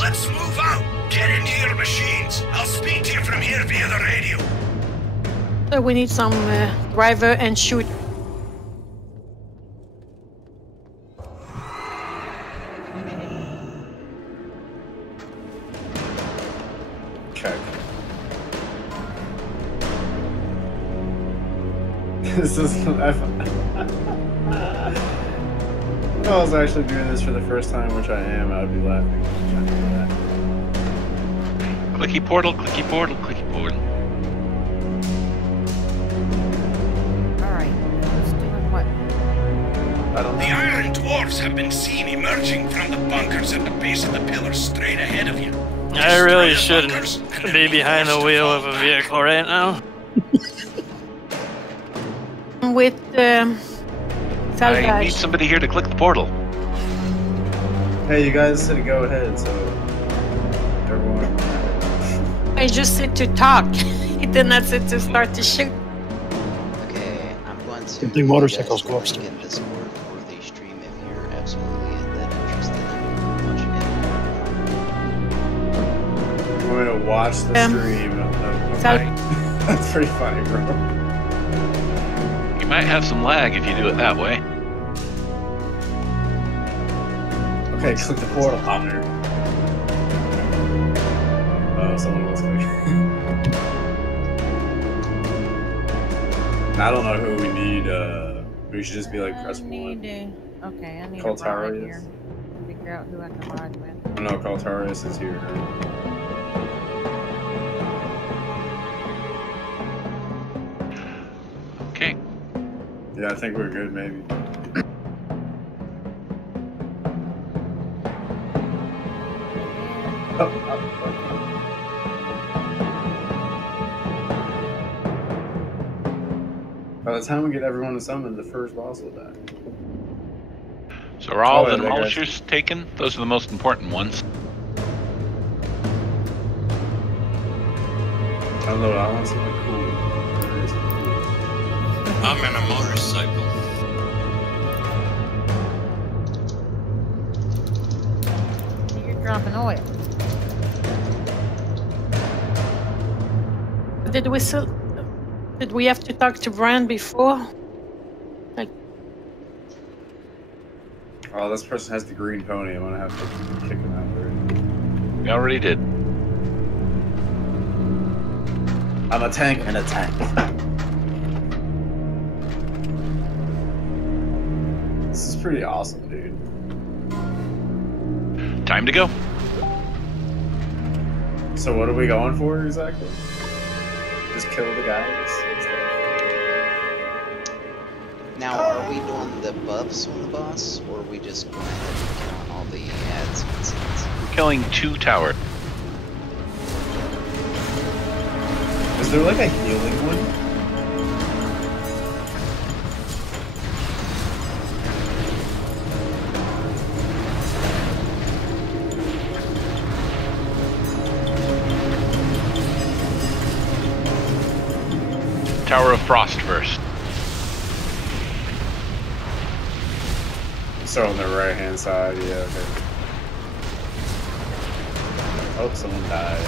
Let's move out. Get into your machines. I'll speak to you from here via the radio. So we need some driver and shoot. Check. This is. If I was actually doing this for the first time, which I am, I would be laughing. Clicky portal, clicky portal, clicky portal. Alright, who's doing what? I don't know. The Iron Dwarves have been seen emerging from the bunkers at the base of the pillars straight ahead of you. I really shouldn't be behind the wheel of a vehicle right now. With I need somebody here to click the portal. Hey, you guys said go ahead, so everyone. I just said to talk. It did not say to start to shoot. Okay, I'm going to. I think motorcycles go upstairs. Get Discord for the stream if you're absolutely that interested in watching it. I'm going to watch the stream. That's pretty funny, bro. You might have some lag if you do it that way. Okay, click the portal, Hunter. Oh, someone was clicking. I don't know who we need. We should just be like press 1. Okay, I need Kaltarius. to here. Figure out who I can ride with. Oh no, Kaltarius is here. Okay. Yeah, I think we're good, maybe. By the time we get everyone to summon, the first boss will die. So are all the demolishers taken? Those are the most important ones. I don't know, I want something cool. I'm in a motorcycle. You're dropping oil. Did we have to talk to Brian before? Like, oh, this person has the green pony. I'm gonna have to kick him out there. We already did. I'm a tank and a tank. This is pretty awesome, dude. Time to go. So what are we going for exactly? Just kill the guys? Now, are we doing the buffs on the boss, or are we just going ahead and count all the ads and scenes? We're killing 2 tower. Is there like a healing one? Tower of Frost first. So on the right hand side, yeah, okay. Oh, someone died.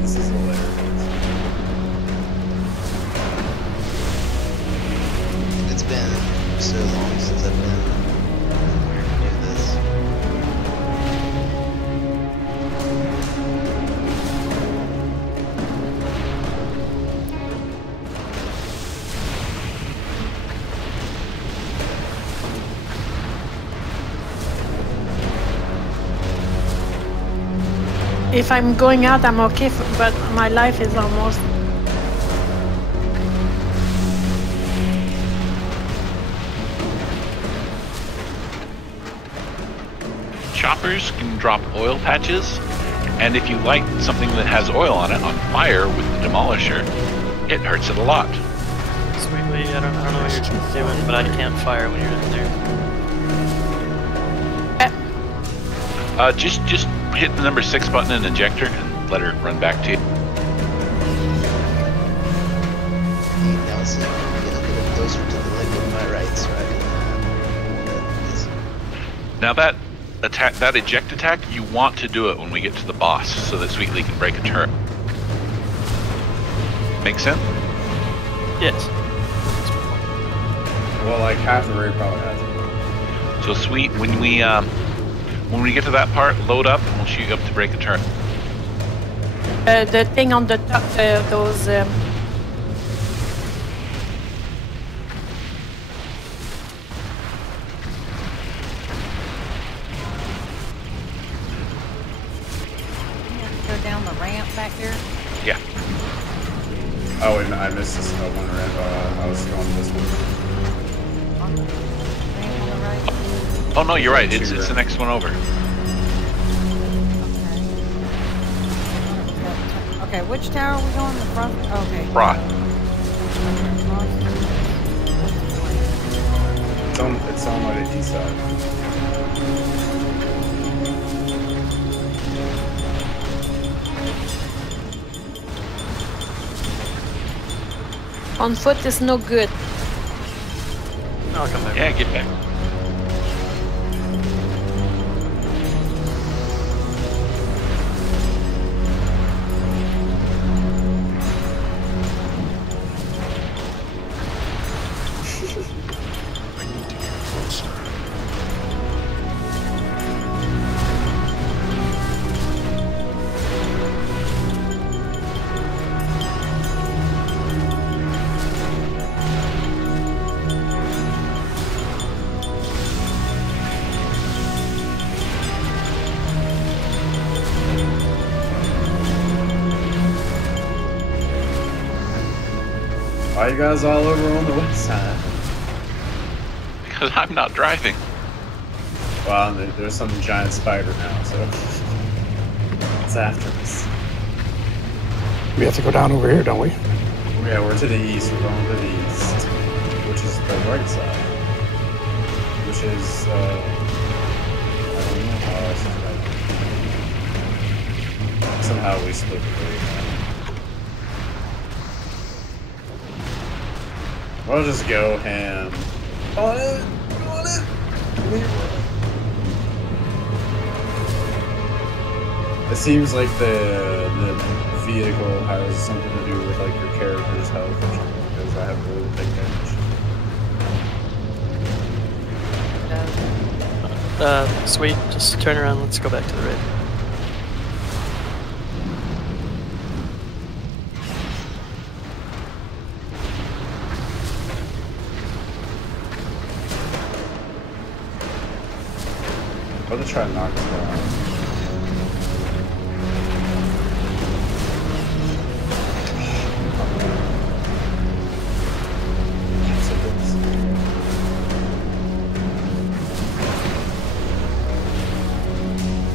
This is hilarious. It's been so long since I've been here to do this. if I'm going out, I'm okay, but my life is almost... Choppers can drop oil patches, and if you light something that has oil on it on fire with the demolisher, it hurts it a lot. Sweetly, I don't know what you're doing, but I can't fire when you're in there. Just hit the number 6 button and ejector and let her run back to you. honestly get a little closer to the liquid pyrite so I can. Now that eject attack, you want to do it when we get to the boss, so that Sweetly can break a turret. Make sense? Yes. Well, like half the raid probably has it. So Sweet, when we get to that part, load up and we'll shoot you up to break a turret. The thing on the top, those. Go down the ramp back there. Yeah. Oh, wait, I missed this one ramp. I was going this one. On the ramp on the right. Oh no, you're right. It's the next one over. Okay, which tower are we going? The front? Okay. Right. It's on my east side. On foot is no good. I'll come back. Yeah, get back. Why are you guys all over on the west side? Because I'm not driving. Well, there's some giant spider now, so it's after us. We have to go down over here, don't we? Yeah, we're to the east. We're going to the east, which is the right side. Which is, I don't know how else to do it. Somehow we split the way. We'll just go ham. On it! On it! It seems like the vehicle has something to do with like your character's health or something, because I have really big damage. Sweet. Just turn around. Let's go back to the raid. I'm gonna try to knock us down.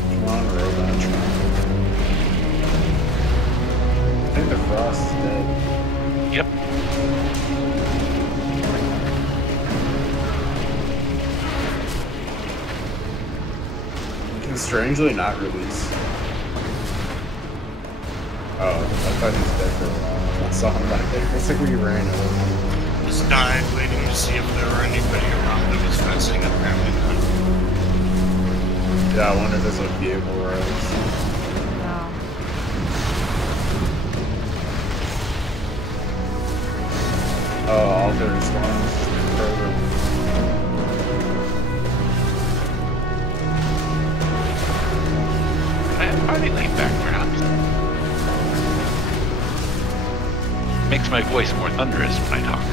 Come on, robot, try. I think the frost is dead. Yep. Strangely not release. Oh, I thought he was dead for a while. I saw him back there. Looks like we ran over. Just died waiting to see if there were anybody around that was fencing. Apparently not. Yeah, I wonder if there's a vehicle roads. No. Oh, Alter Storms. Further. Are they laid back, perhaps? Makes my voice more thunderous when I talk.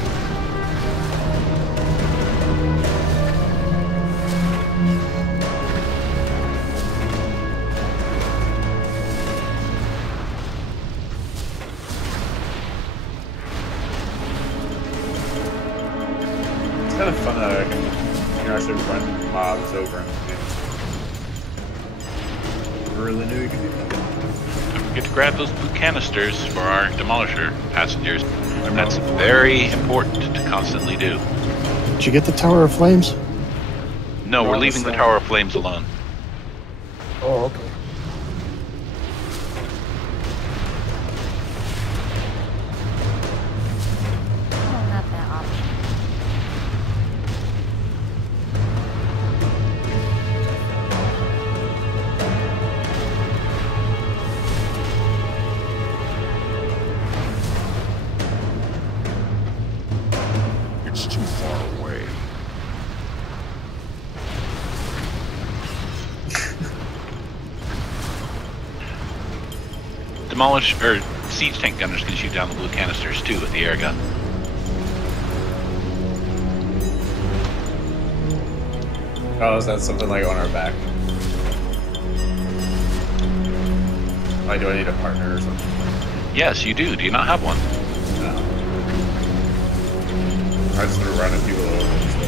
It's kind of fun that I can actually run mobs over and really knew you could do that. Don't forget to grab those blue canisters for our demolisher passengers. That's very important to constantly do. Did you get the Tower of Flames? No, we're leaving the Tower of Flames alone. Oh, okay. I don't siege tank gunners can shoot down the blue canisters too with the air gun. Oh, is that something like on our back? Like, do I need a partner or something? Yes, you do. Do you not have one? No. I just want to run a people over this way.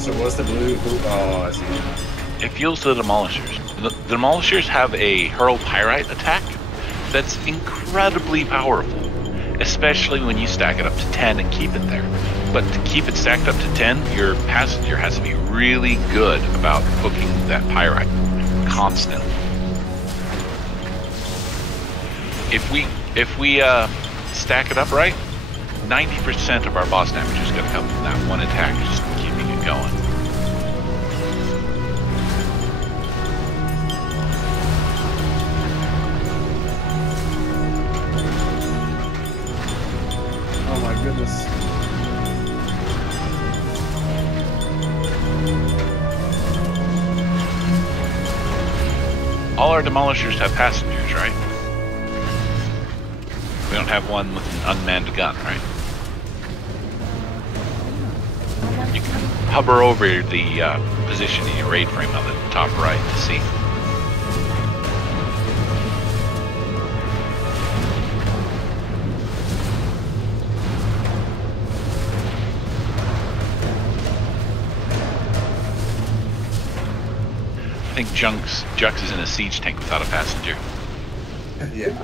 So what's the blue? Oh, I see. It fuels the demolishers. The demolishers have a hurl pyrite attack that's incredibly powerful, especially when you stack it up to 10 and keep it there. But to keep it stacked up to 10, your passenger has to be really good about hooking that pyrite constantly. If we stack it up right, 90% of our boss damage is going to come from that one attack, just keeping it going. Oh my goodness. All our demolishers have passengers, right? We don't have one with an unmanned gun, right? You can hover over the position in your raid frame on the top right to see. I think Jux is in a siege tank without a passenger. Yeah.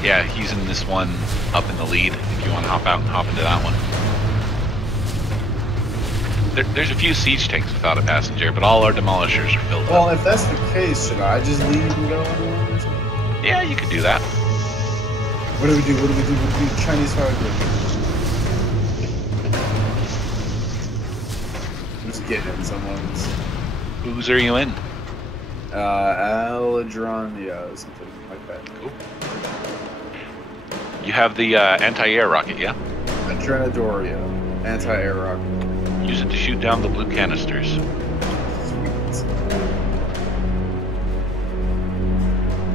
Yeah, he's in this one up in the lead, if you want to hop out and hop into that one. There's a few siege tanks without a passenger, but all our demolishers are filled Well, up. if that's the case, should I just leave and go on one or something? Yeah, you could do that. What do we do? What do we do? What do we do? Chinese fire group. I'm just getting in someone's. Whose are you in? Aladronia, something like that. Cool. You have the anti-air rocket, yeah? Adrenadoria, anti-air rocket. Use it to shoot down the blue canisters. Sweet.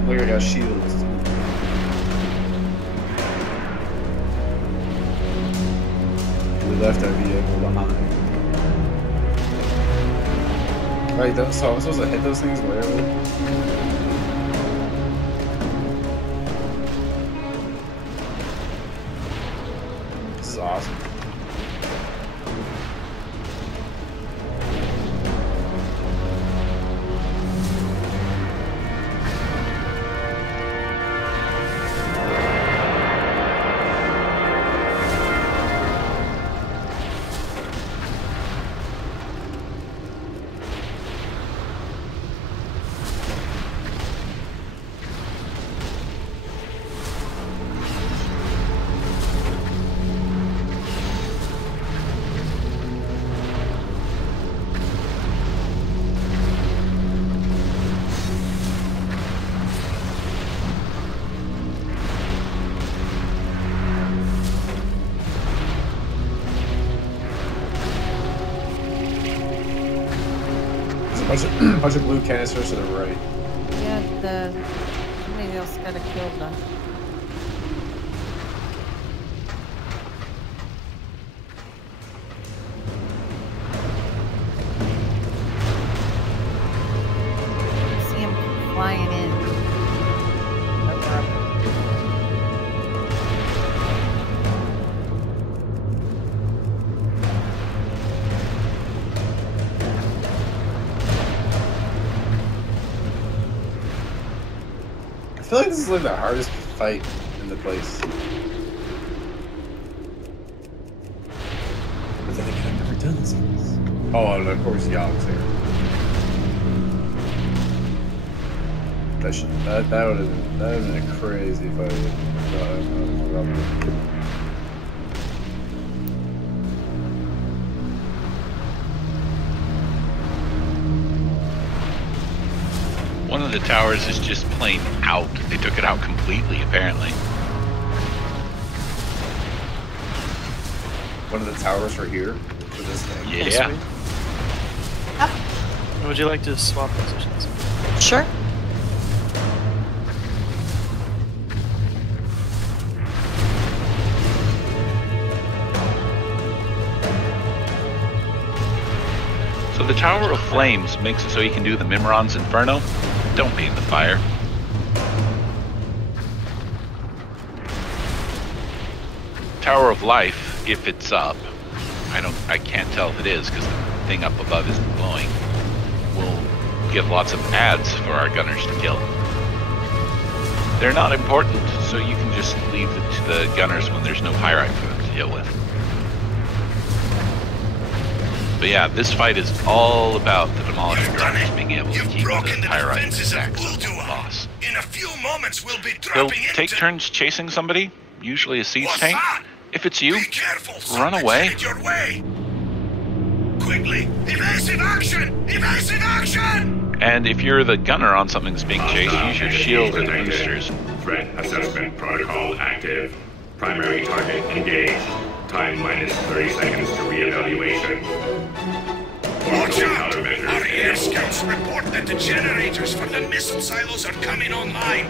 Look, I got shields. We left our vehicle behind. Right, so I'm supposed to hit those things wherever? This is awesome. Bunch of blue canisters to the right. Yeah, somebody else got to kill them. See him flying in. Over up. I feel like this is like the hardest fight in the place. But then again, I've never done this. Oh, and of course, Yogg's here. That would have been a crazy fight. One of the towers is just plain out. They took it out completely, apparently. One of the towers are here. for this thing. Yeah. Would you like to swap positions? Sure. So the Tower of Flames makes it so you can do the Mimron's Inferno. Don't be in the fire. Tower of Life, if it's up, I can't tell if it is because the thing up above isn't glowing, will give lots of ads for our gunners to kill. They're not important, so you can just leave it to the gunners when there's no pyrite for them to deal with. But yeah, this fight is all about the Demolisher gunners being able to keep the pyrite attacks of the boss. In a few moments, we'll be They'll dropping take into... turns chasing somebody, usually a siege What's tank. that? If it's you, Be careful, run something's away. headed your way. Quickly, evasive action! Evasive action! And if you're the gunner on something that's being chased, use your shield or the boosters. Threat assessment protocol active. Primary target engaged. Time minus 30 seconds to re-evaluation. Watch out! Our air scouts report that the generators for the missile silos are coming online.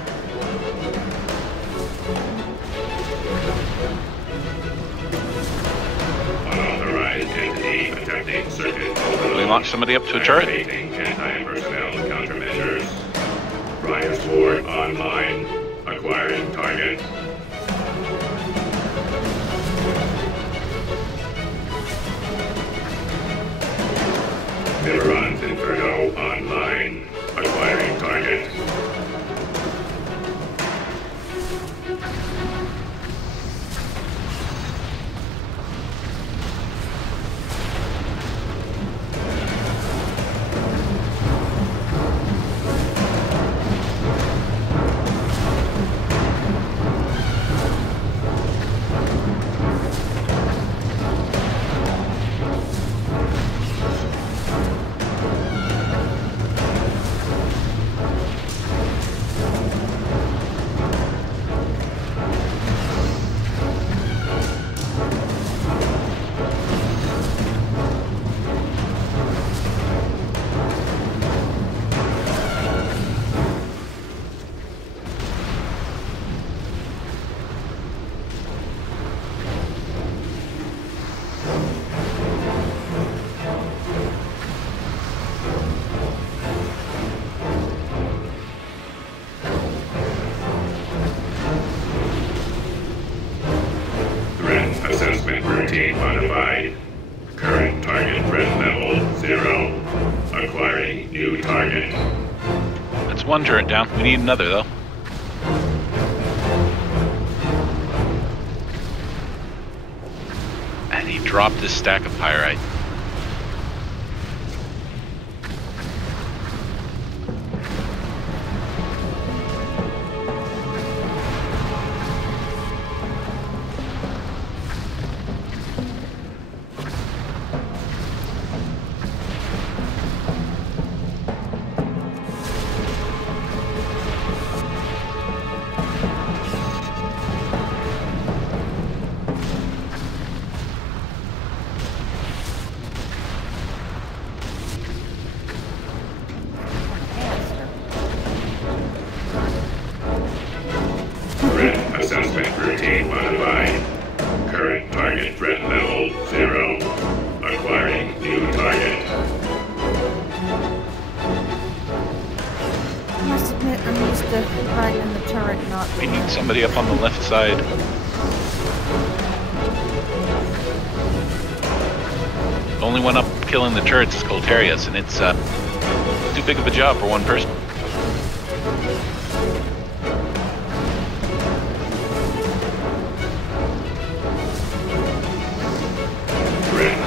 Unauthorized entity attempting circuit overload. We launch somebody up to a turret. Activating anti-personnel countermeasures. Briar's Ward online. Acquiring target. Mimron's Inferno online. Acquiring target. Assessment routine modified. Current target threat level 0. Acquiring new target. That's one turret down. We need another though. And he dropped this stack of pyrite. Assessment routine modified. Current target threat level 0. Acquiring new target. I must admit, I'm used to riding in the turret, not We need somebody up on the left side. The only one up killing the turrets is Colterius, and it's too big of a job for one person.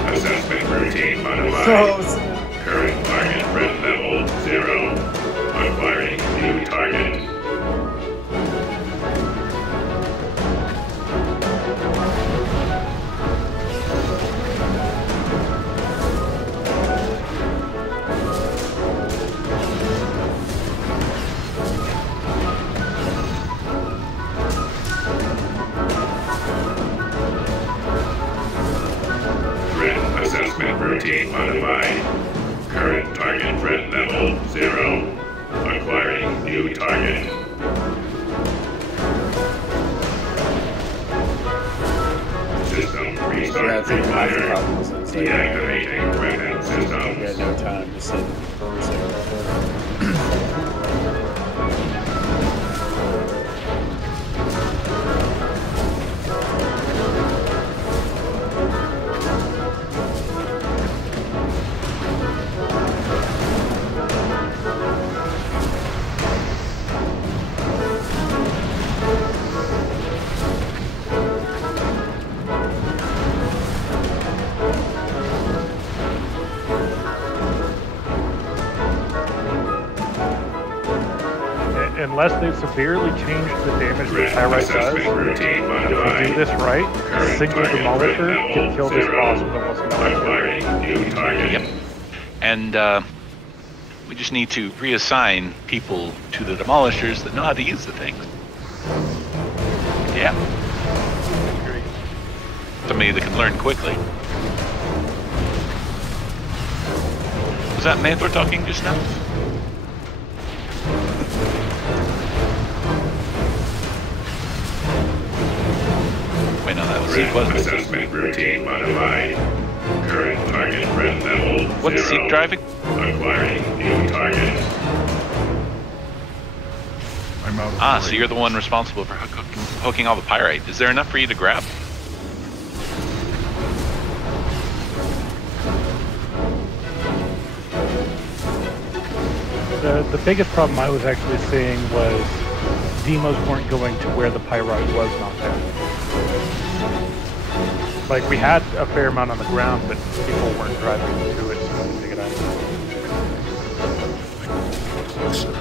Assessment routine modified. Current target threat level 0. Acquiring new target. assessment routine modified. Current target threat level 0. Acquiring new target. System restart required. Deactivating weapon systems. We had no time to sit for a second. Unless they severely change the damage the pyrite does, if we do this right, a single demolisher can kill this boss with almost no effort. Yep. And we just need to reassign people to the demolishers that know how to use the things. Yeah. Somebody that can learn quickly. Was that Nathor talking just now? Wait, no, that was Seek, wasn't it? Assessment routine modified. Current target threat level 0. What's Seek driving? Acquiring new target. I'm out of Ah, so you're the one responsible for hooking all the pyrite. Is there enough for you to grab? The biggest problem I was actually seeing was demos weren't going to where the pyrite was not there. Like, we had a fair amount on the ground, but people weren't driving to it, so I figured out.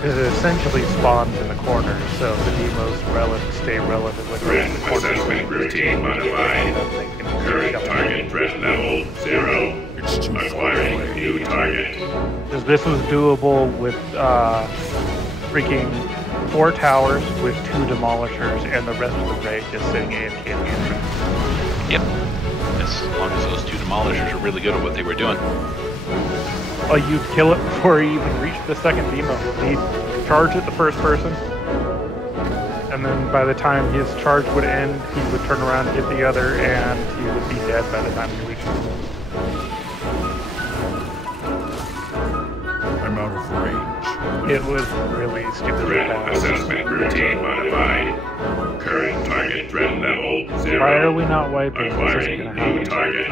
It essentially spawns in the corner, so the demos stay relatively Threat assessment routine modified. Current target threat level 0. Acquiring new target. Because this was doable with freaking 4 towers with 2 demolishers and the rest of the raid just sitting AFK. Yep. As long as those 2 demolishers are really good at what they were doing. Oh, you'd kill it before he even reached the second demo. He'd charge at the first person, and then by the time his charge would end, he would turn around and hit the other, and he would be dead by the time he reached him. I'm out of range. It was really stupid. Threat assessment routine modified. Current target threat level 0. Why are we not wiping? Acquiring new target.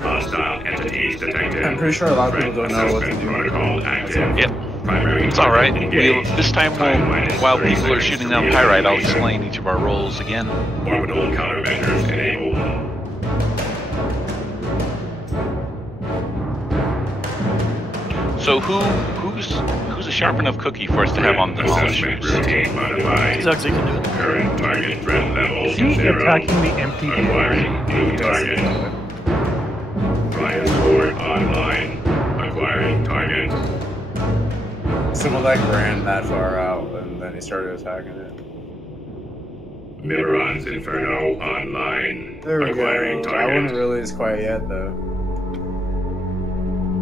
Hostile entities detected. I'm pretty sure a lot of people don't know what to do. Protocol active. Yep. Primary It's alright. engaged. This time, while people are shooting down pyrite, I'll explain each of our roles again. Orbital countermeasures enabled. So who's a sharp enough cookie for us to have on the demolishers? Routine modified. Zugsy can do it. Current target threat level Is he 0. attacking the empty Acquiring new target. Transport online. Acquiring target. Someone like ran that far out and then he started attacking it. Mimeron's Inferno online. There we Acquiring go. I target. wouldn't release quite yet though.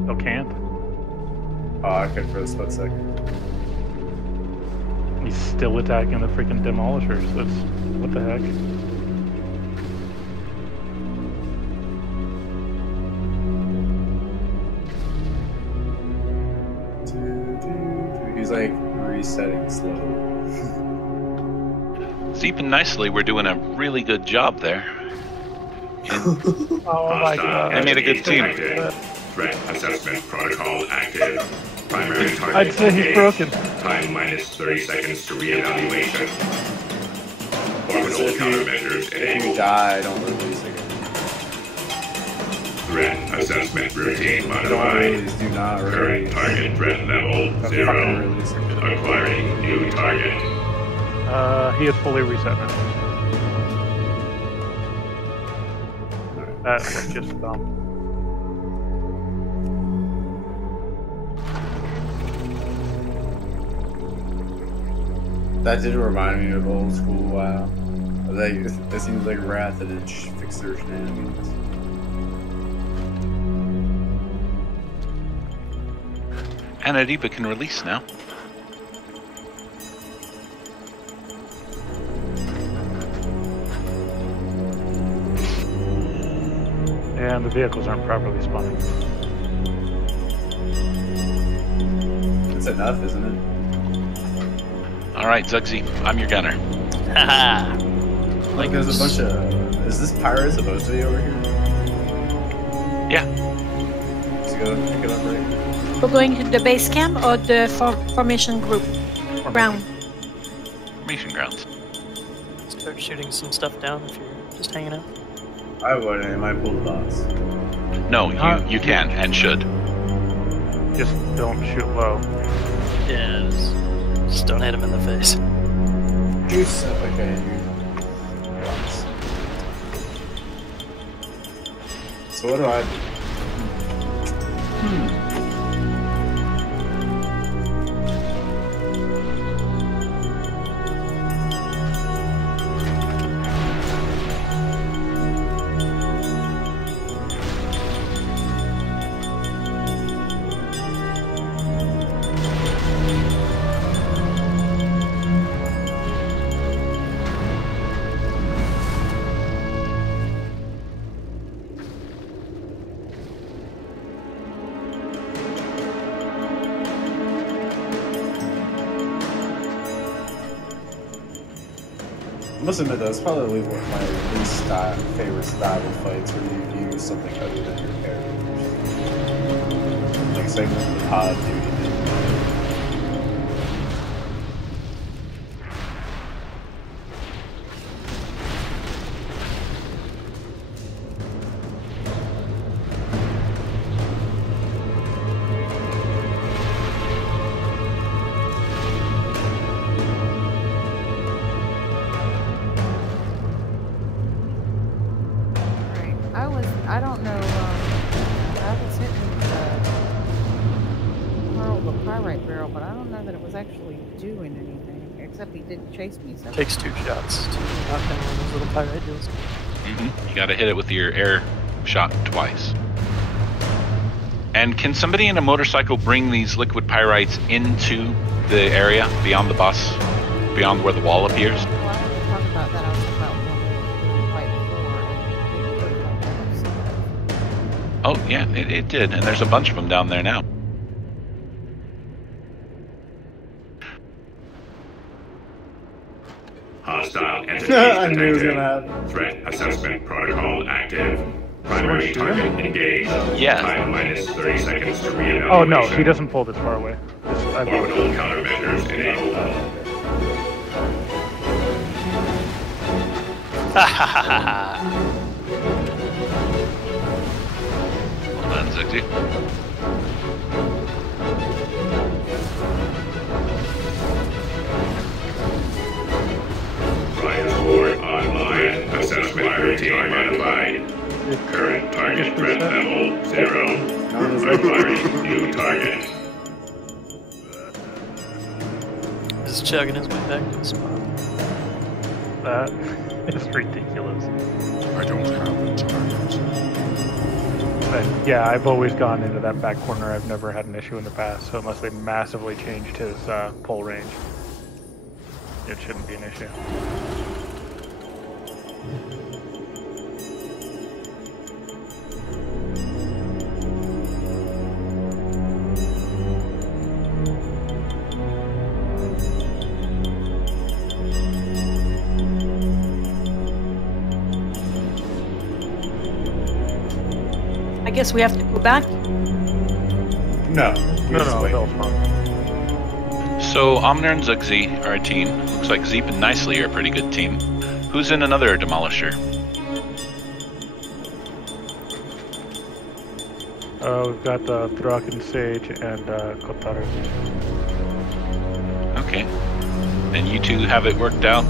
Oh, can't? Oh, I could for a split second. He's still attacking the freaking demolishers. That's what the heck? He's like resetting slow. Steeping nicely, we're doing a really good job there. Oh my god. I made a good team. Threat assessment protocol active. Primary target. I'd say he's broken. Time minus 30 seconds to reevaluation. Orbital countermeasures If you enabled. die, don't release again. Threat assessment routine Don't modified. release, do not Current release. target threat level Don't 0. fucking release again. Acquiring new target. He is fully reset now. That was just dumb. That did remind me of old school WoW. Like, it seems like Wrath didn't fix their shenanigans. And Adiba can release now. And the vehicles aren't properly spawning. It's enough, isn't it? Alright, Zugsy, I'm your gunner. Haha. Like, there's a bunch of... Is this pirate supposed to be over here? Yeah. Let's go pick it up, right? We're going to the base camp or the formation group? Ground. Formation grounds. Start shooting some stuff down if you're just hanging out. I wouldn't. I might pull the boss. No, you can and should. Just don't shoot low. Yeah, just don't hit him in the face. Juice. Okay. So what do I do? I must admit, that's probably one of my least favorite style of fights, where you use something other than your character. Like, same with the pod duty. I don't know, I was hitting the pyrite barrel, but I don't know that it was actually doing anything, except he did chase me. So. Takes 2 shots to knock down one of those little pyrite deals. You gotta hit it with your air shot twice. And can somebody in a motorcycle bring these liquid pyrites into the area beyond the bus, beyond where the wall appears? Well, I want to talk about that. I was talking about one fight before, and Oh, yeah, it did. And there's a bunch of them down there now. Hostile entity I knew it was detected. gonna happen. Threat assessment protocol active. Primary target engaged. Yes. Time minus 30 seconds to reevaluation. Oh no, he doesn't pull this far away. Orbital countermeasures enabled. Hold on, Ziggy. Fire score online. Assessment routine modified. Current target threat level 0. Requiring new target. He's chugging his way back to the spot. That is ridiculous. I don't have a target. But yeah, I've always gone into that back corner. I've never had an issue in the past, so unless they massively changed his pull range, it shouldn't be an issue. I guess we have to go back. No. No, they'll spawn. So, Omner and Zugzy are a team. Looks like Zeep and Nicely are a pretty good team. Who's in another Demolisher? We've got Thrak and Sage and Kotaru. Okay. And you two have it worked out?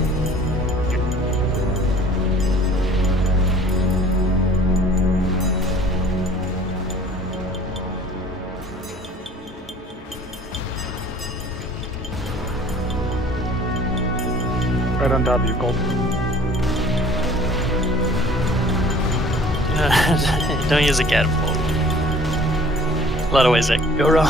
Right on top of you, Colt. Don't use a catapult. A lot of ways that could go wrong.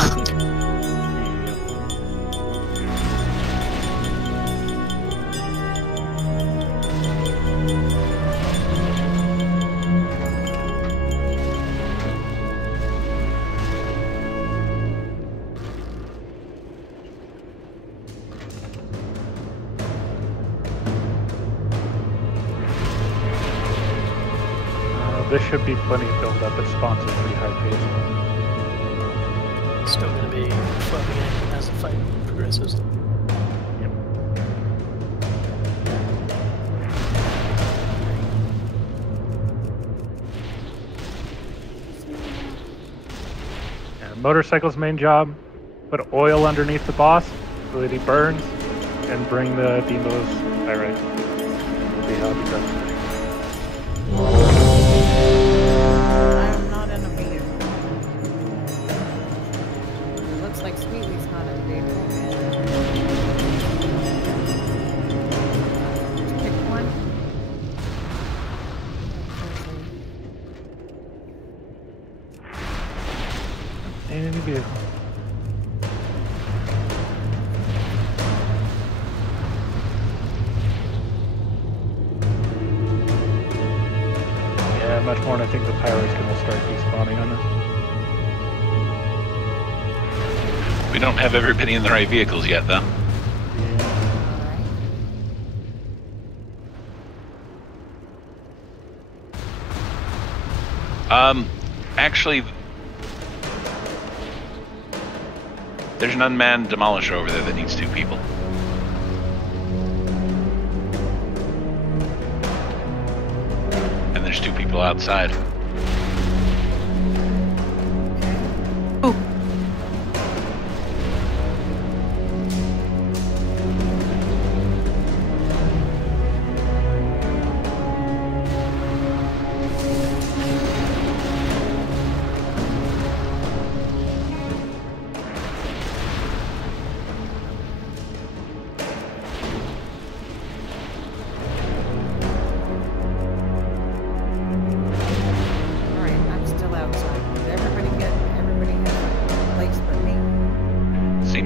should be plenty of build up. It spawns at a pretty high pace. Still gonna be flooding in as the fight progresses. Yep. And motorcycle's main job: put oil underneath the boss so that he burns, and bring the Demo's pyrite. We'll see how he does. I'm not in a vehicle. Looks like Sweetly's not in a vehicle. Just pick one. Ain't any vehicle. Yeah, much more, and I think the pirate's gonna start despawning on us. We don't have everybody in the right vehicles yet, though. Actually, there's an unmanned demolisher over there that needs 2 people. And there's 2 people outside. Oh.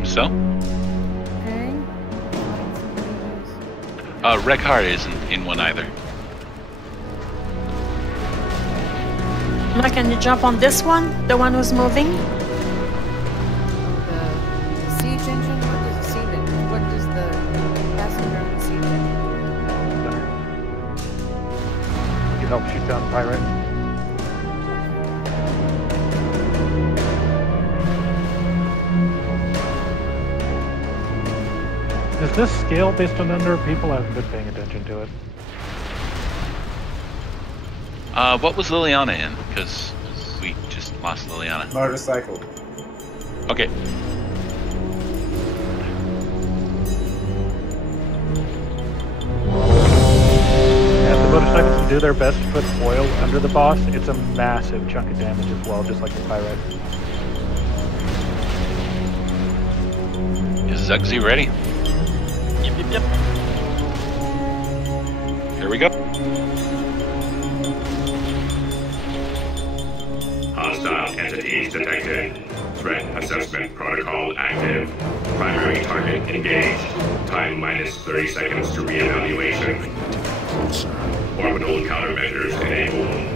So? Okay. Reghard isn't in one either. Now, can you jump on this one? The one who's moving? The siege engine? What does the siege engine? What does the passenger of the siege engine? You help shoot down the pirate. Is this scale based on number of people? I haven't been paying attention to it. What was Liliana in? Because we just lost Liliana. Motorcycle. Okay. Yeah, the motorcycles can do their best to put oil under the boss. It's a massive chunk of damage as well, just like the pirate. Is Zugsy ready? Yep. Here we go. Hostile entities detected. Threat assessment protocol active. Primary target engaged. Time minus 30 seconds to reevaluation. Orbital countermeasures enabled.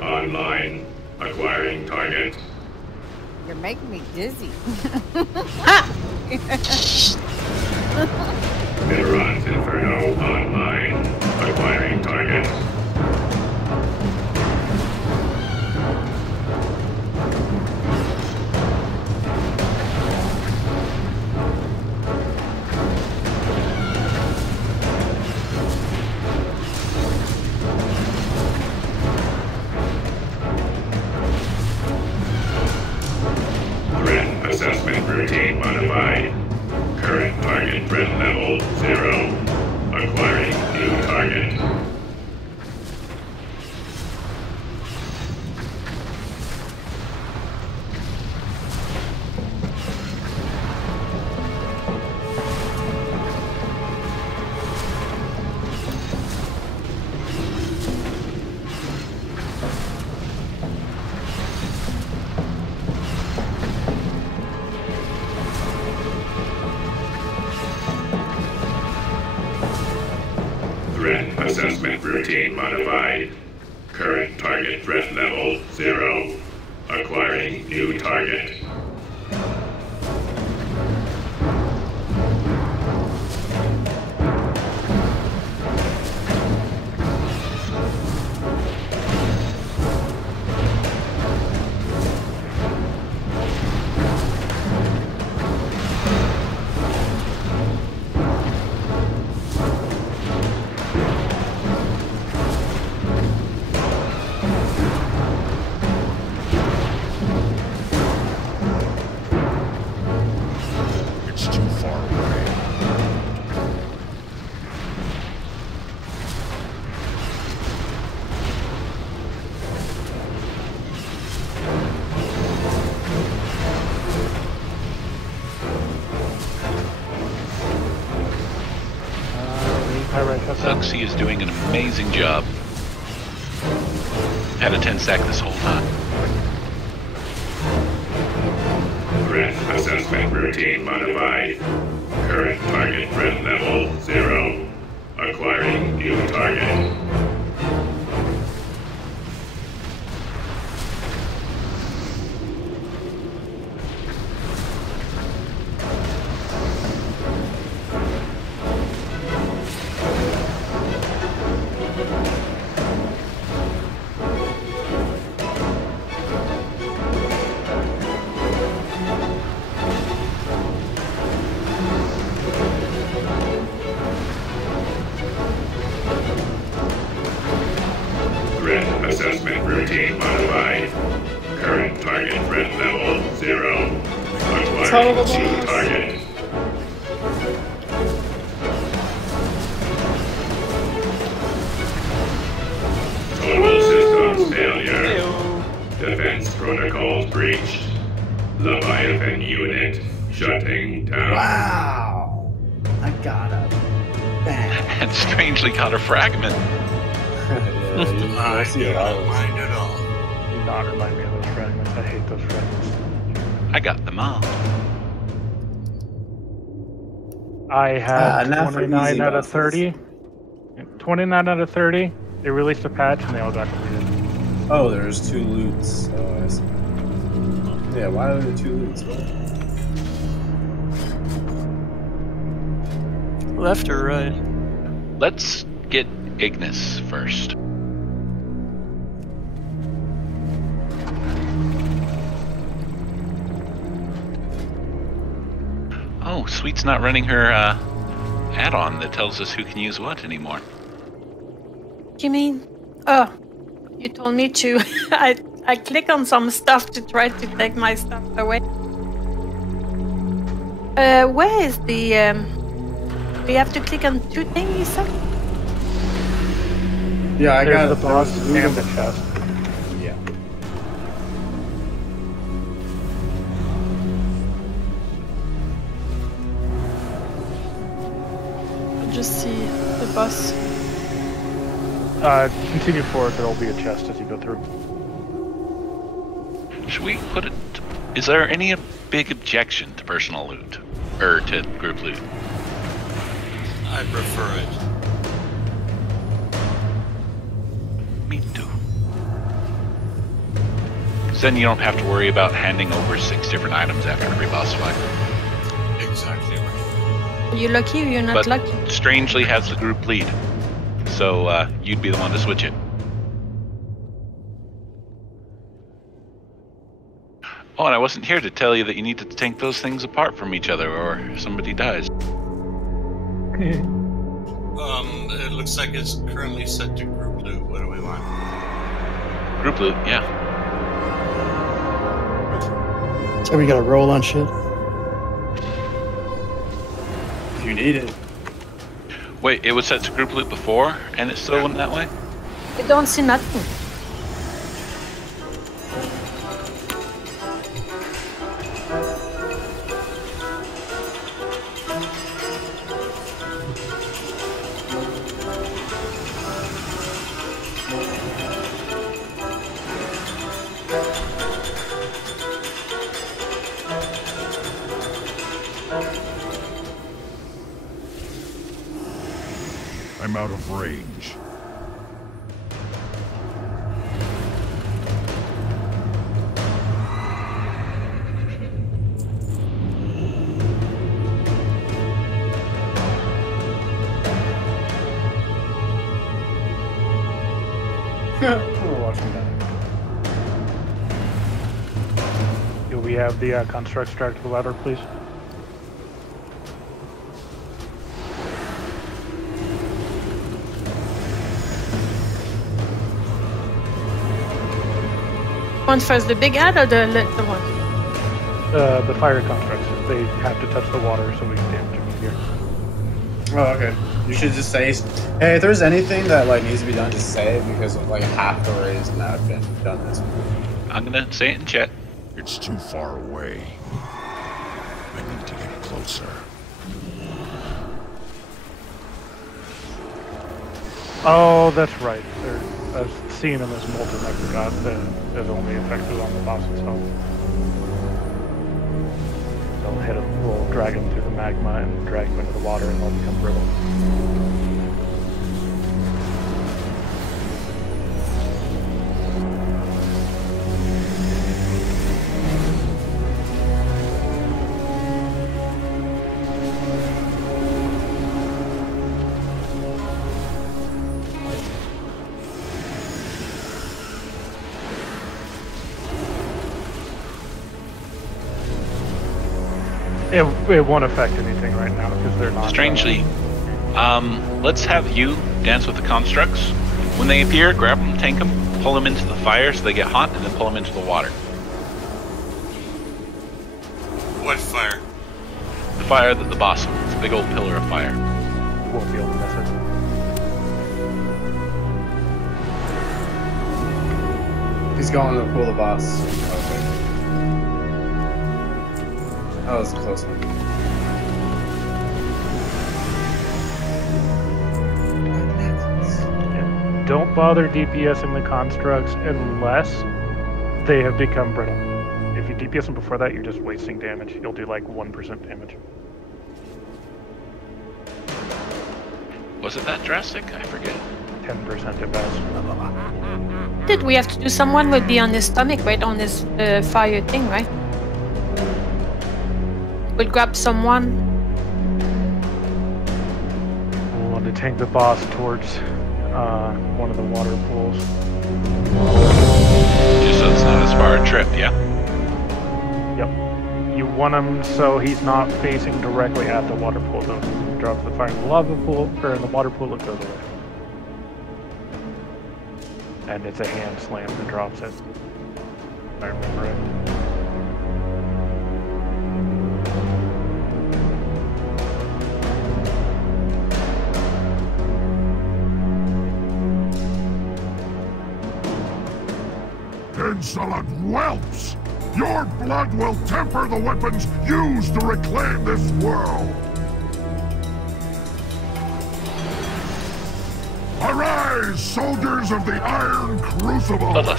Online. Acquiring target. You're making me dizzy. Mineron's Inferno online. Acquiring target. Assessment routine modified. Current target threat level 0. routine modified. Current target threat level 0. Acquiring new target. It's too far away. Pyrite shutdown. Suxy is doing an amazing job. Had a 10 stack this whole time. Threat assessment routine modified. Current target threat level 0. Acquiring new target. Threat assessment routine modified. Current target threat level 0. Acquiring new target. Total systems failure. Defense protocols breached. Leviathan unit shutting down. Wow! I got a bang. And strangely caught a fragment. I see a lot of those. Mind at all. Do not remind me of those fragments. I hate those fragments. I got them all. I had not for 29 easy out of bosses. 30. 29 out of 30. They released a patch and they all got completed. Oh, there's 2 loots. Oh, I see. Yeah, why are there 2 loots? What? Left or right? Let's get Ignis first. Oh, Sweet's not running her add-on that tells us who can use what anymore. You mean? Oh, you told me to. I click on some stuff to try to take my stuff away. Where is the? We have to click on 2 things, you said? Yeah, I There's got the boss there was and the loot. chest. Yeah. I'll just see the boss. Continue forward, there'll be a chest as you go through. Should we put it? Is there any big objection to personal loot or to group loot? I prefer it. Me too. 'Cause then you don't have to worry about handing over 6 different items after every boss fight. Exactly right. You lucky or you're not But lucky? Strangely has the group lead, so you'd be the one to switch it. Oh, and I wasn't here to tell you that you need to take those things apart from each other or somebody dies. It looks like it's currently set to group loot. What do we want? Group loot, yeah. So we gotta roll on shit. If you need it. Wait, it was set to group loot before, and it still went that way? I don't see nothing. I'm out of range. Watch me die. Do we have the constructs tracked to the ladder, please? One first, the big ad or the little one? The fire constructs. They have to touch the water so we can damage them here. Oh, okay. You should just say, hey, if there's anything that like needs to be done, just say it because like half the rays now have been done this way. I'm gonna say it in chat. It's too far away. I need to get closer. Oh, that's right. I've seen them as molten. I forgot that it's only effective on the boss itself. They'll hit them, we'll drag them through the magma and drag them into the water and they'll become brittle. It won't affect anything right now because they're not. Strangely, let's have you dance with the constructs. When they appear, grab them, tank them, pull them into the fire so they get hot, and then pull them into the water. What fire? The fire that the boss, it's a big old pillar of fire. You won't be able to miss it. He's going to pull the boss. Okay. That was a close one. Yeah. Don't bother DPSing the constructs unless they have become brittle. If you DPS them before that, you're just wasting damage. You'll do like 1% damage. Was it that drastic? I forget. 10% at best. Did we have to do? Someone would be on his stomach, right? On his fire thing, right? We'll grab someone. We'll want to tank the boss towards one of the water pools. Just so it's not as far a trip, yeah? Yep. You want him so he's not facing directly at the water pool, though. He drops the fire in the lava pool, or in the water pool, it goes away. And it's a hand slam that drops it. If I remember it. Insolent whelps! Your blood will temper the weapons used to reclaim this world! Arise, soldiers of the Iron Crucible! The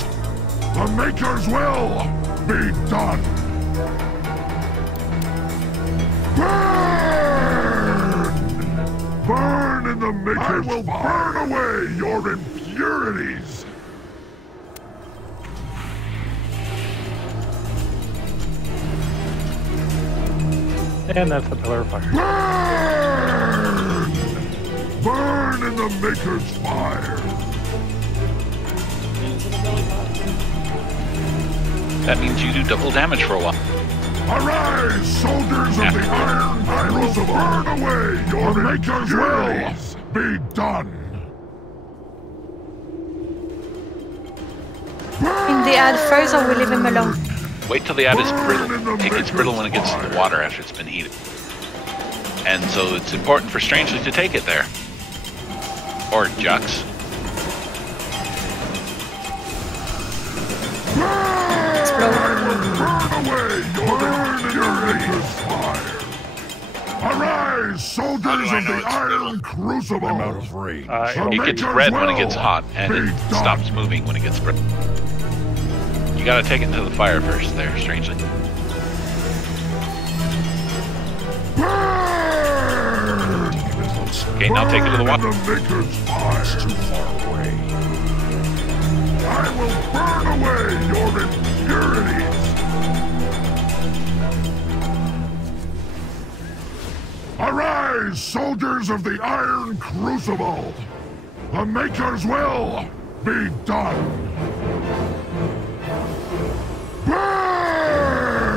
Maker's will be done! Burn! Burn in the Maker's fire! I will burn away your impurities! And that's the pillar of fire. Burn! Burn in the Maker's fire! That means you do double damage for a while. Arise, soldiers of the Iron Crucible! Burn away your Maker's will be done! In the ad first, or we leave him alone? Wait till the ad is brittle. It gets brittle when it gets to the water after it's been heated. And so it's important for Strangely to take it there. Or Jux. Arise, soldiers of the Iron Crucible! I'm out of rage. It gets red when it gets hot, and it stops moving when it gets brittle. You gotta take it to the fire first there, Strangely. Okay, now take it to the water. The Maker's fire. It's too far away. I will burn away your impurities. Arise, soldiers of the Iron Crucible! The Maker's will be done! Burn!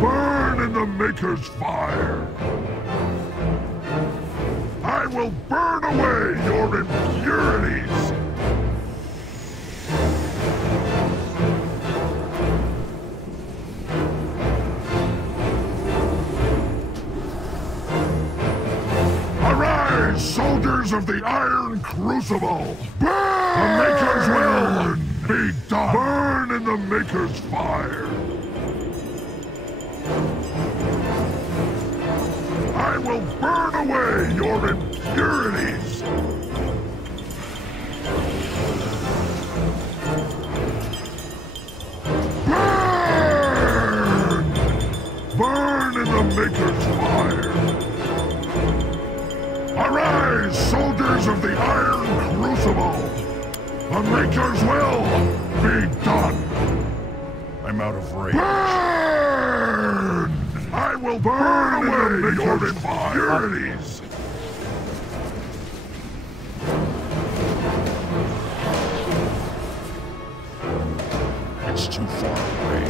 Burn in the Maker's fire! I will burn away your impurities! Arise, soldiers of the Iron Crucible! Burn! The Maker's will be done! Burn in the Maker's fire! I will burn away your impurities! Burn! Burn in the Maker's fire! Arise, soldiers of the Iron Crucible! The Maker's will be done! I'm out of range. Burn! I will burn away your impurities! It's too far away.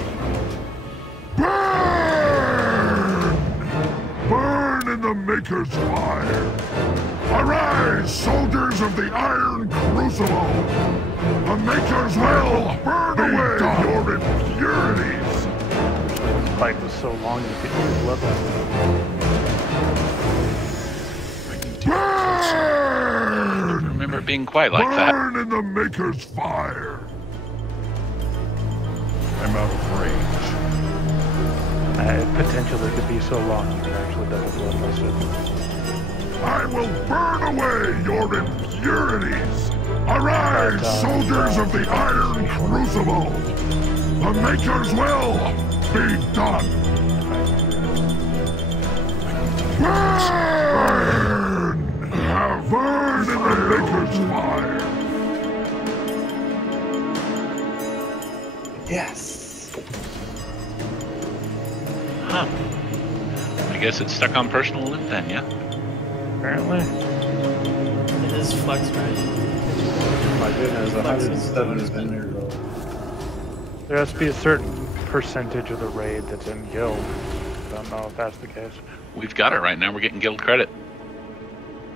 Burn! Burn in the Maker's fire! Arise, soldiers of the Iron Crucible! The Maker's will burn away your impurities! This fight was so long you could use blood level. Burn! I don't remember it being quite like that. Burn in the Maker's fire! I'm out of range. Potentially could be so long you could actually double blood list it. I will burn away your impurities! Arise, soldiers of the Iron Crucible! The Maker's will be done! Burn! Burn in the Maker's fire! Yes! Huh. I guess it's stuck on personal loot then, yeah? Apparently. It is flex, right? My goodness, 107 has been there. There has to be a certain percentage of the raid that's in guild. I don't know if that's the case. We've got it right now. We're getting guild credit.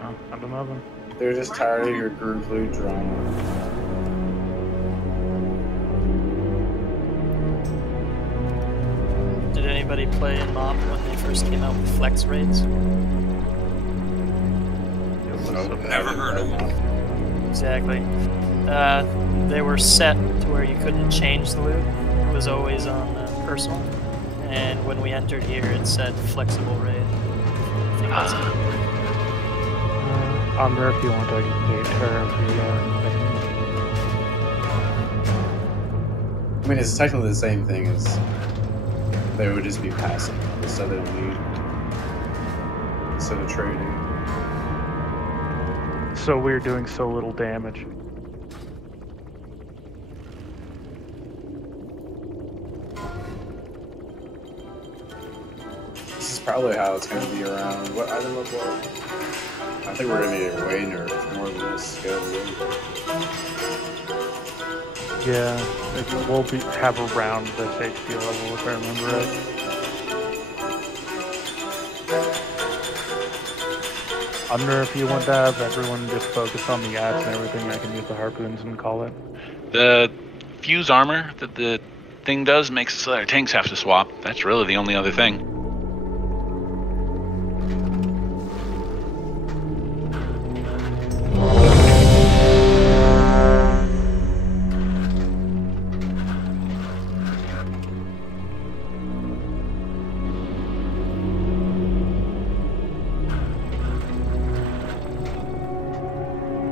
Oh, I don't know them. They're just tired of your group loot drama. Did anybody play in MOP when they first came out with flex raids? Never heard of them. Exactly. They were set to where you couldn't change the loot. It was always on personal. And when we entered here, it said flexible raid. I think that's it. Omner, if you want to take care of the I mean, it's technically the same thing as they would just be passive instead of trading. So we're doing so little damage. This is probably how it's going to be around. What item look like? I think we're going to get way nerfed more than this skill. Yeah, it will have around this HP level if I remember right. Under, if you want to have everyone just focus on the axe and everything, I can use the harpoons and call it. The fuse armor that the thing does makes it so that our tanks have to swap. That's really the only other thing.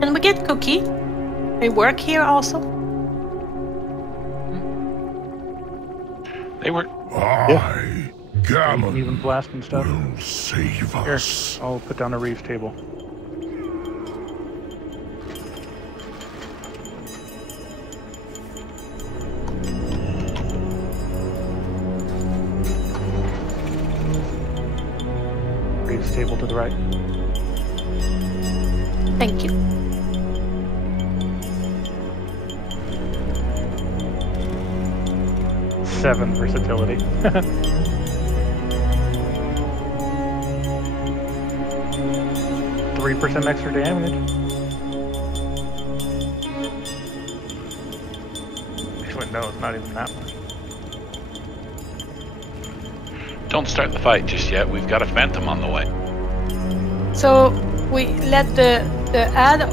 Can we get Cookie? They work here also? They work. I, Gammon, Even blast and stuff. will save Here, us. I'll put down a reef table. Reef's table to the right. Thank you. 7 versatility. 3% extra damage. Actually, no, it's not even that much. Don't start the fight just yet. We've got a phantom on the way. So we let the ad.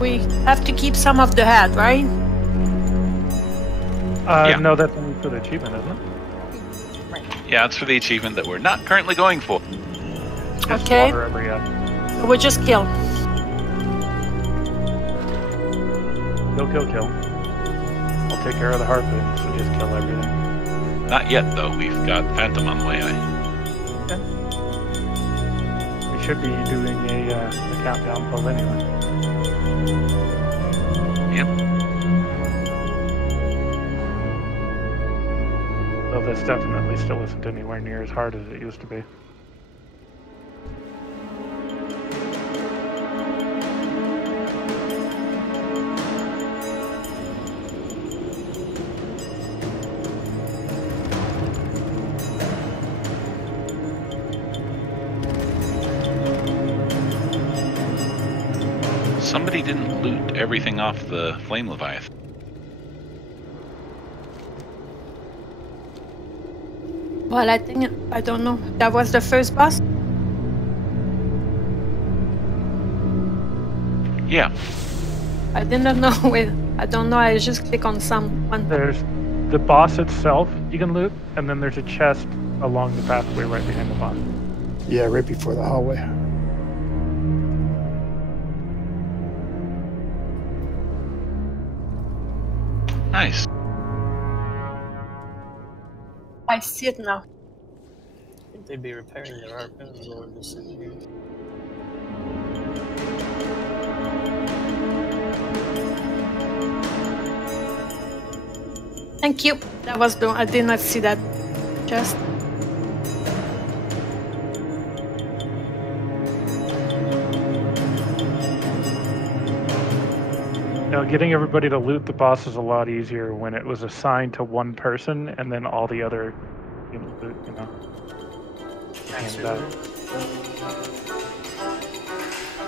We have to keep some of the ad, right? Yeah. No, that's only for the achievement, isn't it? Yeah, it's for the achievement that we're not currently going for. Just Okay. water every ad. So we just kill. Kill. I'll take care of the harpoon, so just kill everything. Not yet, though. We've got phantom on the way. Okay. We should be doing a countdown pull anyway. Yep. Though this definitely still isn't anywhere near as hard as it used to be. Somebody didn't loot everything off the Flame Leviathan. Well, I don't know. That was the first boss? Yeah. I didn't know I don't know, I just click on one. There's the boss itself you can loot, and then there's a chest along the pathway right behind the boss. Yeah, right before the hallway. Nice. I see it now. I think they'd be repairing their harpoons while we're just sitting here. Thank you. That was I did not see that chest. Now, getting everybody to loot the boss is a lot easier when it was assigned to one person, and then all the other loot, you know.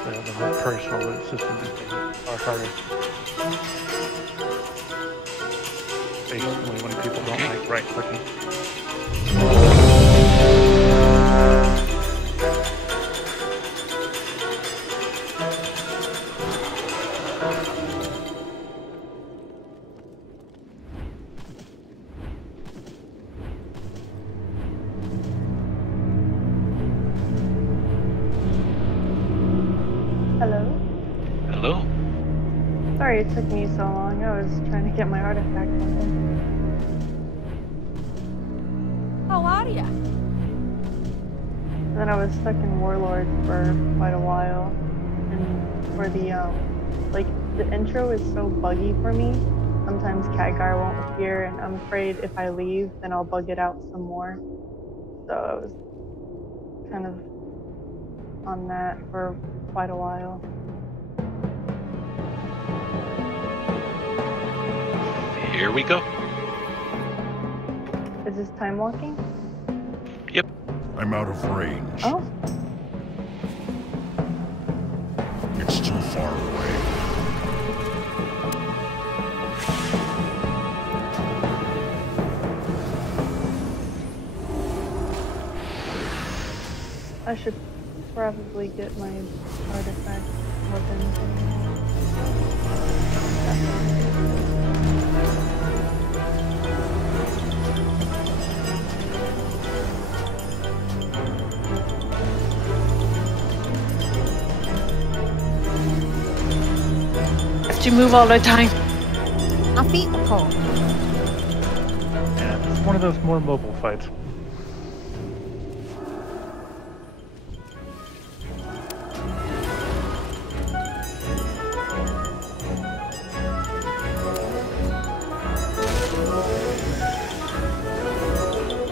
And the more personal loot system is far harder. Basically, when people don't like right-clicking. Hello? Hello? Sorry it took me so long. I was trying to get my artifact open. How are ya? Then I was stuck in Warlords for quite a while. And for the, the intro is so buggy for me. Sometimes Khadgar won't appear, and I'm afraid if I leave, then I'll bug it out some more. So I was kind of on that for quite a while. Here we go. Is this time walking? Yep. I'm out of range. Oh. It's too far away. I should probably get my artifact weapon. Have to move all the time. My feet were cold. Yeah, it's one of those more mobile fights.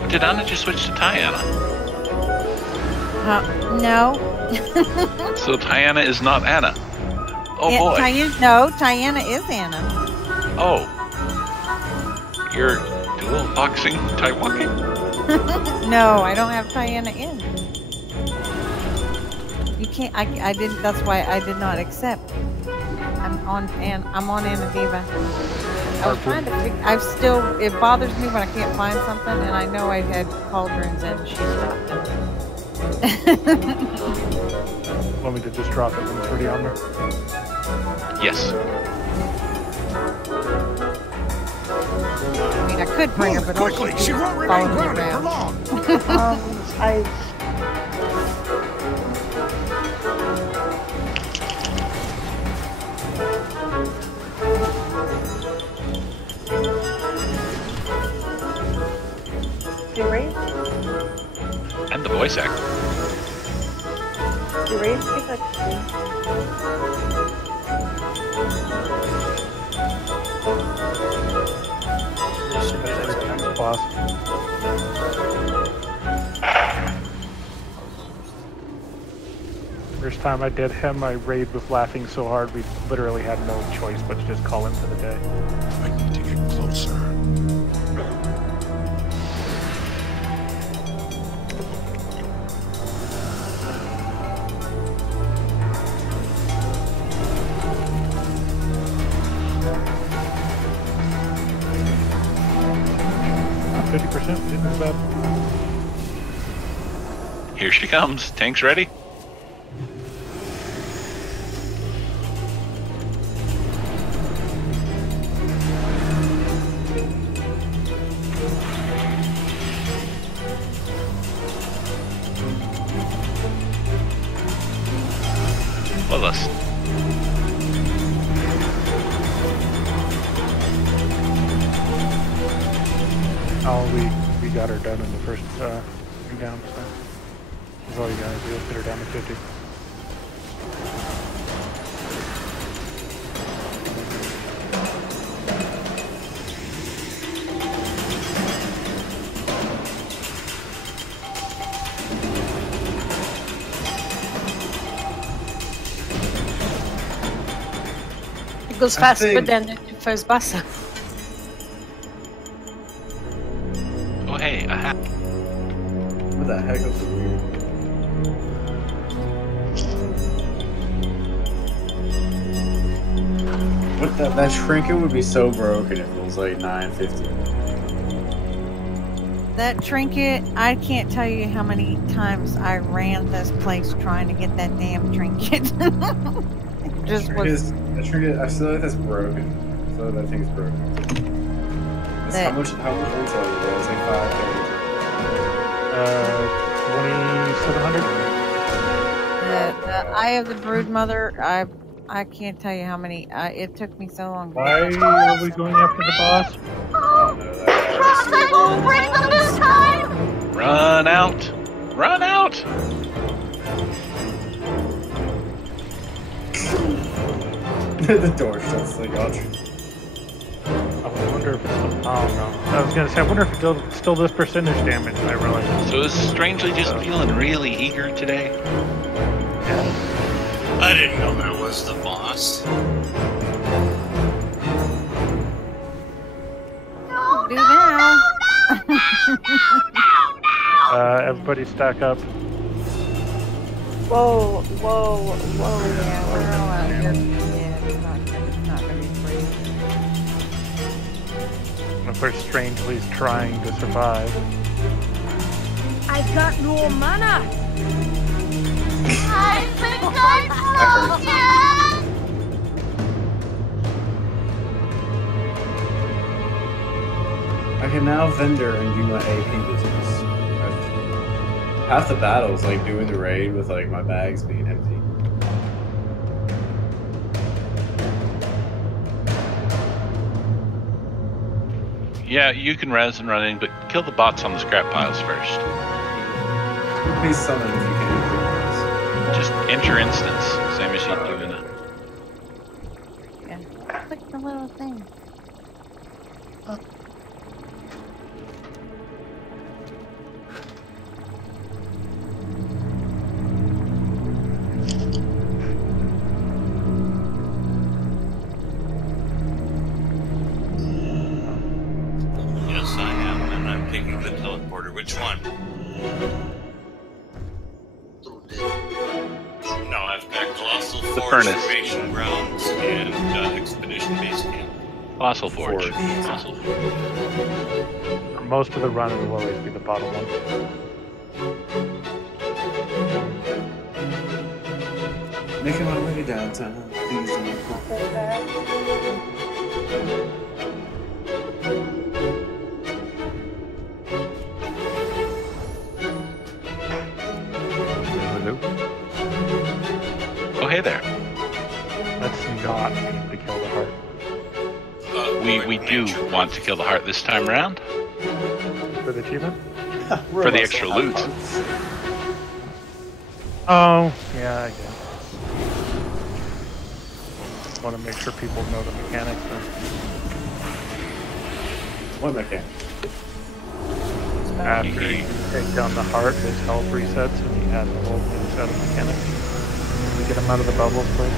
Did Anna just switch to Tiana? No. So Tiana is not Anna. Oh boy. No, Tiana is Anna. Oh. You're dual boxing, Timewalking? No, I don't have Diana in. You can't. I didn't. That's why I did not accept. I'm on Anadiva. I was trying to figure. I've still. It bothers me when I can't find something, and I know I had cauldrons and she stopped them. Want me to just drop it when it's already on there? Yes. I mean, I could bring her, but quickly, she won't remain grounded for long. You raise? And the voice actor. You raise? Get that Boss. First time I did him, my raid was laughing so hard we literally had no choice but to just call him for the day. I need to get closer. 50% isn't as bad. Here she comes. Tank's ready. Well, us. Oh, we got her done in the first thing down, so that's all you gotta do is get her down to 50. It goes faster than the first boss. Oh, hey, a hat. What the heck was the weird? What that trinket would be so broken if it was like 950. That trinket, I can't tell you how many times I ran this place trying to get that damn trinket. It just was. That trinket, I feel like that's broken. I feel like that thing's broken. How much intel is there? It's like 5K. 2700. The Eye of the Broodmother, I can't tell you how many. It took me so long. Why are we going after the boss? Trust I won't break them this time! Run out! Run out! The door shuts like ultra. I wonder if it's still, oh no. I was gonna say, I wonder if it still does percentage damage, and I realized. So is Strangely just feeling really eager today? I didn't know that was the boss. Do now. Everybody stack up. Whoa, whoa, whoa. Yeah, we're all out here. Yeah, it's not gonna be free. And of course, Strangely's trying to survive. I've got no mana! I think I'm broken! I can now vendor and do my AP business. Half the battle is like doing the raid with like my bags being empty. Yeah, you can res and run in, but kill the bots on the scrap piles first. Please summon if you can. Just enter instance, same as you do in it. Yeah. Click the little thing. Yes, I Which one? No, I've got Colossal The Forge, furnace. Formation Grounds, and Expedition Base Camp. Fossil Forge. Fossil Forge. For most of the run, it will always be the bottom one. Making my way downtown. Please don't call. Oh, hey there. Let's not aim to kill the heart. We do want to kill the heart this time around. For the achievement? For the extra loot. Oh, yeah, I guess. Want to make sure people know the mechanics. What mechanic? After you take down the heart, his health resets and he has a whole new set of mechanics. We get him out of the bubbles first.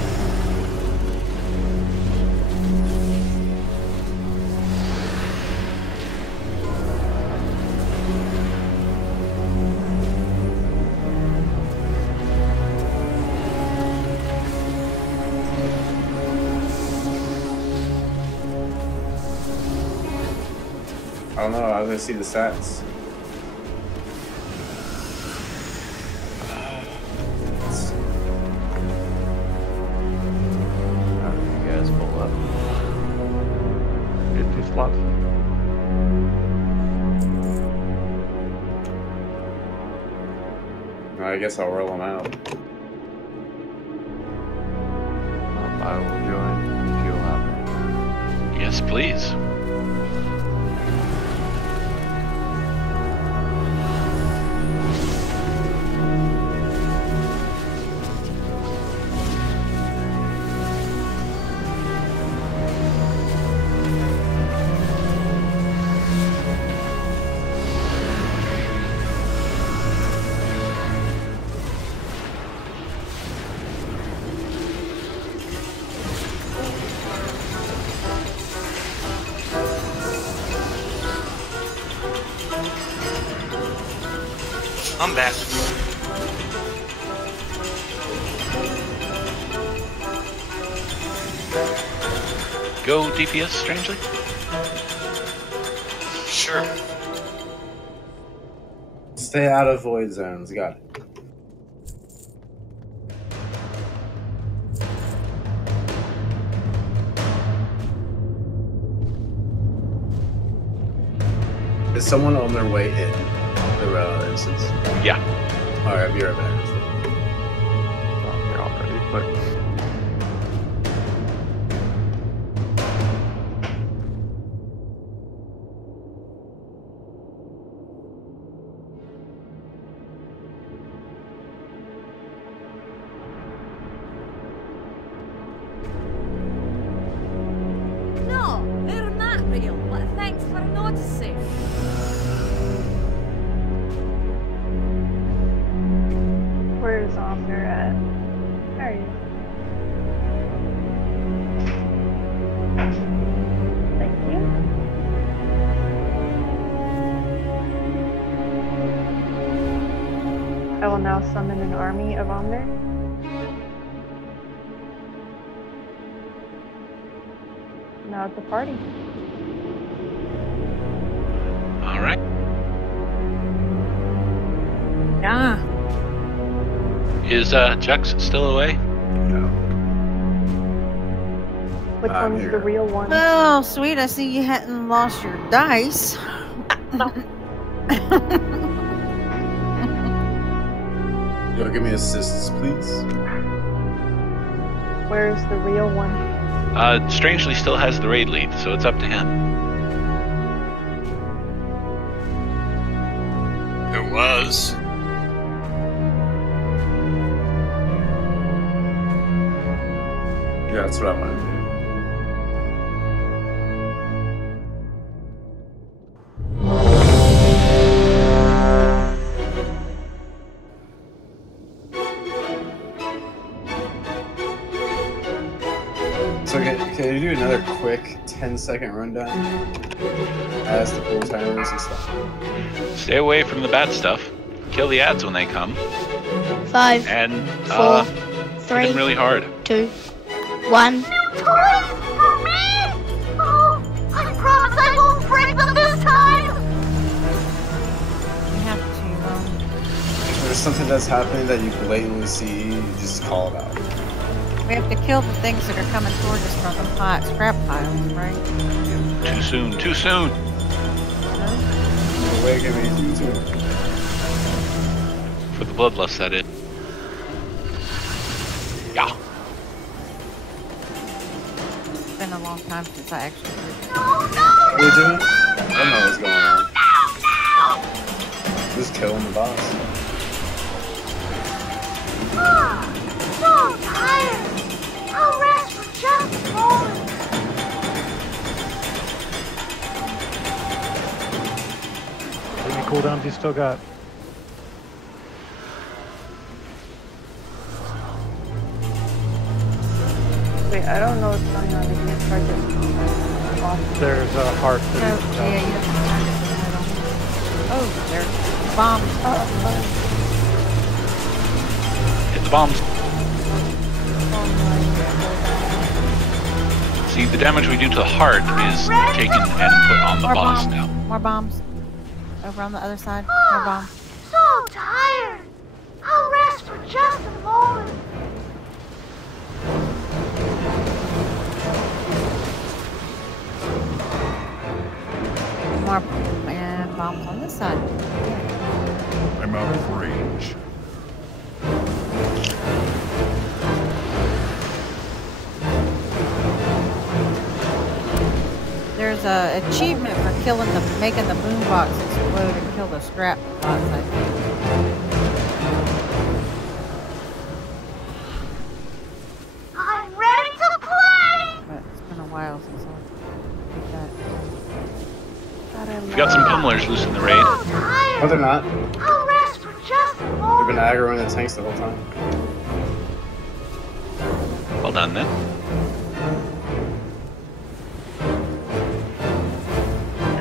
I don't know, I was gonna see the stats. How do you guys pull up? 50 slots. I guess I'll roll them out. I will join if you'll have me. Yes, please. I'm back. Go DPS, strangely? Sure. Stay out of void zones, got it. Is someone on their way in the instance? Yeah. Alright, be right back. Oh, they're all ready, but... No, they're not real, but thanks for noticing. Where's Omner at? There he is. Thank you. I will now summon an army of Omner. Now at the party. All right. Yeah. Is Jux still away? No. Which I'm one's here. the real one? Oh, sweet. I see you hadn't lost your dice. You'll give me assists, please? Where's the real one? Strangely still has the raid lead, so it's up to him. It was. Yeah, that's what I want to do. So can you do another quick like 10-second rundown as the pull timers and stuff. Stay away from the bad stuff. Kill the ads when they come. 5, And 4, hit 3, them really hard. 2, 1. New toys for me? Oh, I promise I won't break them this time! You have to, If there's something that's happening that you blatantly see, you just call it out. we have to kill the things that are coming towards us from the scrap piles, right? Too soon, too soon. Awaken me too soon. For the bloodlust set in. Yeah. It's been a long time since I actually heard it. What are you doing? I don't know what's going on. Just killing the boss. So tired! I'll rest for just a moment. How many cooldowns you still got? Wait, I don't know what's going on. They can't target. There's a heart So, that is yeah, you have to target the middle. Oh, there's bombs. Hit the bombs. See, the damage we do to the heart is taken and put on the More boss bombs. now. More bombs. Over on the other side. More bombs. So tired! I'll rest for just a moment. More and bombs on this side. I'm out of range. There's a achievement for making the boombox explode and kill the scrap box, I think. I'm ready to play! But it's been a while since I did that. We got some pummelers loose in the raid. So tired! No, they're not. I'll rest for just a They've moment. been aggroing the tanks the whole time. Well done then.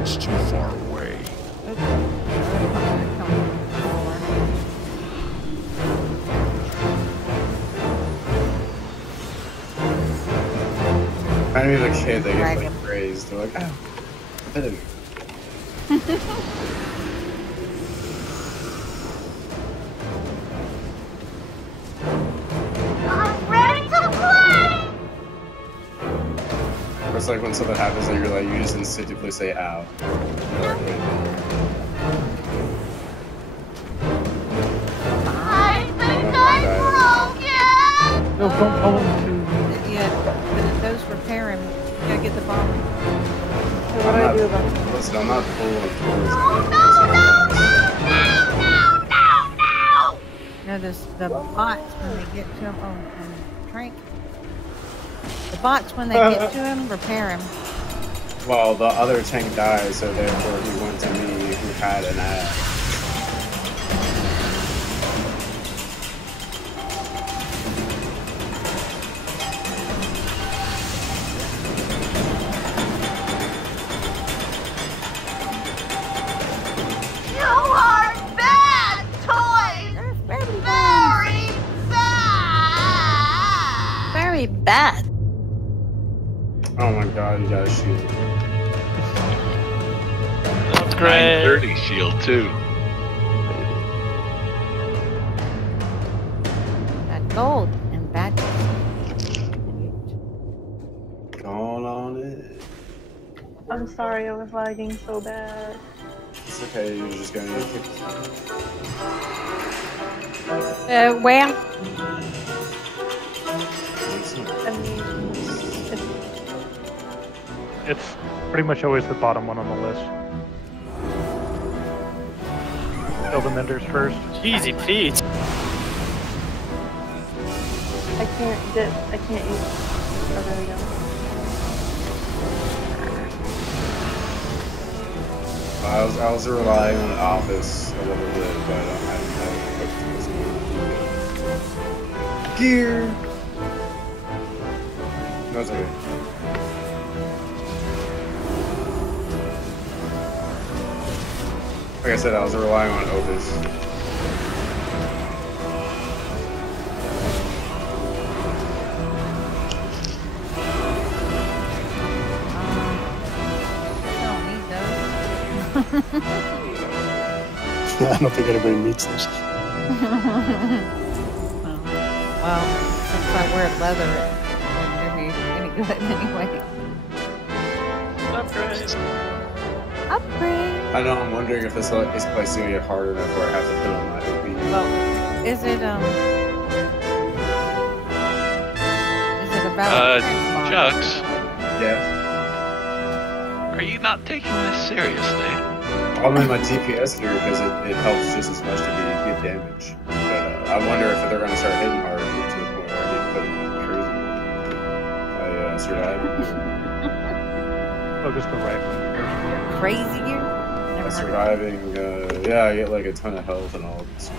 It's too far away. I mean, the kid, they get like praised. They're like, oh, I didn't. I'm ready to play! It's like when something happens and you're like, you just instinctively say, ow. I think I'm broken! No, don't pull him Yeah, but it does repair him. You gotta get the bomb. So what do I do about it? Listen, I'm not pulling towards No, the bots when they get to him. Oh, and Trank. The bots when they get to him, repair him. Well, the other tank died, so therefore he went to me who had an ad. You are bad toys! Very bad! Very bad. Oh my god, you got a shield. That's great. 930 shield too. Got gold and badges. Going on it. I'm sorry, I was lagging so bad. It's okay, you're just gonna get kicked. Where? I mean, It's pretty much always the bottom one on the list. Kill the menders first. Easy Pete. I can't use. Oh, there we go. I was relying on Office a little bit, but I didn't have gear. No, it's okay. Like I said, I was relying on Opus. I don't think anybody needs this. Well, since I wear leather, it won't do me any good anyway. Upgrade. I know. I'm wondering if this place is gonna get harder enough where I have to put on my OP. Well, is it a valid Chucks, Yes. are you not taking this seriously? I'm in my DPS gear because it helps just as much to good damage. But I wonder if they're gonna start hitting harder to the point where I need to put it crazy. I survived. Focus the right. crazy gear? Surviving, yeah, I get like a ton of health and all this.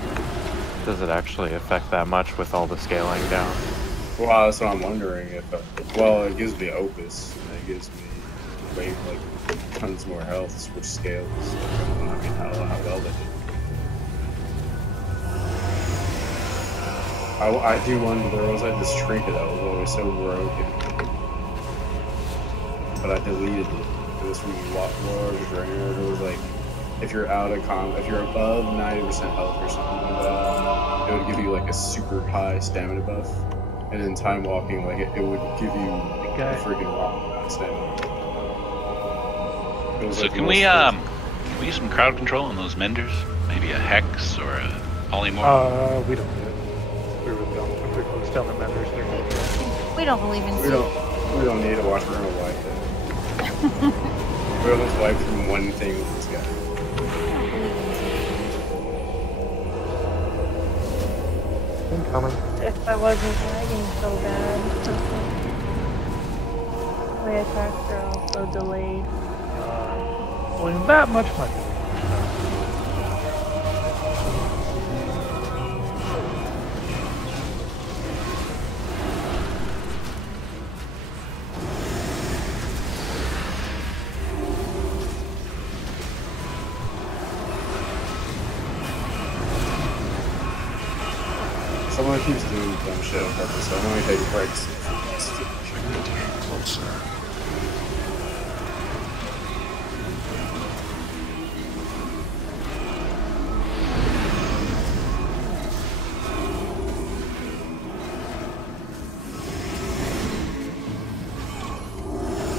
Does it actually affect that much with all the scaling down? Well, that's what I'm wondering. If well, it gives me Opus, and it gives me way like tons more health, which scales. So I mean, I don't know how well they do. I do wonder. There was like this trinket that was always so broken, but I deleted it. It was from Large Drainer. It was like, if you're out of if you're above 90% health or something like that, it would give you like a super high stamina buff. And in Timewalking, like it would give you a freaking rock stamina. So like can we use some crowd control on those menders? Maybe a hex or a polymorph? We don't do it. We really don't. If they're close down the menders, they're not. We don't believe in We don't need to watch. We're gonna wipe it. We're almost wiped from one thing with this guy. Incoming. If I wasn't lagging so bad. My attacks are also delayed. Well, that much money. Someone keeps doing dumb shit on purpose, so I'm gonna take breaks. Closer.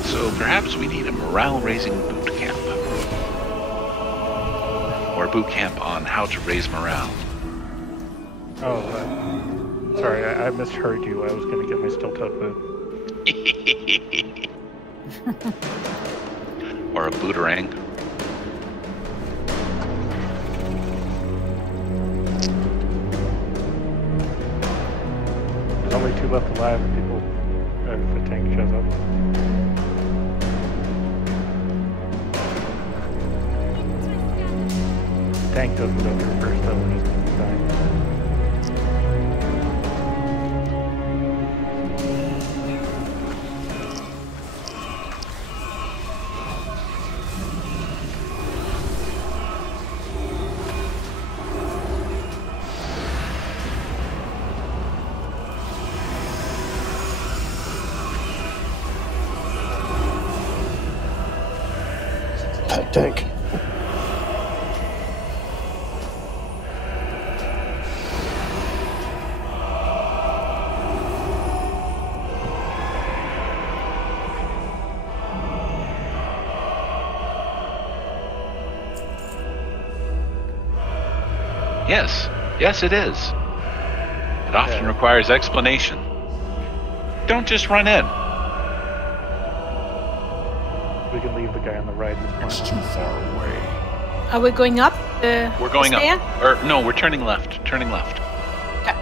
So perhaps we need a morale-raising boot camp. Or a boot camp on how to raise morale. Oh, sorry, I misheard you. I was going to get my steel-toed boot. Or a booterang. There's only 2 left alive if people, if the tank shows up. Tank doesn't go through first, though. We're just dying. Tank. Yes, it is. It often requires explanation. Don't just run in. We can leave the guy on the right. It's too far away. Are we going up? We're going up. Or no, we're turning left. Turning left. Okay.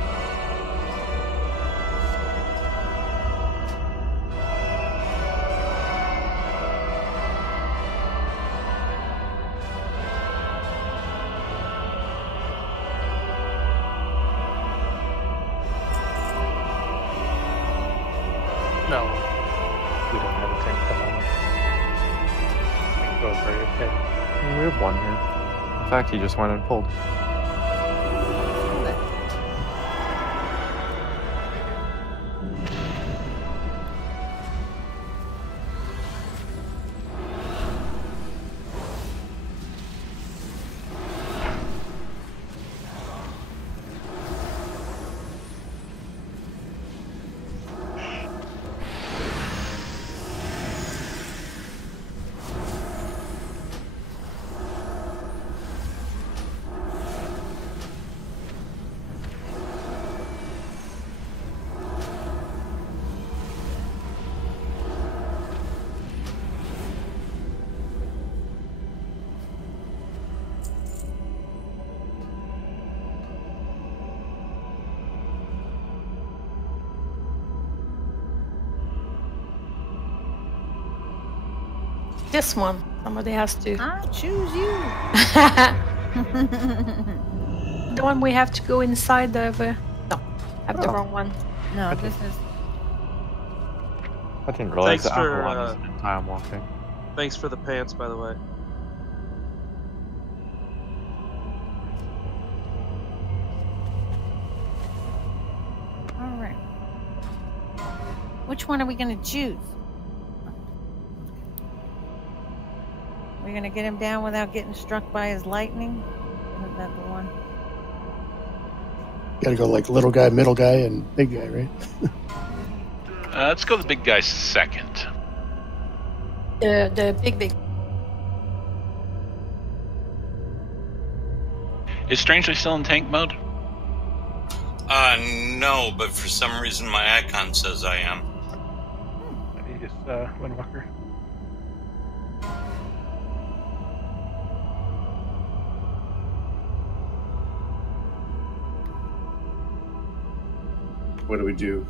No, we don't have a tank at the moment. I think those are okay. We have one here. In fact, he just went and pulled. This one. Somebody has to. I choose you. The one we have to go inside of. No, I have the wrong one. No, this is. I didn't realize Thanks that for, Aqualung was in time walking. Thanks for the pants, by the way. All right. Which one are we going to choose? We're going to get him down without getting struck by his lightning? Isn't that the one? Gotta go like little guy, middle guy, and big guy, right? Let's go the big guy second. The big. Is Strangely still in tank mode? No, but for some reason my icon says I am. He just Windwalker. What do we do?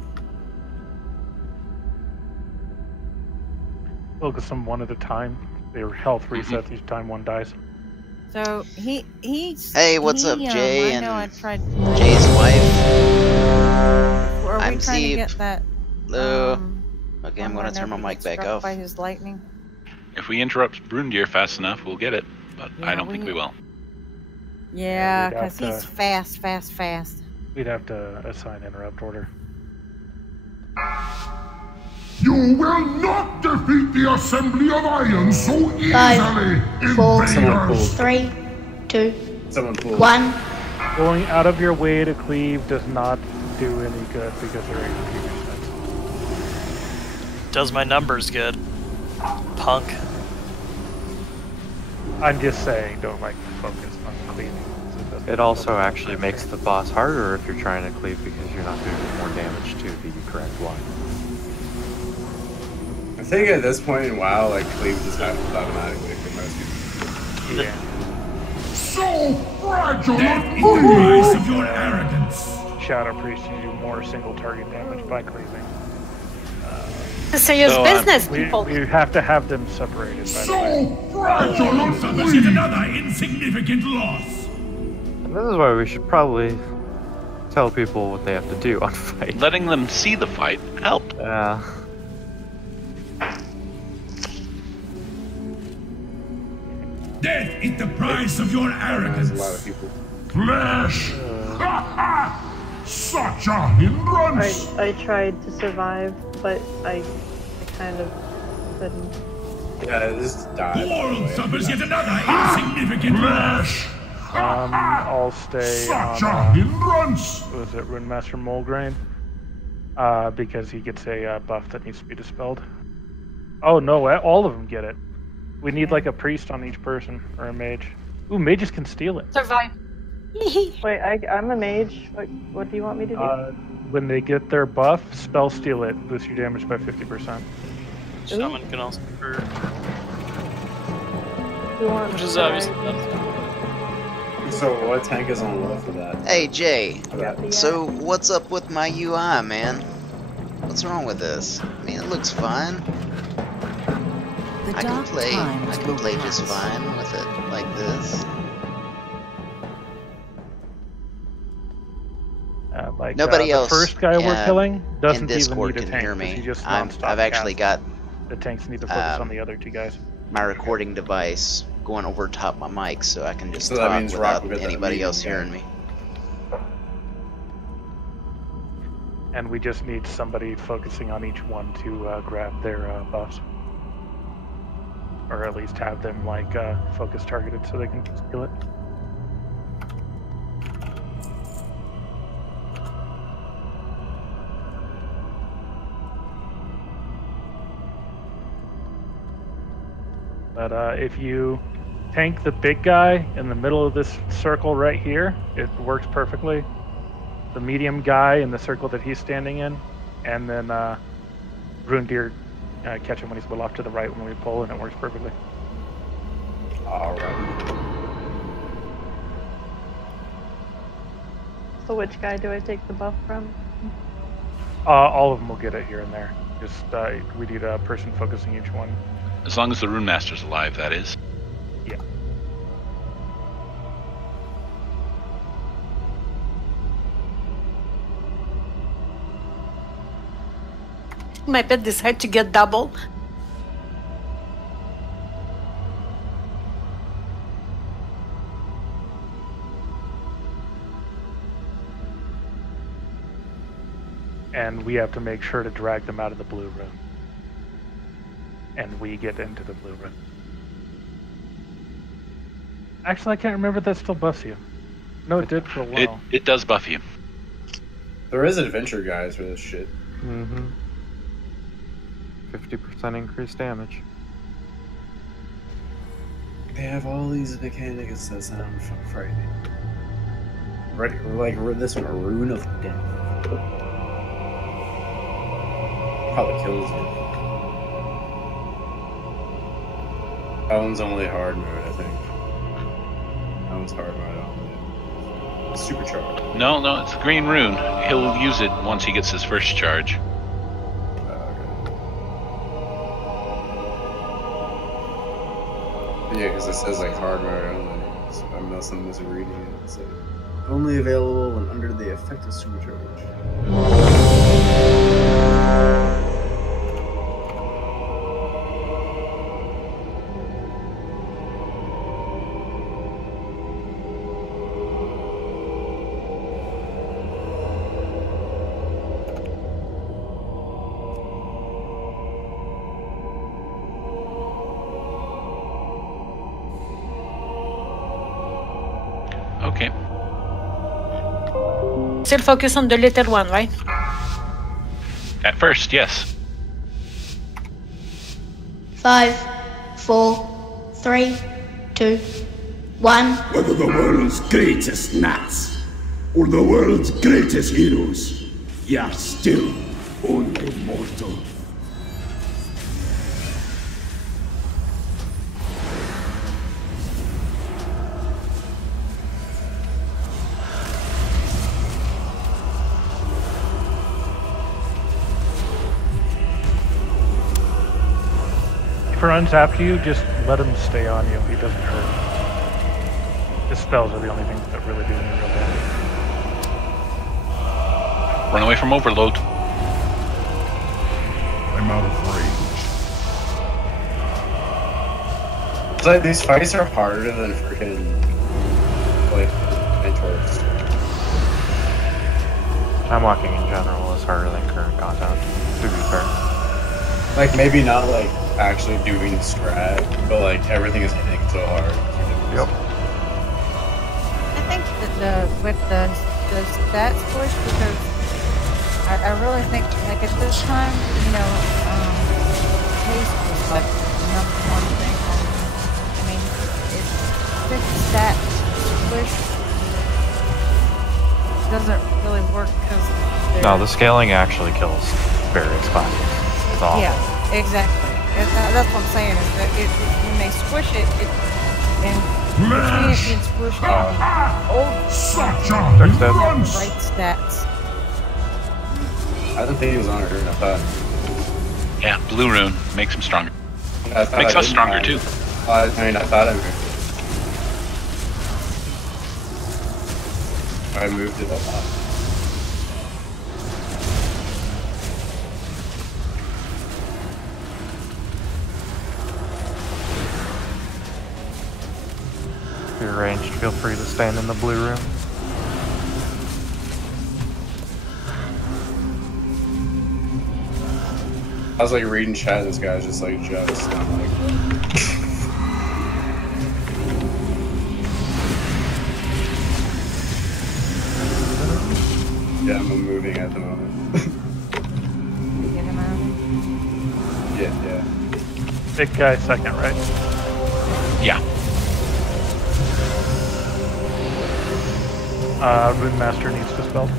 Focus them one at a time. Their health resets each time one dies. So he's. Hey, what's up, Jay? I know I tried. Jay's wife. Are we I'm trying Steve. to get that? Okay, I'm gonna turn my mic back struck off. By his lightning. If we interrupt Brundir fast enough, we'll get it. But Yeah, I don't think we will. Yeah, we'd have because he's fast. We'd have to assign interrupt order. You will not defeat the Assembly of Iron so easily, 5, 4, invaders! 3, 2, Someone pull. 1. Going out of your way to cleave does not do any good because they're HP resets. Does my numbers good. Punk. I'm just saying, don't like focus on cleaving. It also actually makes the boss harder if you're trying to cleave because you're not doing more damage to the correct one. I think at this point in WoW, like cleave just happens automatically for most people. Yeah. So fragile and rise of your arrogance! Shadow Priest, you do more single target damage by cleaving. Serious business, we people. have to have them separated, by the way. So fragile and So that's yet another insignificant loss. And this is why we should probably tell people what they have to do on fight. Letting them see the fight helped. Yeah. Death is the price of your arrogance. There's a lot of people. flesh! Ha ha! Such a hindrance! I tried to survive, but I kind of couldn't. Yeah, just die. World suffers yet another insignificant loss. I'll stay Such on, a hindrance! was it Runemaster Mulgrain? Because he gets a buff that needs to be dispelled. Oh no, all of them get it. We need like a priest on each person, or a mage. Ooh, mages can steal it. Survive. Wait, I'm a mage. What do you want me to do? When they get their buff, spell steal it, boost your damage by 50%. Shaman can also convert. Who wants Which is to obviously die? So what tank is on left for that? Hey, Jay. Okay. So what's up with my UI, man? What's wrong with this? I mean, it looks fine. I can play just fine with it like this. Nobody else. The first guy we're killing doesn't in even Discord need a can tank. hear 'cause me. he just I've non-stop actually casts. got The tanks need to focus on the other two guys. my recording device going over top my mic so I can just So that talk means Rock will without get that anybody medium else guy. hearing me. And we just need somebody focusing on each one to grab their buffs. Or at least have them like focus targeted so they can steal it. But if you tank the big guy in the middle of this circle right here, it works perfectly. The medium guy in the circle that he's standing in, and then Rune Deer catch him when he's a little off to the right when we pull, and it works perfectly. Alright. So which guy do I take the buff from? All of them will get it here and there. Just we need a person focusing each one. As long as the Rune Master's alive, that is. Yeah. My pet decided to get double. And we have to make sure to drag them out of the blue room. And we get into the blue room. Actually, I can't remember if that still buffs you. No, it did for a while. It does buff you. There is adventure guys for this shit. Mm-hmm. 50% increased damage. They have all these mechanics that sound frightening. Right, like this one, a Rune of Death. Probably kills you. That one's only hard mode, I think. That one's hard mode only. Supercharged. No, it's a green rune. He'll use it once he gets his first charge. Yeah, because it says like hard mode only. So I'm misreading it. It's like only available when under the effect of supercharge. Okay. Still focus on the little one, right? At first, yes. 5, 4, 3, 2, 1. Whether the world's greatest nuts or the world's greatest heroes, you're still only mortal. If he runs after you, just let him stay on you. He doesn't hurt. His spells are the only things that really do any real damage. Run away from overload. I'm out of range. It's like these fights are harder than freaking like mentors. Timewalking in general is harder than current content, to be fair. Like maybe not like actually doing strat, but like everything is hitting so hard. Yep. I think that with the stats push, because I really think like at this time, you know, pace was like number one thing. I mean, the stats push doesn't really work because No, the scaling actually kills various classes. It's awful. Yeah, exactly. That's what I'm saying. Is that when they squish it, and between it being squished and the right stats. I didn't think he was on it, I thought. Yeah, blue rune makes him stronger. I thought Makes I us didn't stronger have too. it. I thought I moved it a lot. If you're ranged, feel free to stand in the blue room. I was like reading chat and this guy's just like just. I'm like. Yeah, I'm moving at the moment. Get him out. Yeah. Big guy second, right? Yeah. Rune Master needs dispelled.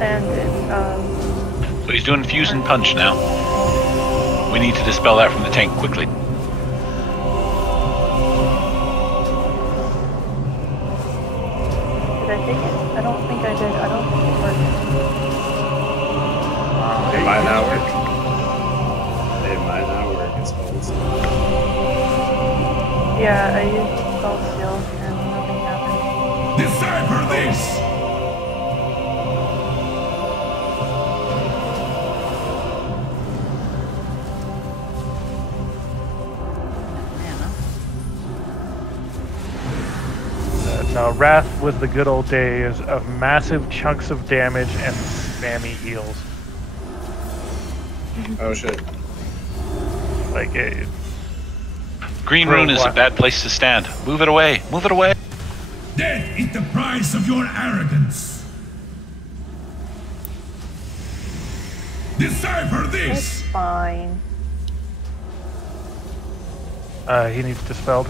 And it's, So he's doing Fusion Punch now. We need to dispel that from the tank quickly. did I take it? I don't think I did. I don't think it worked. It might not work. It might not work. It's spells. Yeah, I used spell skill and nothing happened. Decipher this! No, Wrath was the good old days of massive chunks of damage and spammy heals. Oh shit. Like it. Green Rune is a bad place to stand. Move it away. Move it away. Death is the price of your arrogance. Decipher It's this! fine. He needs dispelled.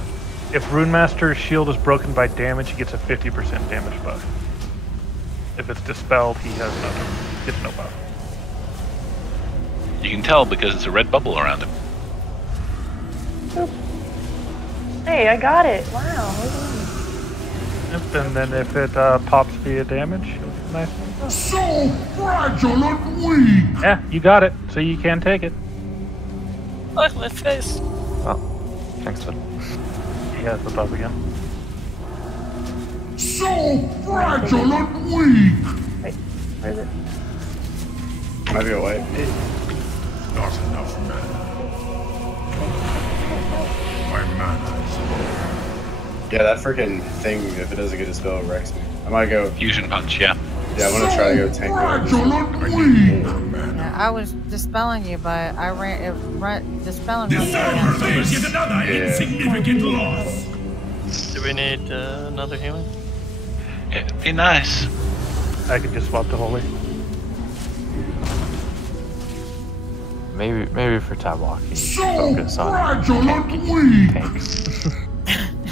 If Rune Master's shield is broken by damage, he gets a 50% damage buff. If it's dispelled, he has nothing. He gets no buff. You can tell because it's a red bubble around him. Oop. Hey, I got it. Wow. Yep, and then if it pops via damage, you'll get a nice one. So fragile and weak! Yeah, you got it, so you can take it. Look, my face. Oh, thanks, bud. He has the buff again. So fragile and weak! Wait, where is it? Might be a white. Not enough mana. My mana is low. Yeah, that freaking thing, if it doesn't get a spell, it wrecks me. I might go. Fusion Punch, yeah. Yeah, I'm gonna try to go tank mode. Yeah, I was dispelling you, but I dispelling you. Yet another insignificant loss. Do we need another healing? It'd be nice. I could just swap to Holy. Maybe for Timewalking, So focus on fragile and weak! tanks.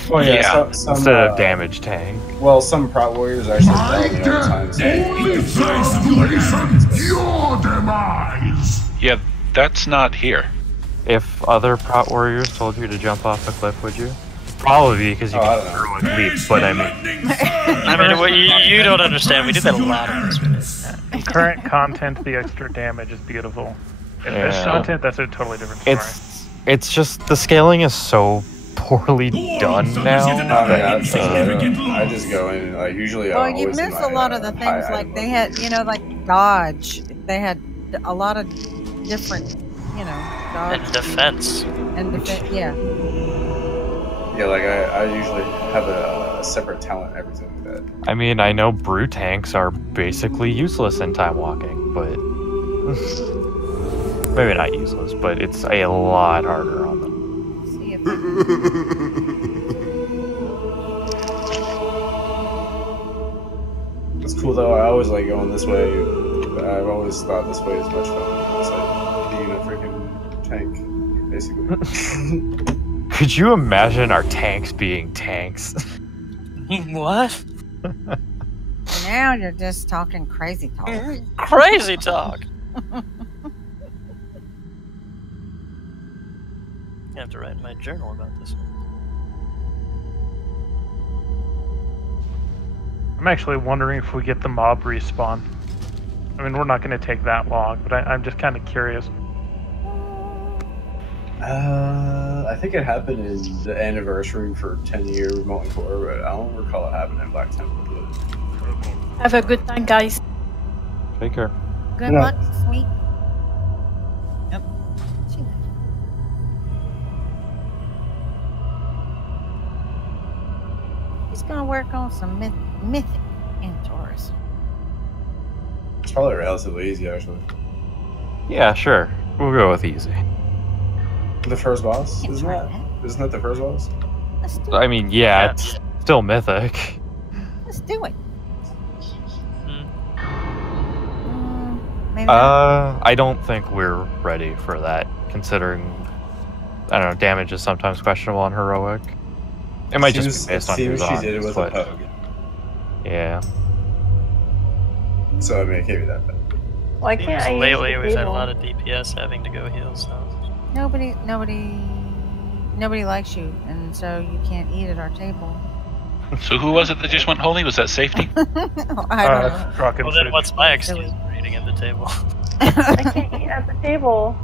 Well, yeah, some, instead of damage tank. Well, some prot warriors actually spell me all the time. So. Only place to listen your demise! Yeah, that's not here. If other prot warriors told you to jump off a cliff, would you? Probably because you can throw and leap, but I mean... I mean, what you don't understand. We did that a lot of this. In current content, the extra damage is beautiful. In this content, that's a totally different story. It's just, the scaling is so poorly done now. I just go in and like usually. Well, you miss a lot of the things like they had, like dodge. They had a lot of different, dodge. And defense. And defense, yeah. Yeah, like I usually have a separate talent everything like that. I mean, I know brew tanks are basically useless in Timewalking, but maybe not useless, but it's a lot harder on them. See if It's cool though. I always like going this way. But I've always thought this way is much fun. It's like being a freaking tank, basically. Could you imagine our tanks being tanks? What? Now you're just talking crazy talk. Crazy talk. I have to write in my journal about this one. I'm actually wondering if we get the mob respawn. I mean, we're not going to take that long, but I'm just kind of curious. I think it happened in the anniversary for 10-year Remote and Core, but I don't recall it happening in Black Temple. Have a good time, guys. Take care. Good luck, sweet. Yep. gonna work on some mythic Taurus. It's probably relatively easy, actually. Yeah, sure. We'll go with easy. The first boss? Isn't that the first boss? Let's do I mean, yeah, it's still mythic. Let's do it. I don't think we're ready for that, considering, I don't know, damage is sometimes questionable on heroic. It might just be based on who's on. She did it with a poke. Yeah. So, I mean, it can't be that bad. Why can't I Lately, use the we've had a table? lot of DPS having to go heal, so... Nobody likes you, and so you can't eat at our table. So who was it that just went holy? Was that safety? I don't know. Well, then what's my excuse for eating at the table? I can't eat at the table.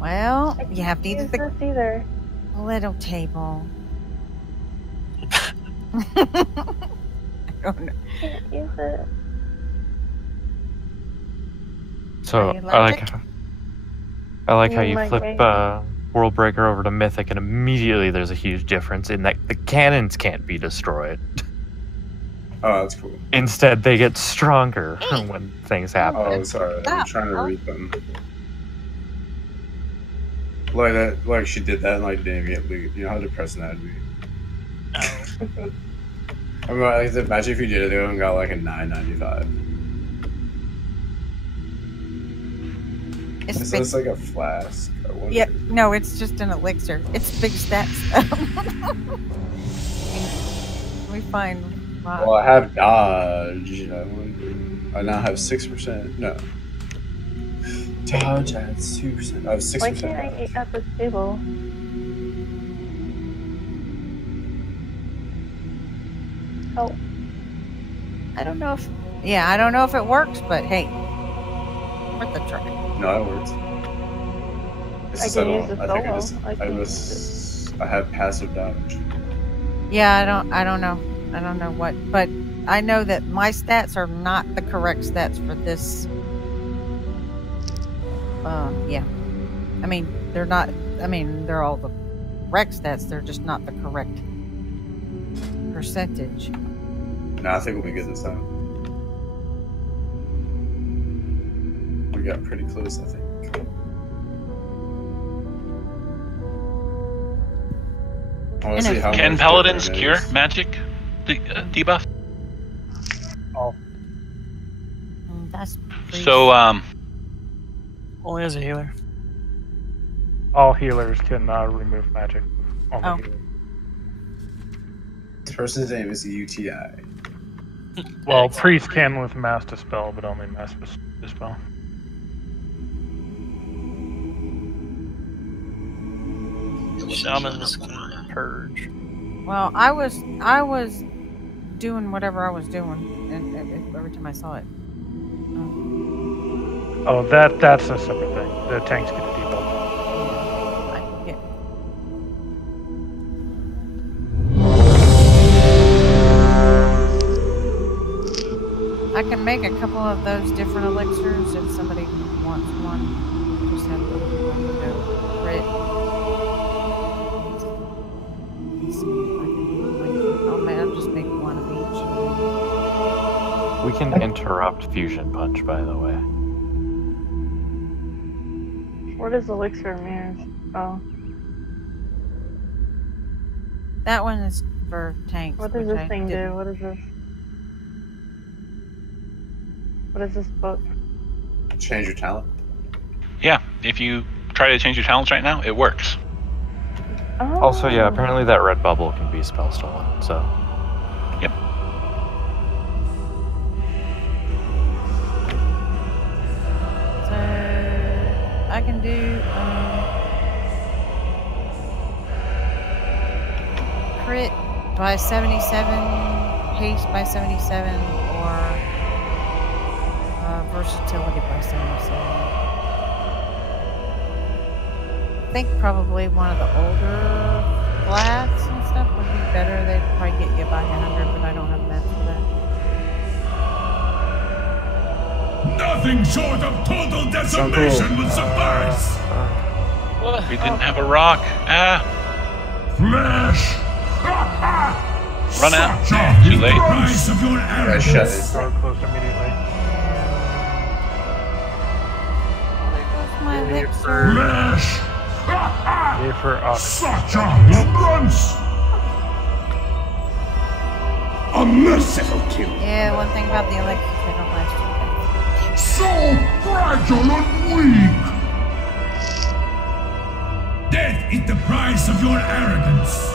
Well, you have to eat at the either. little table. I don't know. Can't use it. So you I like how You you might flip be. World Breaker over to Mythic, and immediately there's a huge difference in that the cannons can't be destroyed. Oh, that's cool. Instead, they get stronger when things happen. Oh, sorry. I'm trying to read them. Like that, like she did that and like didn't even get loot. You know how depressing that'd be. I mean, like, imagine if you did it though and got like a 995. It's So it's like a flask. Yeah, no, it's just an elixir. It's big stats. We find. Well, I have dodge. I now have 6%. No. Dodge at 2%. I have 6%. Why can't I eat at the table? Oh. I don't know if. Yeah, I don't know if it works, but hey, worth the try. No, it works. It's I just can I use don't. the I think solo. I have passive dodge. Yeah, I don't know. I don't know what, but I know that my stats are not the correct stats for this. Yeah. I mean, they're not. I mean, they're all the correct stats. They're just not the correct percentage. No, I think we'll be good this time. We got pretty close, I think. I wanna see how Can much paladins different it cure is. magic debuff? Oh. That's So, Only as a healer. All healers can remove magic. Only Oh. healers. This person's name is UTI. Well, priest can with mass dispel, but only mass dispel. Shamans can purge. Well, I was doing whatever I was doing, and every time I saw it. Oh, that's a separate thing. The tanks get a debuff. I can get. I can make a couple of those different elixirs if somebody wants one. Just have to go crit. Let's see if I can oh man, I'll just make one of each. We can interrupt Fusion Punch, by the way. What is elixir mirrors? Oh. That one is for tanks. What does which this I thing didn't- do? What is this? What is this book? Change your talent. yeah, if you try to change your talents right now, it works. Oh. Also, yeah, apparently that red bubble can be spell stolen, so. Yep. So I can do crit by 77, haste by 77, or versatility by 77. I think probably one of the older flats and stuff would be better. They'd probably get you by 100, but I don't have that for that. Nothing short of total decimation would suffice. We didn't have a rock. Ah. Flesh! Run out. Such Too late. price of your I shut arrogance. it. Door closed immediately. My Yay lips for, are. Flesh! yay for Ox. Such a hindrance! A merciful kill. Yeah, one thing about the Alexis, they don't last too long. So fragile and weak! Death is the price of your arrogance.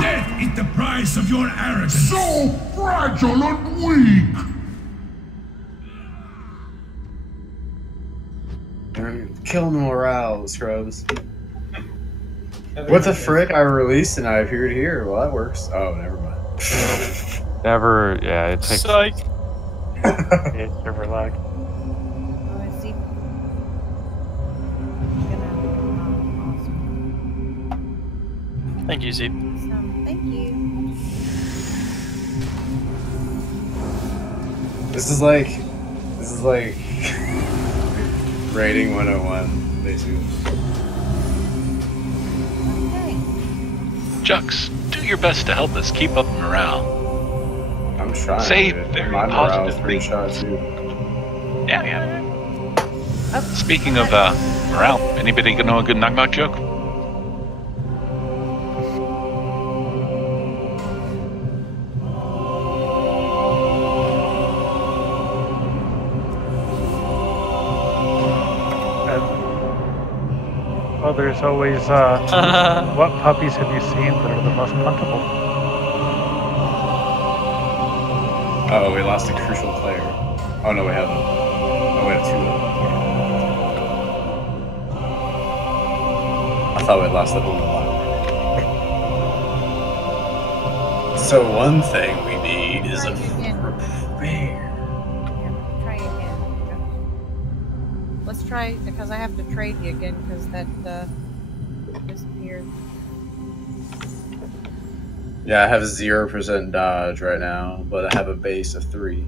Death is the price of your arrogance. So fragile and weak! Killing the morale, scrubs. What the frick? I released and I appeared here. Well, that works. Oh, never mind. Never, yeah, it takes. Psych. Yeah, server lag. Oh, I see. Thank you, Zeep. Thank you. This is like rating 101, basically. Jux, do your best to help us keep up morale. I'm trying. Say dude. very My morale is positive pretty things. shot too. Yeah. Speaking of morale, anybody know a good knock-knock joke? Well, there's always, what puppies have you seen that are the most puntable? Oh, we lost a crucial player. Oh no, we haven't. Oh, we have two of them. I thought we lost the whole lot. So one thing we need is a prepare. Try again. Let's try, because I have to trade you again, because that disappeared. Yeah, I have 0% dodge right now, but I have a base of 3.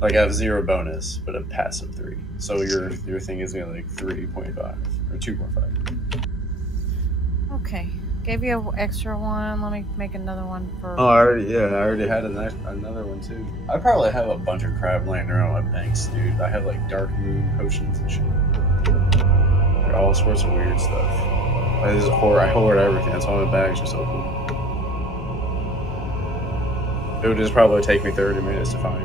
Like I have 0 bonus, but a passive 3. So your thing is gonna be like 3.5 or 2.5. Okay. Gave you an extra one. Let me make another one for. Oh, I already had another one too. I probably have a bunch of crap laying around my banks, dude. I have like dark moon potions and shit. Like all sorts of weird stuff. Like, this is horror. I hoard everything. That's why my bags are so cool. It would just probably take me 30 minutes to find.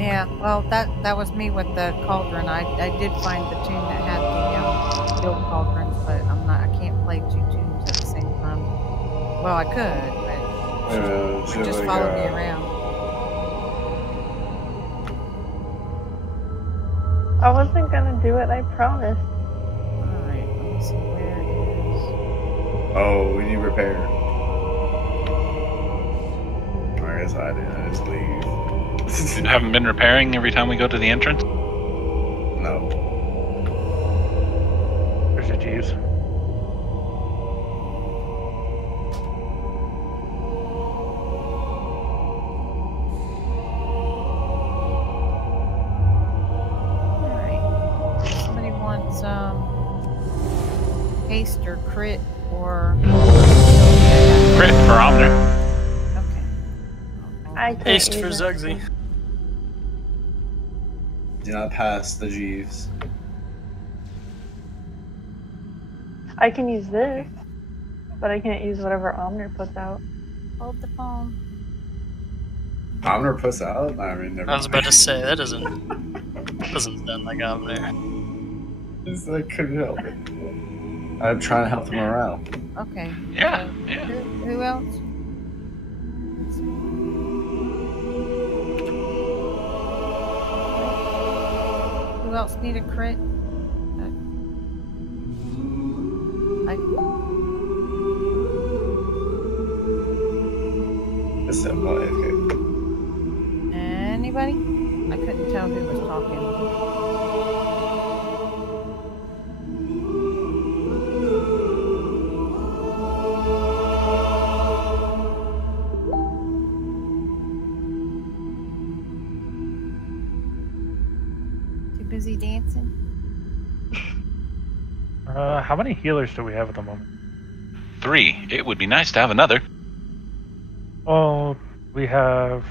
Yeah, well, that was me with the cauldron. I did find the tune that had the build cauldrons, but I can't play 2 tunes at the same time. Well, I could, but you just like, follow me around. I wasn't gonna do it, I promise. Alright, let me see where it Oh, we need repair. I guess I did. I just leave. You haven't been repairing every time we go to the entrance? No. There's your Jeeves. Somebody wants haste or crit or Crit for Omner. I can't Haste for use it. Zugsy. Do not pass the Jeeves. I can use this, but I can't use whatever Omner puts out. Hold the phone. Omner puts out? I mean, never I was mind. about to say that doesn't sound like Omner. It's like, couldn't help it. I'm trying to help the morale. Okay. Yeah, Who else? Who else need a crit? This is okay. Anybody? I couldn't tell who was talking. he dancing? How many healers do we have at the moment? 3. It would be nice to have another. Oh, we have.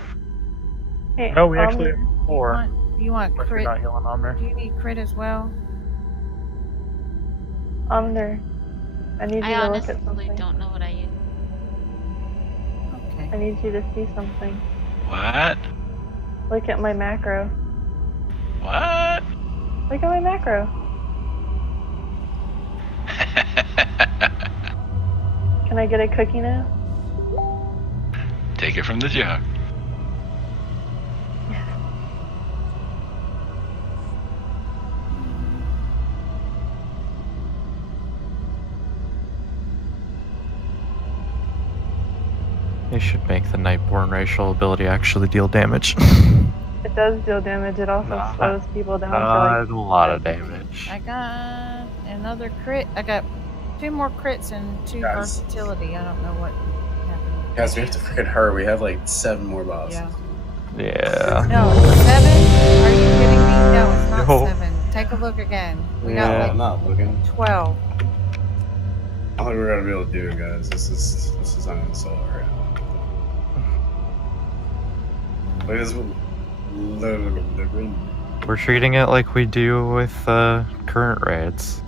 Hey, No, we actually have 4. You want Unless you're crit? not healing on there. Do you need crit as well? Omner, I need you I to look at honestly something. don't know what I use. Okay. I need you to see something. What? Look at my macro. What? Look at my macro. Can I get a cookie now? Take it from the jug. They should make the Nightborn racial ability actually deal damage. It does deal damage. It also slows people down for A lot of damage. I got another crit. I got 2 more crits and 2 Guys. versatility. I don't know what happened. Guys, we have to freaking hurry. We have like 7 more bosses. Yeah. No, 7? Are you kidding me? No, it's not No. 7. Take a look again. We Yeah, got I'm like not looking. 12. I don't think we're gonna be able to do it, guys. This is uninstalled right now. Look at this. We're treating it like we do with current raids.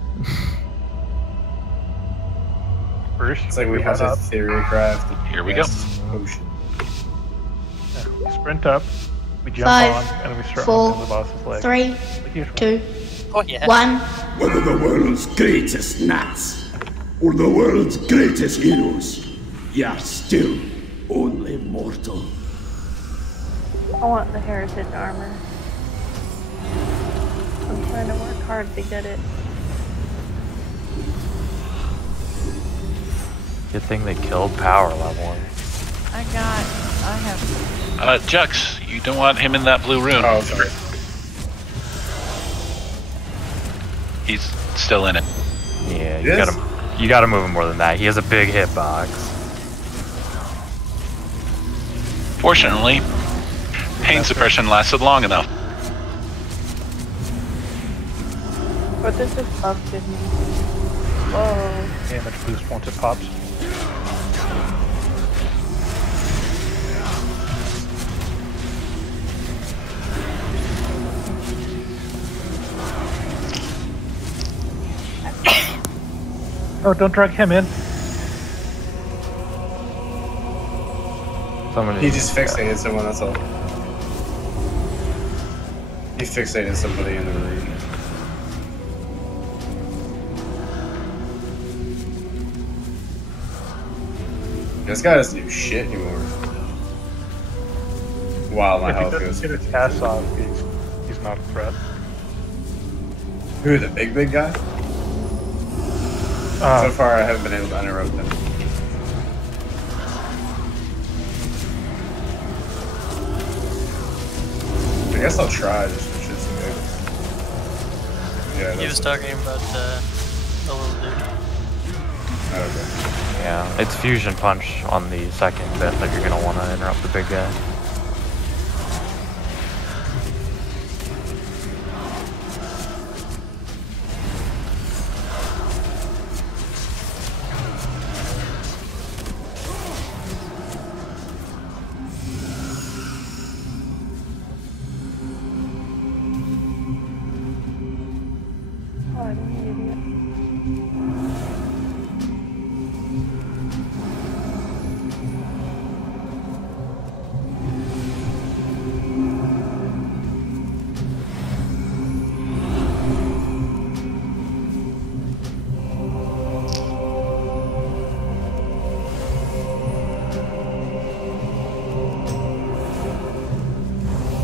First, It's like we have to theory craft. Here we go. Potion. We sprint up, we jump 5, on, and we start 4, on the boss's leg. 3, Like usual. 2, Oh, yeah. 1. Whether the world's greatest nuts or the world's greatest heroes, you're still only mortal. I want the heritage armor. I'm trying to work hard to get it. Good thing they killed power leveling. I have. Jux, you don't want him in that blue room. Oh, sorry. He's still in it. Yeah, Yes? you gotta move him more than that. He has a big hitbox. Fortunately, pain suppression lasted long enough. What does this buff give me? Whoa. Damage boost once it pops. Oh, don't drag him in. He just fixated someone, that's all. He fixated somebody in the room. This guy doesn't do shit anymore. Wow, my If he health doesn't goes. get his ass off, he's not a threat. Who, the big guy? So far, I haven't been able to uninterrupt him. I guess I'll try just for shits and giggles. Yeah, He was talking about the little dude. Okay. Yeah, it's fusion punch on the second bit that you're gonna want to interrupt the big guy. Oh, I don't need it.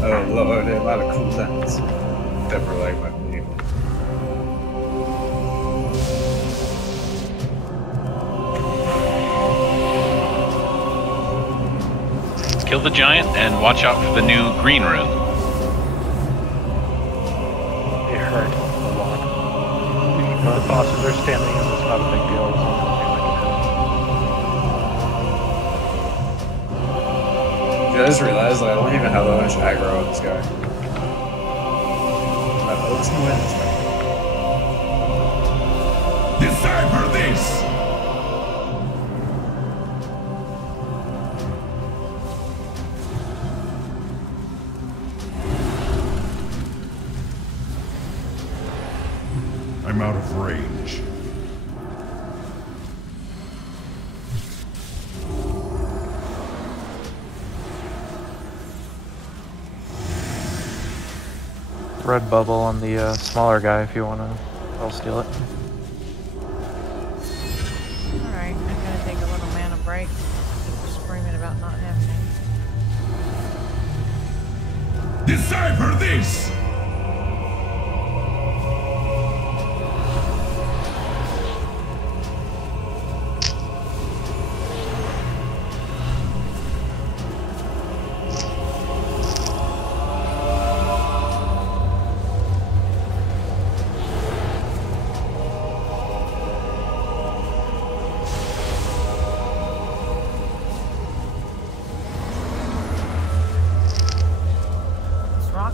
Oh lord, a lot of cooldowns. Except for like my name. Kill the giant and watch out for the new green rune. It hurt a lot. The bosses are standing in, it's not a big deal. It's not Dude, I just realized like, I don't even have that much aggro on this guy. listen to this. Decipher this! I'm out of range. Red bubble on the smaller guy if you want to. I'll steal it. Alright, I'm gonna take a little mana break. People screaming about not having any. Decipher this!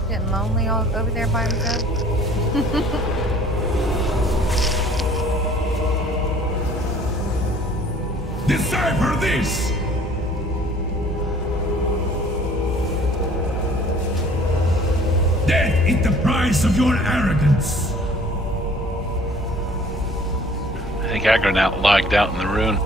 Getting lonely all over there by himself. Decipher this! Death is the price of your arrogance. I think Agronaut logged out in the rune.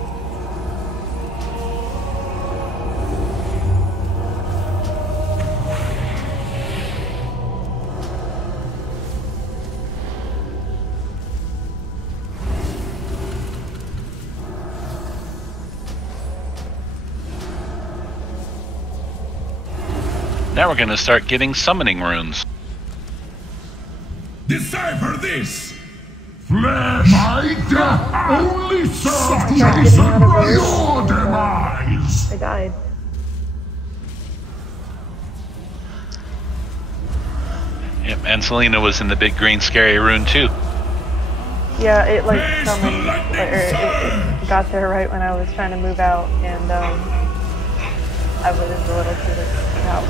Now we're going to start getting summoning runes. Decipher this! Flesh! My death only serves to hasten your demise! I died. Yep, and Selena was in the big green scary rune too. Yeah, it like summoned, it got there right when I was trying to move out, and I was a little too late to move out.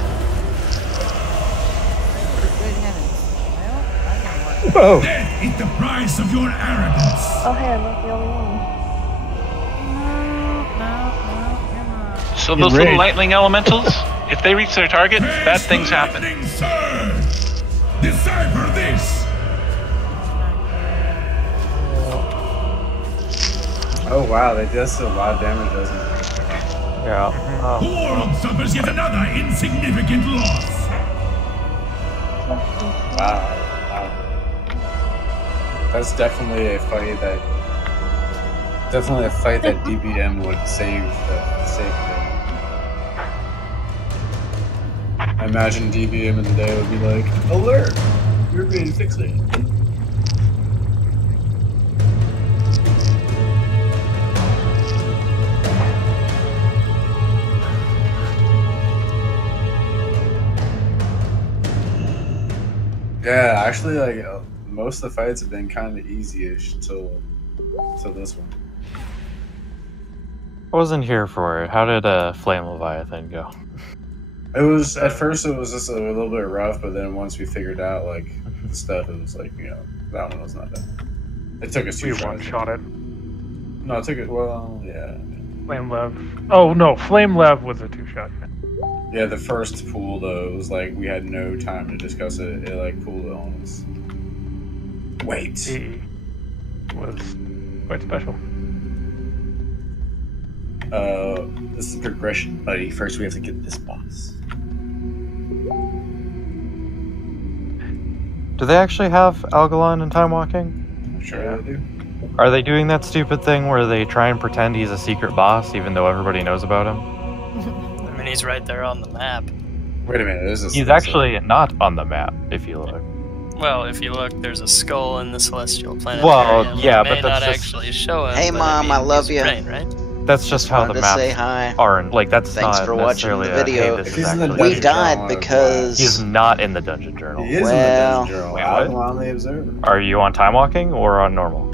Whoa! Death is the price of your arrogance. Oh hey, I'm not the only one. So those little lightning elementals, if they reach their target, bad things happen. Decipher this. Oh wow, they just do a lot of damage, doesn't it? Yeah. The world suffers yet another insignificant loss. Wow. That's definitely a fight that DBM would save the I imagine DBM in the day would be like, alert! You're being fixated. Yeah, actually, like most of the fights have been kind of easy-ish till this one. I wasn't here for it. How did Flame Leviathan go? It was at first it was just a little bit rough, but then once we figured out like the stuff, it was like that one was not bad. It took us 2 We tries. one-shot it. No, it took it. Well, yeah. Flame Lev. Oh no, Flame Lev was a 2-shot. Yeah, the first pool though, it was like we had no time to discuss it. It like pooled on us. Wait. He was quite special. This is progression, buddy. First we have to get this boss. Do they actually have Algalon in Timewalking? I'm sure they do. Are they doing that stupid thing where they try and pretend he's a secret boss even though everybody knows about him? I mean, he's right there on the map. Wait a minute, He's actually not on the map, if you look. Well, if you look, there's a skull in the celestial planet. Well, yeah, may but that's not just... actually show him. Hey, but Mom, I love you. Brain, right? That's just how the wanted to say maps hi. aren't. Like, that's Thanks not for watching necessarily the video. a, hey, this is in the actually We died because He's not in the Dungeon Journal. He is Well- in the Dungeon Journal. Wait, I'm what? on the Observer. Are you on Timewalking or on normal?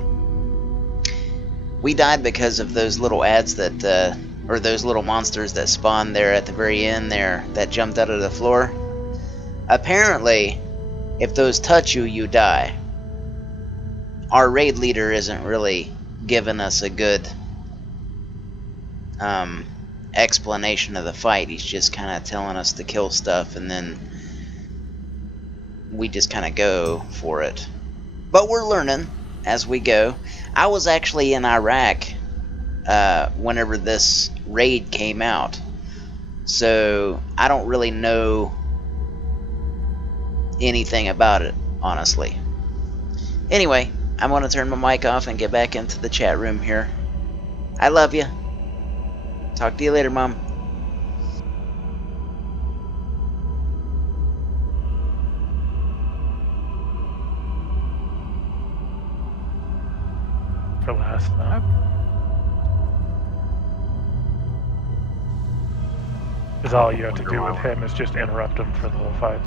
we died because of those little ads that, or those little monsters that spawned there at the very end there that jumped out of the floor. Apparently, if those touch you, you die. Our raid leader isn't really giving us a good explanation of the fight. He's just kind of telling us to kill stuff, and then we just kind of go for it. But we're learning as we go. I was actually in Iraq whenever this raid came out, so I don't really know anything about it, honestly. Anyway, I'm going to turn my mic off and get back into the chat room here. I love you. Talk to you later, Mom. For last time. Because all you have to do with him is just interrupt him for the whole fight.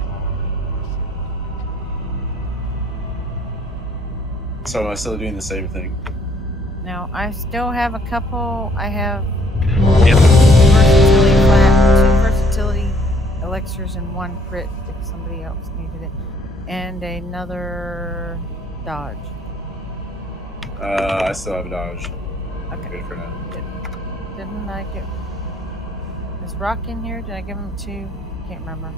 So am I still doing the same thing? No, I still have a couple. I have Yep. two versatility elixirs and 1 crit if somebody else needed it, and another dodge. I still have a dodge. Okay. Good for now. Didn't I get? Is Rock in here? Did I give him 2? Can't remember.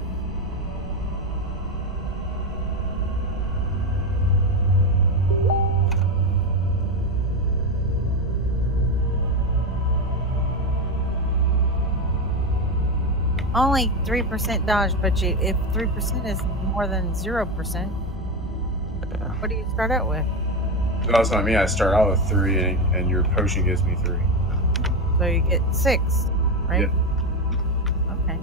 Only 3% dodge, but if 3% is more than 0%, what do you start out with? That's what I mean. I start out with 3, and your potion gives me 3. So you get 6, right? Yep. Okay.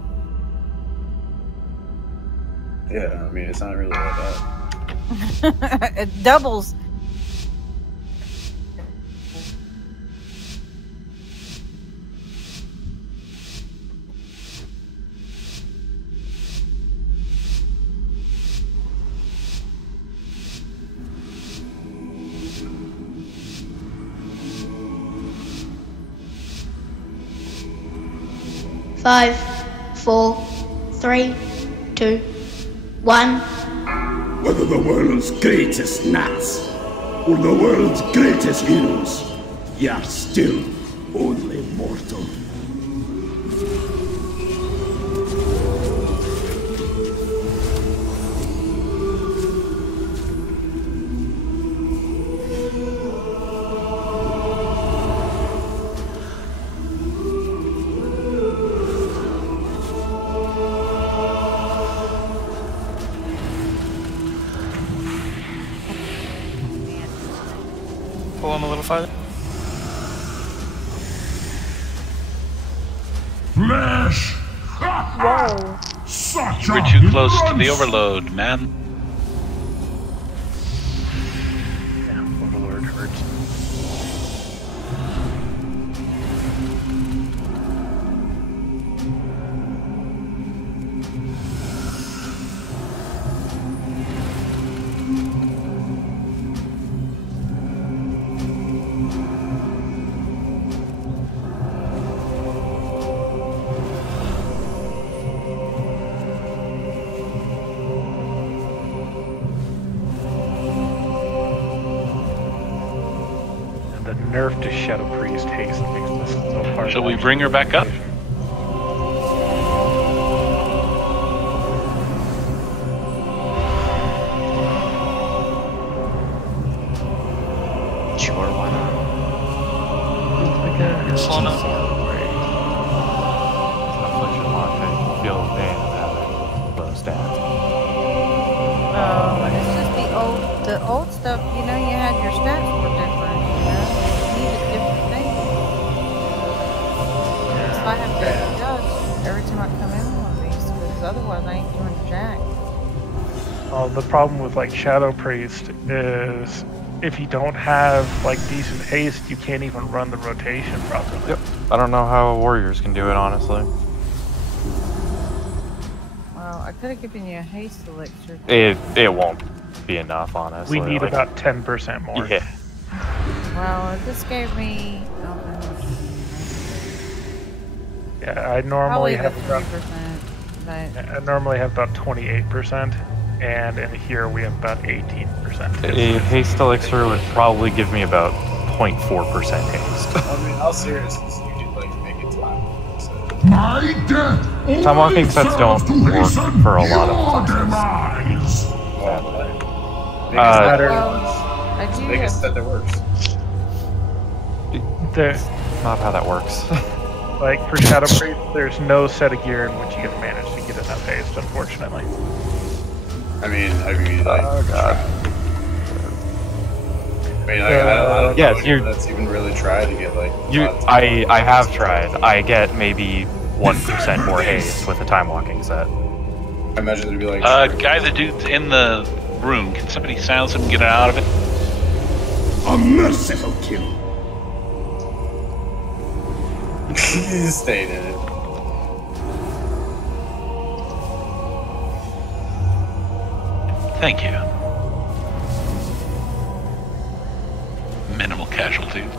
Yeah, I mean, it's not really like that. It doubles. Five, 4, 3, 2, 1. Whether the world's greatest nuts or the world's greatest heroes, you're still only mortal. Pull him a little farther. Flesh! Whoa. Such We're a too close to lunch! the overload, man. Yeah, overload hurts. Nerf to Shadow Priest haste makes this so hard. Shall we bring her back up? Sure, why not? Slow enough. Affliction launch, feel the pain of having the stats. Oh, it's just the old stuff. You know, you had your stats were different. You know, you needed different things. So I have to adjust every time I come in one of these, because otherwise I ain't doing jack. Well, the problem with like Shadow Priest is if you don't have like decent haste, you can't even run the rotation properly. Yep. I don't know how warriors can do it, honestly. Well, I could have given you a haste elixir. It won't be enough, honestly. We need like, about 10% more. Yeah. Well, this gave me. Yeah, I normally probably have about 3%, but I normally have about 28%, and in here we have about 18%. A haste elixir would probably give me about 0.4% haste. I mean, how serious is you do like make it time? So. My death Timewalking sets don't work for a lot of classes. Biggest set that works. Not how that works. Like for Shadow Priest, there's no set of gear in which you can manage to get enough haste, unfortunately. I mean, like, oh god. I mean, like, I don't know anyone that's even really tried to get like. I have tried. I get maybe 1% more haste with a time walking set. I imagine there'd be like. Guy, the dude's in the room. Can somebody silence him and get out of it? A merciful kill. He stayed in it. Thank you. Minimal casualties.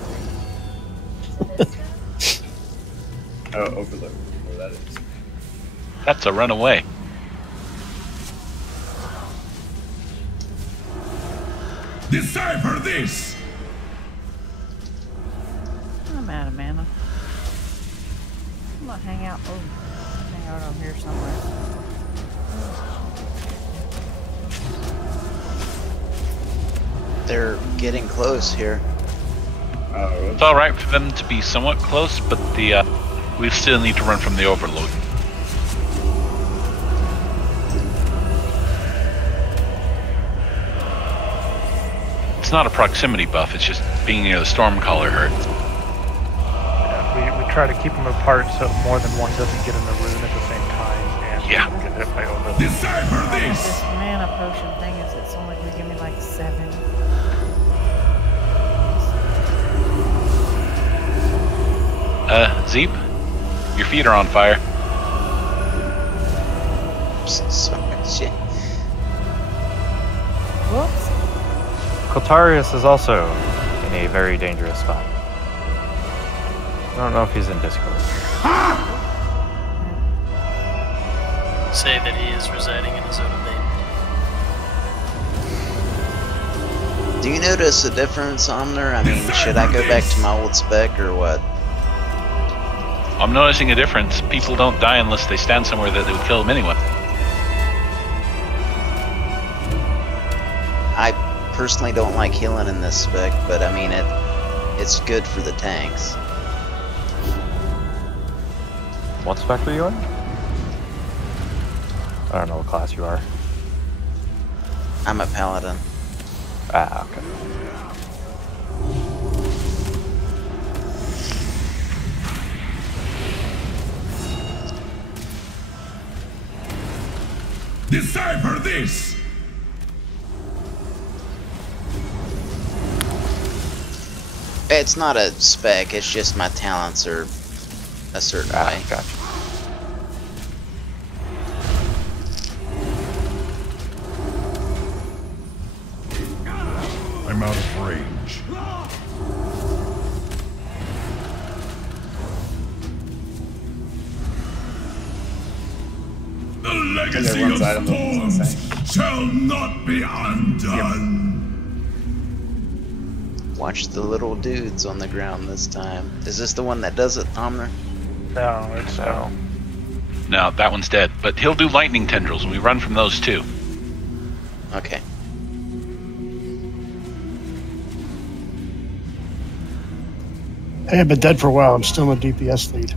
Overload. Oh, that is. That's a runaway. Decipher this! I'm out of mana. I'm gonna hang out. Oh, hang out over here somewhere. They're getting close here. It's all right for them to be somewhat close, but we still need to run from the overload. It's not a proximity buff, it's just being near the Stormcaller hurts. Yeah, we try to keep them apart so more than one doesn't get in the rune at the same time and get hit by overload. Decipher This mana potion thing is it's only gonna give me like 7. Zeep, your feet are on fire. Shit. Whoops. Kotarius is also in a very dangerous spot. I don't know if he's in Discord. Say that he is residing in a zone of danger. Do you notice a difference, Omner? I mean, should I go back to my old spec or what? I'm noticing a difference. People don't die unless they stand somewhere that they would kill them anyway. I personally don't like healing in this spec, but I mean it's good for the tanks. What spec were you in? I don't know what class you are. I'm a paladin. Ah, okay. Decipher this! It's not a spec, it's just my talents are a certain way. Gotcha. I'm out of range. The legacy of storms shall not be undone. Watch the little dudes on the ground this time. Is this the one that does it, Omner? No, it's no. No, that one's dead. But he'll do lightning tendrils, and we run from those too. Okay. Hey, I've been dead for a while. I'm still in the DPS lead.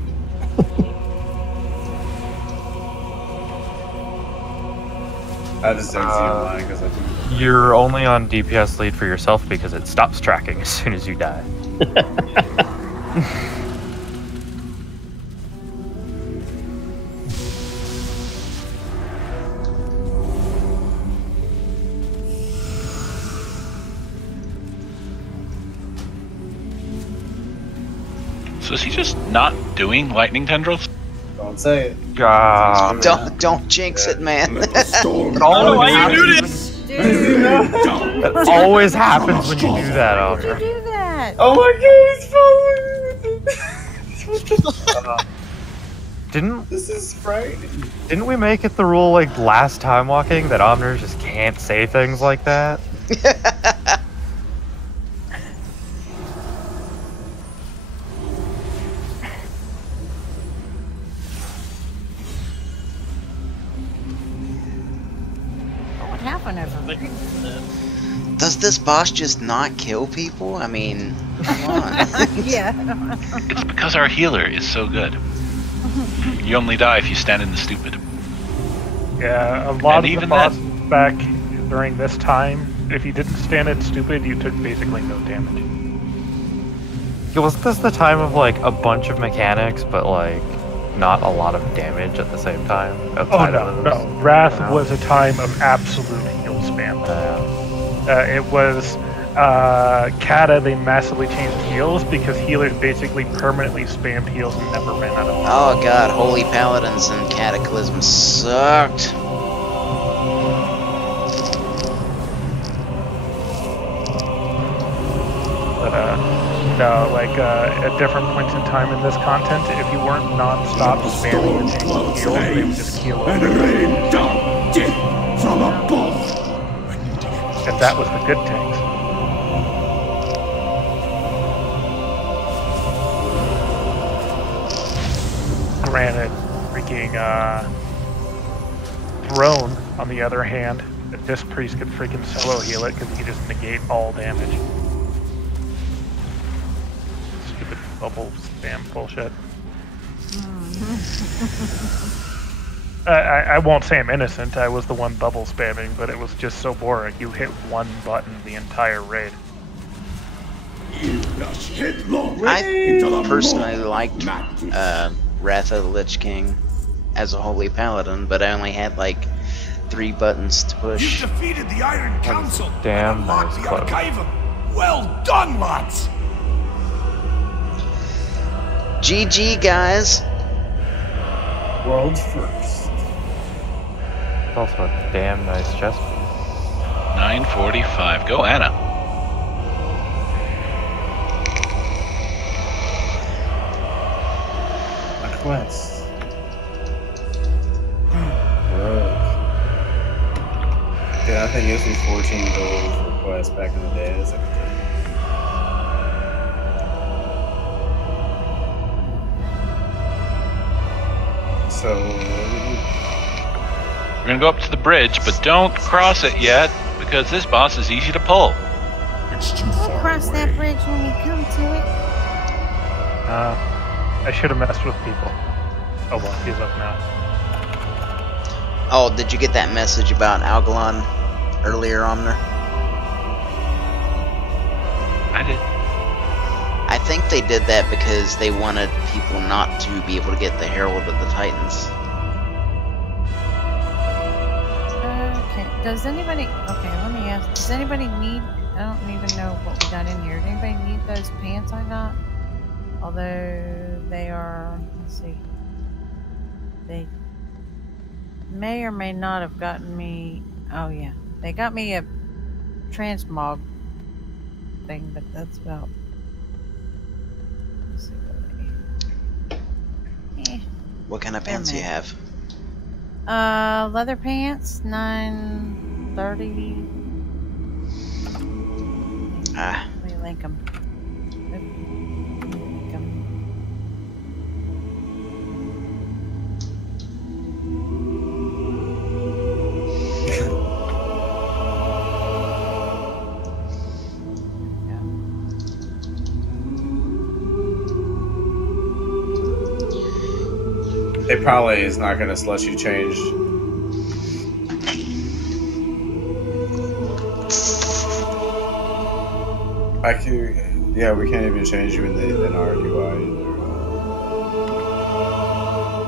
I just don't see online because I think. You're only on DPS lead for yourself because it stops tracking as soon as you die. So is he just not doing lightning tendrils? Don't say it. Don't jinx it, man. It always happens when you do that, Oliver. Why'd you do that? Oh my god, it's following me with it. This is frightening. Didn't we make it the rule like last time walking that Omners just can't say things like that? What happened over there? Does this boss just not kill people? I mean, come on. Yeah. It's because our healer is so good. You only die if you stand in the stupid. Yeah, a lot And of the even bosses back during this time, if you didn't stand in stupid, you took basically no damage. Yeah, wasn't this the time of like a bunch of mechanics, but like not a lot of damage at the same time? Oh no. Wrath was a time of absolute heal spam. It was Kata, they massively changed heals because healers basically permanently spammed heals and never ran out of money. Oh god, Holy Paladins and Cataclysm sucked. But no, like at different points in time in this content, if you weren't non-stop spamming the tank heals, they would just heal over. And rain down death from above. And that was the good tanks. Granted, freaking Throne, on the other hand, the Disc Priest could freaking solo heal it because he just negate all damage. Stupid bubble spam bullshit. I won't say I'm innocent, I was the one bubble spamming, but it was just so boring. You hit one button the entire raid. I personally liked Wrath of the Lich King as a Holy Paladin, but I only had like 3 buttons to push. You defeated the Iron Council damn and unlocked nice the Archivum. Well done, lads! GG, guys! World's first. It's also a damn nice chest. 9:45. Go, Anna. A quest. Rogue. Yeah, I think it used to be 14 gold for quests back in the day. It's like so We're gonna go up to the bridge, but don't cross it yet, because this boss is easy to pull. It's too We'll cross that bridge when we come to it. I should have messed with people. Oh well, he's up now. Oh, did you get that message about Algalon earlier, Omner? I did. I think they did that because they wanted people not to be able to get the Herald of the Titans. Okay, does anybody... Okay, let me ask. Does anybody need... I don't even know what we got in here. Does anybody need those pants I got? Although they are... Let's see. They may or may not have gotten me... Oh, yeah. They got me a transmog thing, but that's about... Let's see what they... What kind of pants do you have? Leather pants, 930. Ah. Let me link them. it probably is not going to let you change. I can, yeah, we can't even change you in our UI either.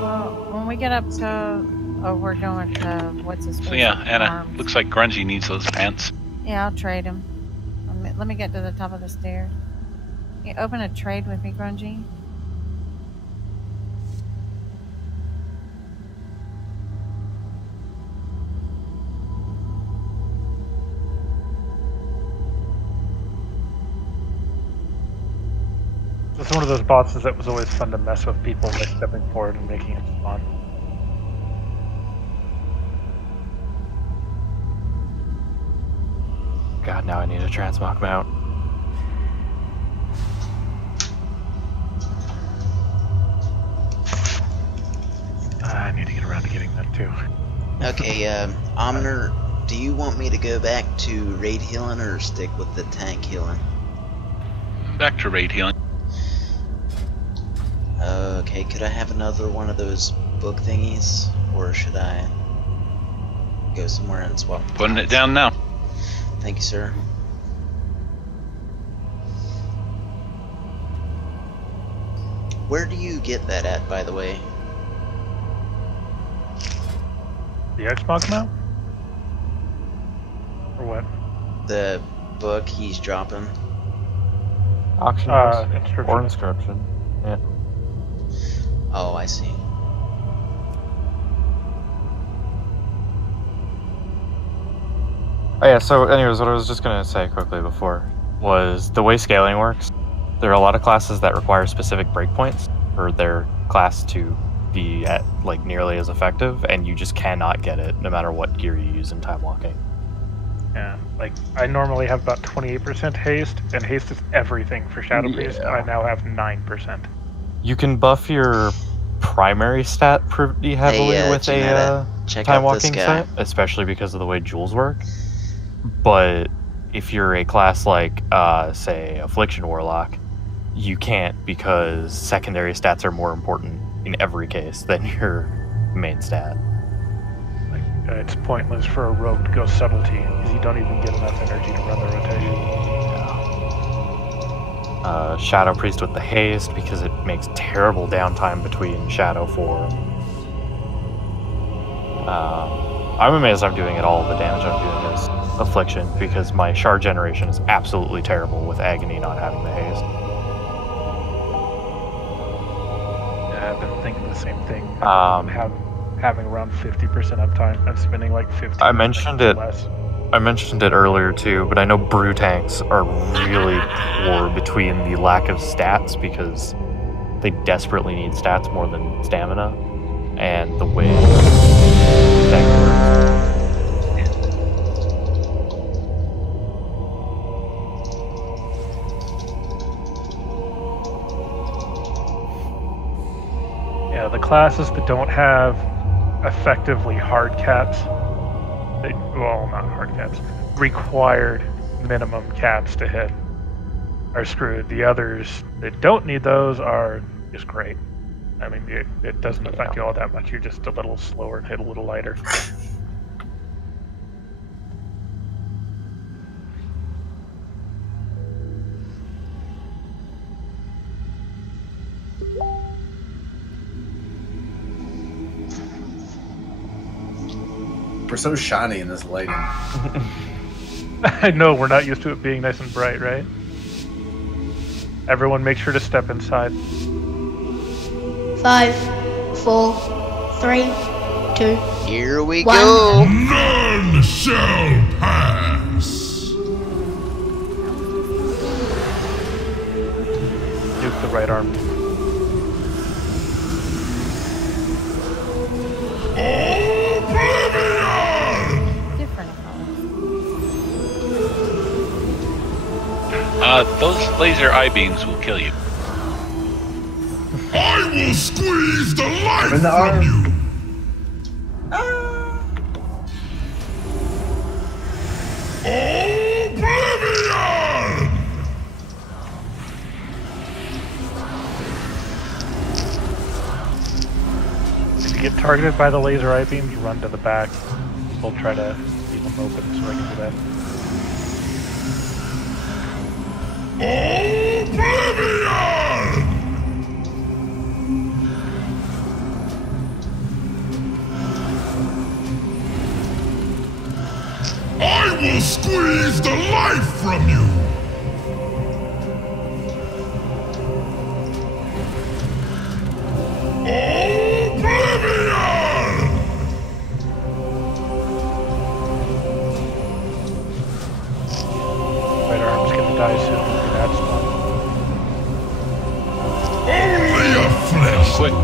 Well, when we get up to, oh, we're going to what's his? So yeah, Anna, looks like Grungy needs those pants. Yeah, I'll trade him. Let me get to the top of the stairs. Can you open a trade with me, Grungy? It's one of those bosses that was always fun to mess with people by stepping forward and making it spawn. God, now I need a transmog mount. I need to get around to getting that too. Okay, Omner, do you want me to go back to raid healing or stick with the tank healing? Back to raid healing. Okay, could I have another one of those book thingies? Or should I go somewhere and swap? Putting it down now. Thank you, sir. Where do you get that at, by the way? The Xbox mount? Or what? The book he's dropping. Auction inscription. or inscription. Yeah. Oh, I see. Oh yeah, so anyways, what I was just going to say quickly before was the way scaling works, there are a lot of classes that require specific breakpoints for their class to be at like nearly as effective, and you just cannot get it no matter what gear you use in time walking. Yeah, like I normally have about 28% haste, and haste is everything for Shadow Priest, and I now have 9%. You can buff your primary stat pretty heavily with a time walking set, especially because of the way jewels work. But if you're a class like, say, Affliction Warlock, you can't because secondary stats are more important in every case than your main stat. Like, it's pointless for a rogue to go subtlety because you don't even get enough energy to run the rotation. Shadow Priest with the haste because it makes terrible downtime between shadow form. I'm amazed I'm doing it all. The damage I'm doing is Affliction because my shard generation is absolutely terrible with Agony not having the haste. Yeah, I've been thinking the same thing. Having around 50% uptime. I'm spending like 50. I mentioned it. Less. I mentioned it earlier too, but I know brew tanks are really poor between the lack of stats because they desperately need stats more than stamina, and the way that works. Yeah, the classes that don't have effectively hard caps, well, not hard caps, required minimum caps to hit are screwed. The others that don't need those are just great. I mean, it doesn't affect you all that much. You're just a little slower and hit a little lighter. We're so shiny in this lighting. I know, we're not used to it being nice and bright, right? Everyone make sure to step inside. 5, 4, 3, 2. Here we 1. go. None shall pass. Nuke the right arm. Those laser eye beams will kill you. I will squeeze the life from you. Oblivion! If you get targeted by the laser eye beams, run to the back. We'll try to leave them open so I can do that. Oblivion! I will squeeze the life from you! Oblivion! Right arm's gonna die soon. That's not. quick.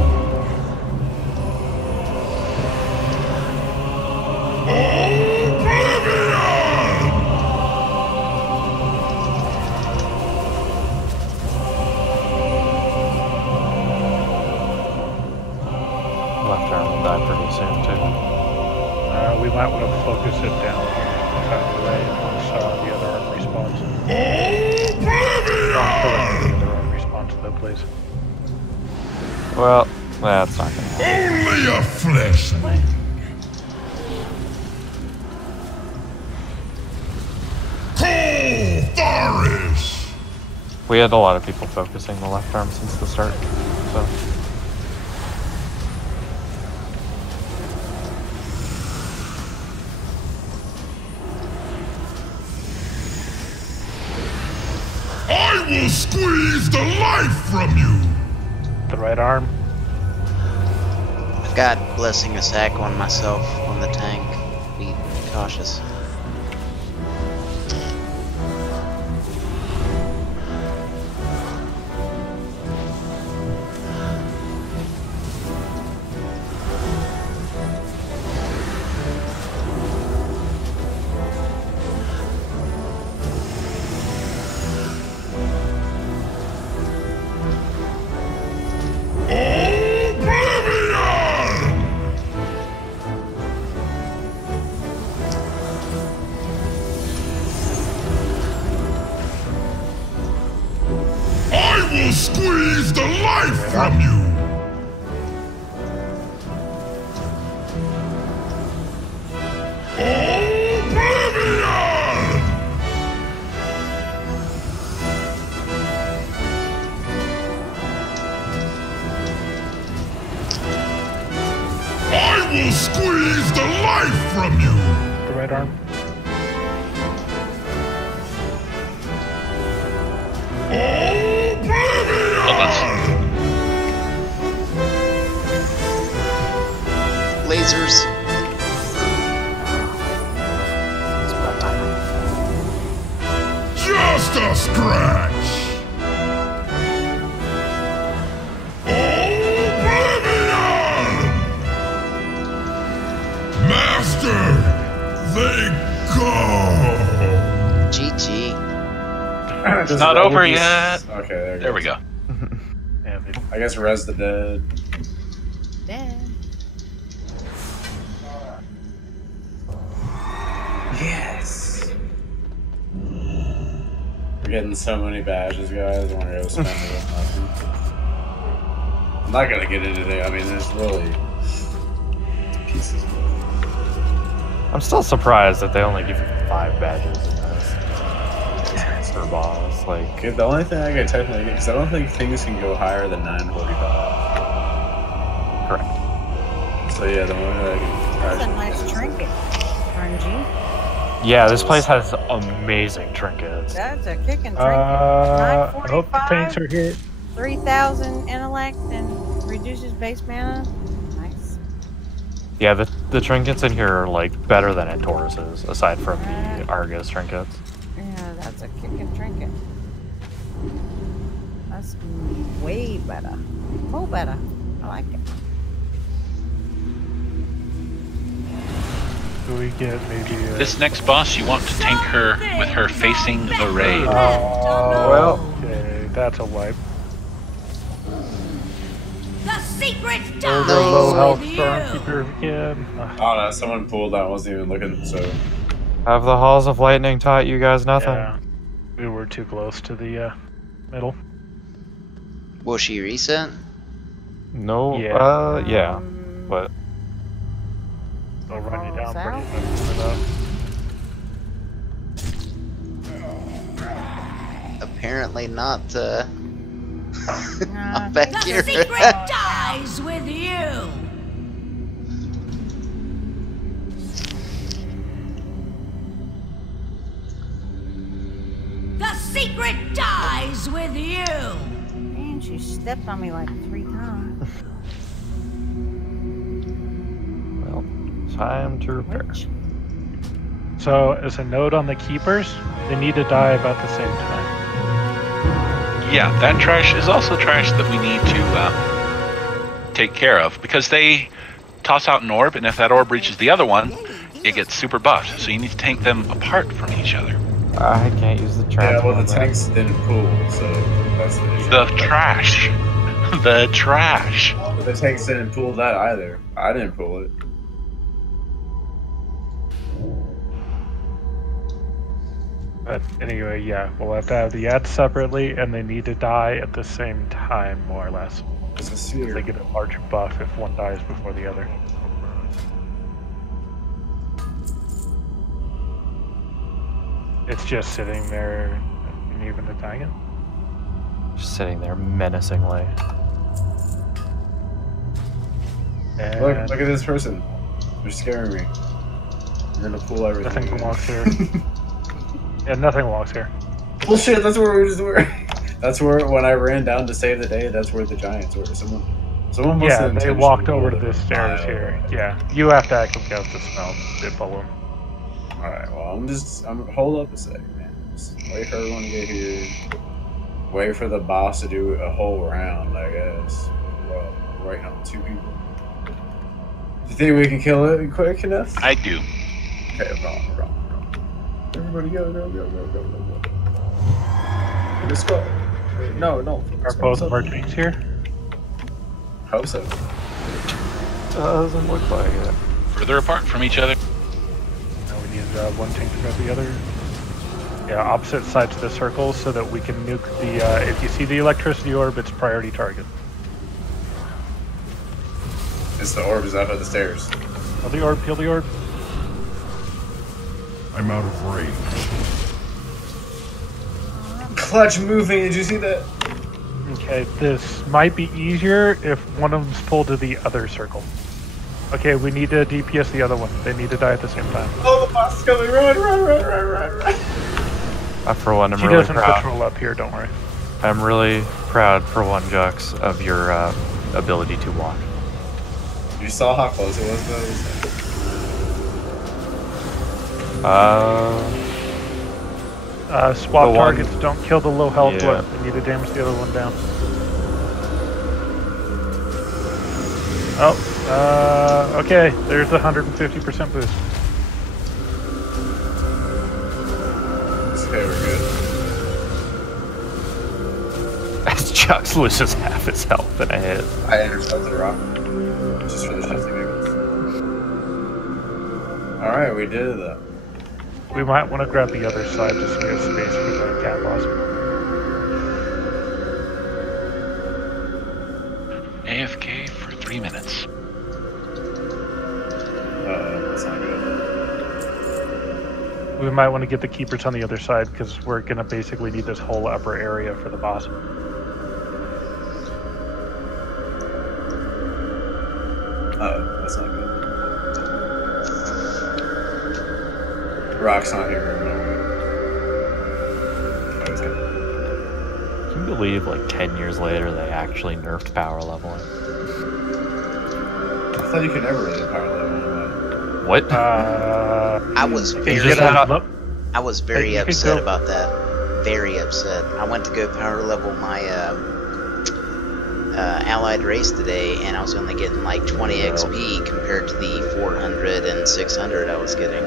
Left arm will die pretty soon too. We might want to focus it down here. Right, once the other arm respawns. Don't kill it when the other arm respawns though, please. Well, that's not gonna happen. Only a fleshling. Tharish. We had a lot of people focusing the left arm since the start, so. I will squeeze the life from you. The right arm. I've got Blessing a Sack on myself on the tank. Be cautious. Squeeze the life from you! Oblivion! I will squeeze the life from you! The right arm. Lasers. Just a scratch. Oblivion! Master, they go. GG. It's not over yet. Okay, there we go. Yeah, I guess res the dead. Dead. Yes. We're getting so many badges, guys. I want to go spend it on nothing. I'm not gonna get into it. I mean, there's really pieces of it. I'm still surprised that they only give you 5 badges in this. For boss, like. Okay, the only thing I can technically get, because I don't think things can go higher than 945. Correct. So yeah, the only thing I can. That's a nice trinket, RNG. Yeah, this place has amazing trinkets. That's a kicking trinket. I hope the tanks are here. 3,000 intellect and reduces base mana. Nice. Yeah, the trinkets in here are like better than in Taurus's, aside from the Argus trinkets. Yeah, that's a kicking trinket. That's way better. Oh, better. I like it. Do we get maybe This next boss, you want to tank her with her facing the raid. well, okay, that's a wipe. The secret Over dies low health with Stormkeeper again. Oh no, someone pulled that. I wasn't even looking. So. Have the Halls of Lightning taught you guys nothing? Yeah, we were too close to the middle. Will she reset? No. Yeah. Yeah, but. They'll run you down South? pretty much. Apparently not. Not The back here. secret dies with you. The secret dies with you. Man, she stepped on me like 3 times. Well, time to repair. So, as a note on the keepers, they need to die about the same time. Yeah, that trash is also trash that we need to take care of, because they toss out an orb, and if that orb reaches the other one, it gets super buffed. So you need to tank them apart from each other. I can't use the trap. Yeah, well, the tanks didn't pool, so that's the issue. The trash. The trash. But the tanks didn't pool that either. I didn't pool it. But anyway, yeah, we'll have to have the ads separately, and they need to die at the same time, more or less. They get a larger buff if one dies before the other. It's just sitting there, and even attacking it. Just sitting there menacingly. And look at this person. They're scaring me. You're gonna pull everything. Nothing belongs here. Yeah, nothing belongs here. Bullshit, that's where we just were. That's where, when I ran down to save the day, that's where the giants were. Someone must have they walked over to the stairs here. Yeah, you have to actually go to smell. They follow them. Alright, well, hold up a second, man. Just wait for everyone to get here. Wait for the boss to do a whole round, I guess. Well, we're waiting on 2 people. Do you think we can kill it quick enough? I do. Okay, wrong. Everybody go. Let's go. Wait, no. Are both of our tanks here? Hope so. Doesn't look like it. Further apart from each other. Now we need one tank to grab the other. Yeah, opposite sides of the circle so that we can nuke the, if you see the electricity orb, it's priority target. It's the orb is up at the stairs. Kill the orb, kill the orb. I'm out of range. Clutch moving, did you see that? Okay, this might be easier if one of them's pulled to the other circle. Okay, we need to DPS the other one. They need to die at the same time. Oh, the boss is coming! Run! For one, I'm she really doesn't proud. patrol up here, don't worry. I'm really proud, for one, Jux, of your ability to walk. You saw how close it was, though? Swap targets, don't kill the low health one. We need to damage the other one down. Oh, okay, there's the 150% boost. Okay, we're good. As Jux loses half his health in a hit. I intercepted a rock. Just for the shits and giggles. Alright, we did it though. We might want to grab the other side just to get space for the cat boss. AFK for 3 minutes. That's not good. We might want to get the keepers on the other side because we're going to basically need this whole upper area for the boss. That's not good. Rock's not here. Can you believe, like, 10 years later, they actually nerfed power leveling? I thought you could never really power level. What? I was very upset about that. Very upset. I went to go power level my allied race today, and I was only getting like 20 XP compared to the 400 and 600 I was getting.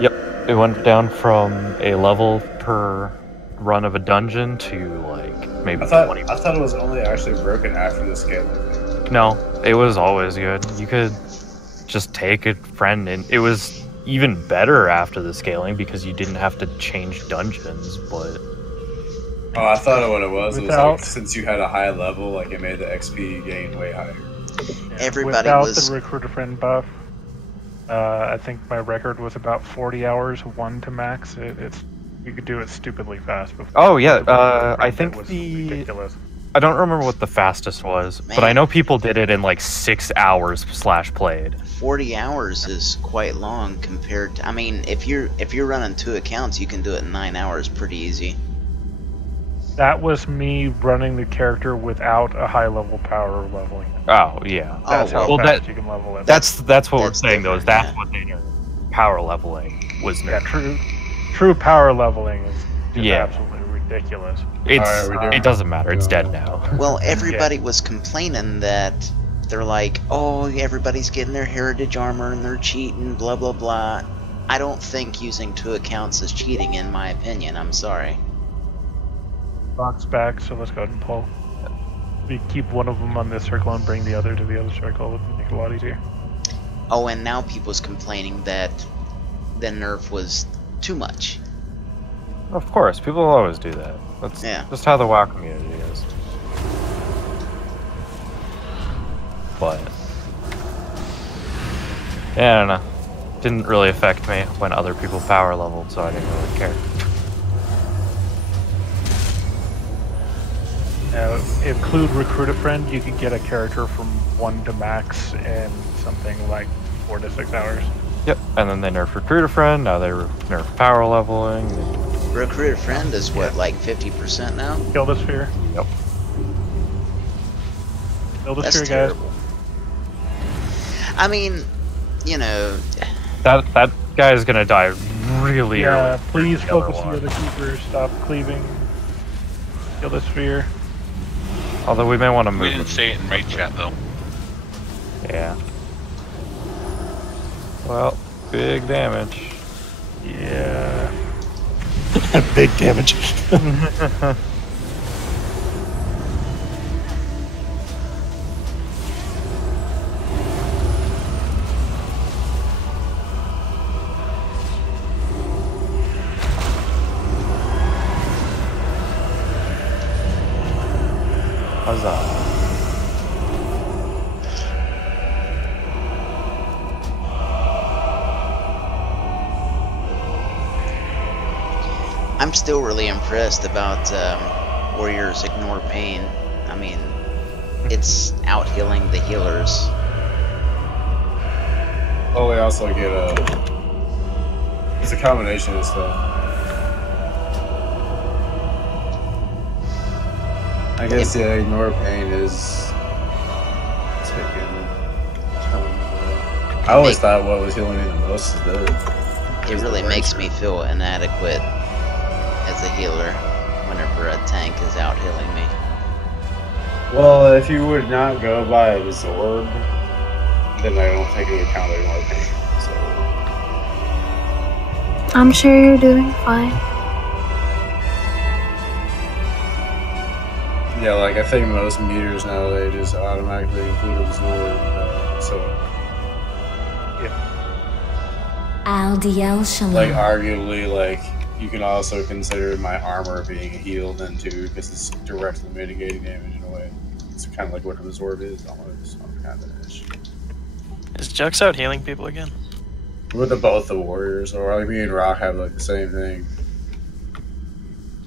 Yep, it went down from a level per run of a dungeon to like maybe 20. I thought it was only actually broken after the scaling. No, it was always good. You could just take a friend, and it was even better after the scaling because you didn't have to change dungeons, but... Oh, I thought what it was like, since you had a high level, like it made the XP gain way higher. Everybody Without the recruiter friend buff, I think my record was about 40 hours, 1 to max. You could do it stupidly fast. Oh yeah, I think ridiculous. I don't remember what the fastest was, but I know people did it in like 6 hours / played. 40 hours is quite long compared to, I mean, if you're running 2 accounts, you can do it in 9 hours pretty easy. That was me running the character without a high level power leveling. Oh yeah. That's how fast you can level it. That's what we're saying though. Is that's what they know. Power leveling was nerfed. Yeah, true power leveling is absolutely ridiculous. It doesn't matter. It's dead now. Well, everybody was complaining that they're like, oh, everybody's getting their heritage armor and they're cheating, blah blah blah. I don't think using 2 accounts is cheating, in my opinion. I'm sorry. Box back, so let's go ahead and pull. We keep one of them on this circle and bring the other to the other circle. It would make it a lot easier. Oh, and now people's complaining that the nerf was too much. Of course, people always do that. That's just how the WoW community is. But yeah, I don't know. Didn't really affect me when other people power leveled, so I didn't really care. Include recruit a friend, you can get a character from 1 to max in something like 4 to 6 hours. Yep, and then they nerf recruit a friend, now they nerf power leveling. Recruit a friend is what, like 50% now? Kill the sphere. Yep. Kill the That's sphere, terrible. guys. I mean, you know... That guy is gonna die really early. Yeah, please focus the other keeper, stop cleaving. Kill the sphere. Although we may want to move. We didn't say it in raid chat though. Yeah. Well, big damage. Yeah. Big damage. Huzzah. I'm still really impressed about Warriors Ignore Pain. I mean, it's out healing the healers. Oh, they also get it's a combination of stuff. I guess Ignore Pain is taking. I always thought what was healing me the most is it really makes me feel inadequate as a healer whenever a tank is out healing me. Well, if you would not go by Absorb, then I don't take into account Ignore Pain. So. I'm sure you're doing fine. Yeah, like I think most meters now they just automatically include Absorb. So. Yeah. Aldiel Shalom. Like arguably, like you can also consider my armor being a heal then too, because it's directly mitigating damage in a way. It's kind of like what Absorb is almost. Kind of ish. Is Jux out healing people again? With both the warriors, or like me and Rock have like the same thing.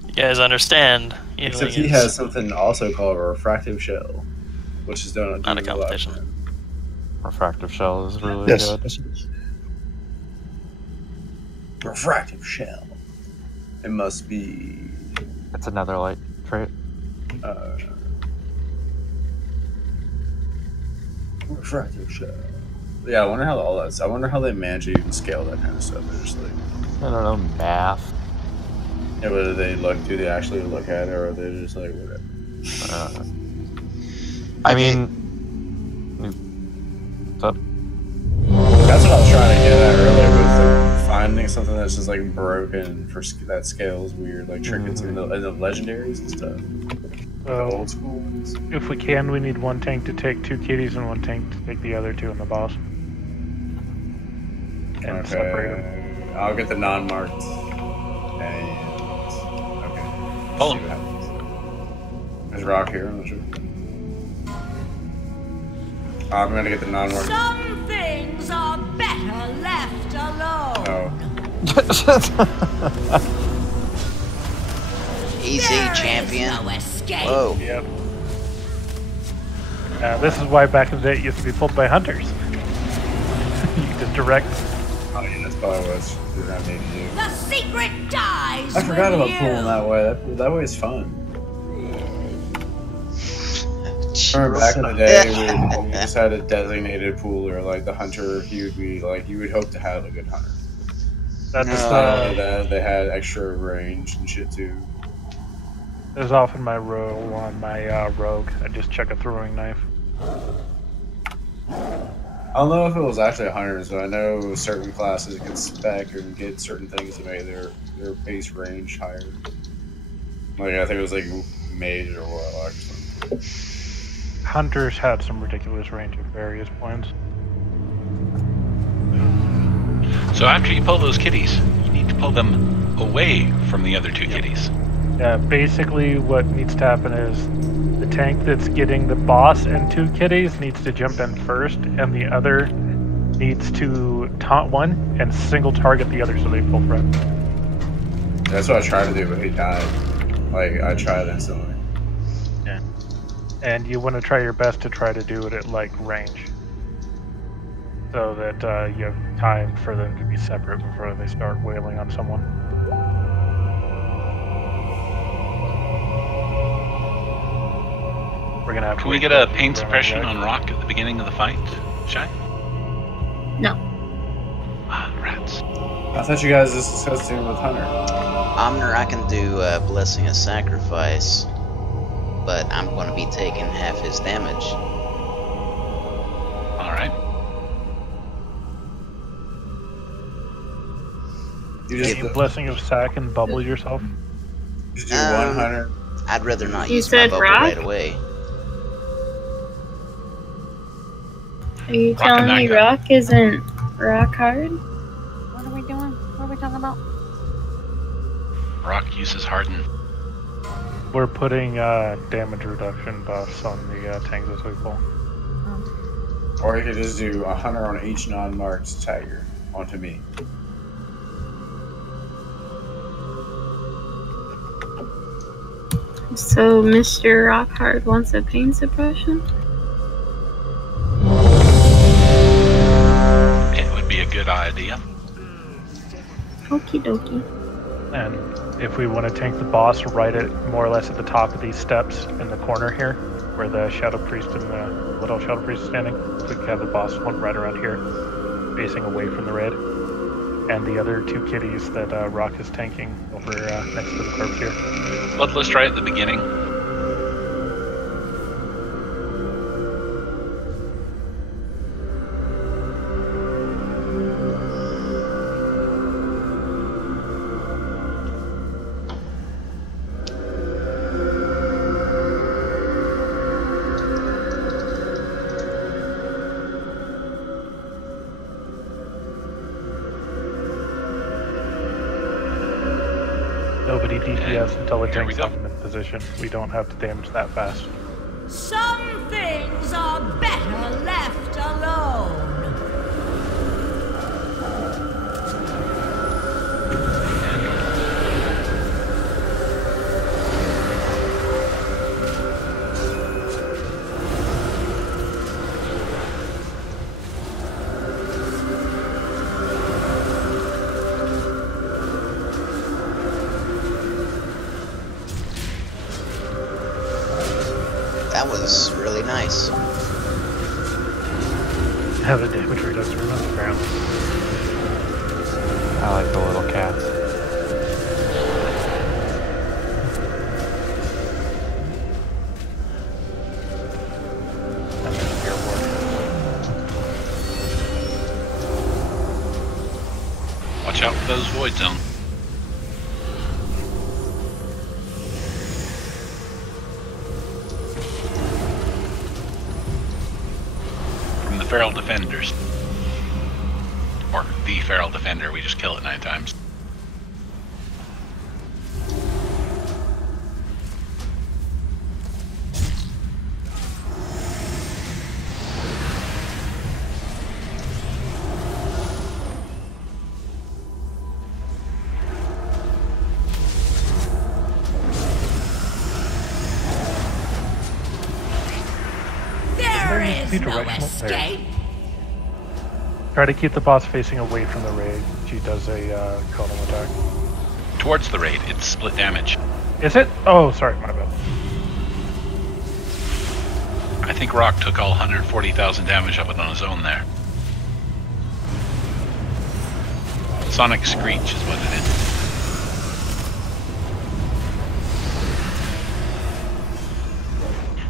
You guys understand? Except he has something also called a refractive shell, which is done not a competition. Refractive shell is really Yes. good. Yes, it is. Refractive shell. It must be. It's another light trait. Refractive shell. Yeah, I wonder how all that's. I wonder how they manage to even scale that kind of stuff. They're just like. I don't know, math. Yeah, but do they look? Do they actually look at it, or are they just like whatever? I mean, that's what I was trying to get at earlier. With like, finding something that's just like broken for that scale is weird. Like trinkets in the legendaries and stuff. The old school ones. If we can, we need 1 tank to take 2 kitties and 1 tank to take the other 2 in the boss. And separate them. I'll get the non-marked. And okay. Follow See what happens. Is Rock here? I'm not sure. I'm gonna get the non-marked. Some things are better left alone. Oh. Easy, champion. No escape. Whoa. Yep. This is why back in the day it used to be pulled by hunters. You just direct. Oh yeah, that's probably what I need to do. The secret dies. I forgot about with pulling that way. That way is fun. Remember back in the day, we just had a designated pooler, like the hunter. He would be like, you would hope to have a good hunter. That's that they had extra range and shit too. There's often my roll on my rogue. I just chuck a throwing knife. I don't know if it was actually hunters, but I know certain classes can spec and get certain things to make their base range higher. Like I think it was like mage or warlock or something. Hunters had some ridiculous range at various points. So after you pull those kitties, you need to pull them away from the other two kitties. Yeah, basically what needs to happen is the tank that's getting the boss and 2 kitties needs to jump in first, and the other needs to taunt one and single target the other so they full threat. That's what I tried to do, but he died. Like, I tried instantly. Yeah. And you want to try your best to try to do it at, like, range. So that you have time for them to be separate before they start wailing on someone. We're gonna have Can we get a pain suppression on Rock at the beginning of the fight, Shy? No. Ah, rats. I thought you guys discussed him with Hunter. Omner, I can do Blessing of Sacrifice, but I'm going to be taking half his damage. Alright. You just Blessing of Sac and bubble yourself? Just do one Hunter. I'd rather not You use my said bubble rock? right away. Are you telling me rock isn't rock hard? What are we doing? What are we talking about? Rock uses harden. We're putting damage reduction buffs on the tanks as we pull. Or you could just do a Hunter on each non-marked tiger onto me. So Mr. Rockhard wants a pain suppression? It would be a good idea. Okie dokie. And if we want to tank the boss, right at more or less at the top of these steps in the corner here, where the Shadow Priest and the Little Shadow Priest is standing, we can have the boss one right around here, facing away from the raid. And the other 2 kitties that Rock is tanking over next to the corpse here. Bloodlust right at the beginning. Nobody DPS until the tank's up in position. We don't have to damage that fast. Some things are better left alone. That was really nice. Have a damage reduction apparently. I like the little cats. Watch out for those void zones. From the feral defenders. Or the feral defender, we just kill it 9 times. There is no escape. Try to keep the boss facing away from the raid. She does a cone attack. Towards the raid, it's split damage. Is it? Oh, sorry, my bad. I think Rock took all 140,000 damage of it on his own there. Sonic Screech is what it is.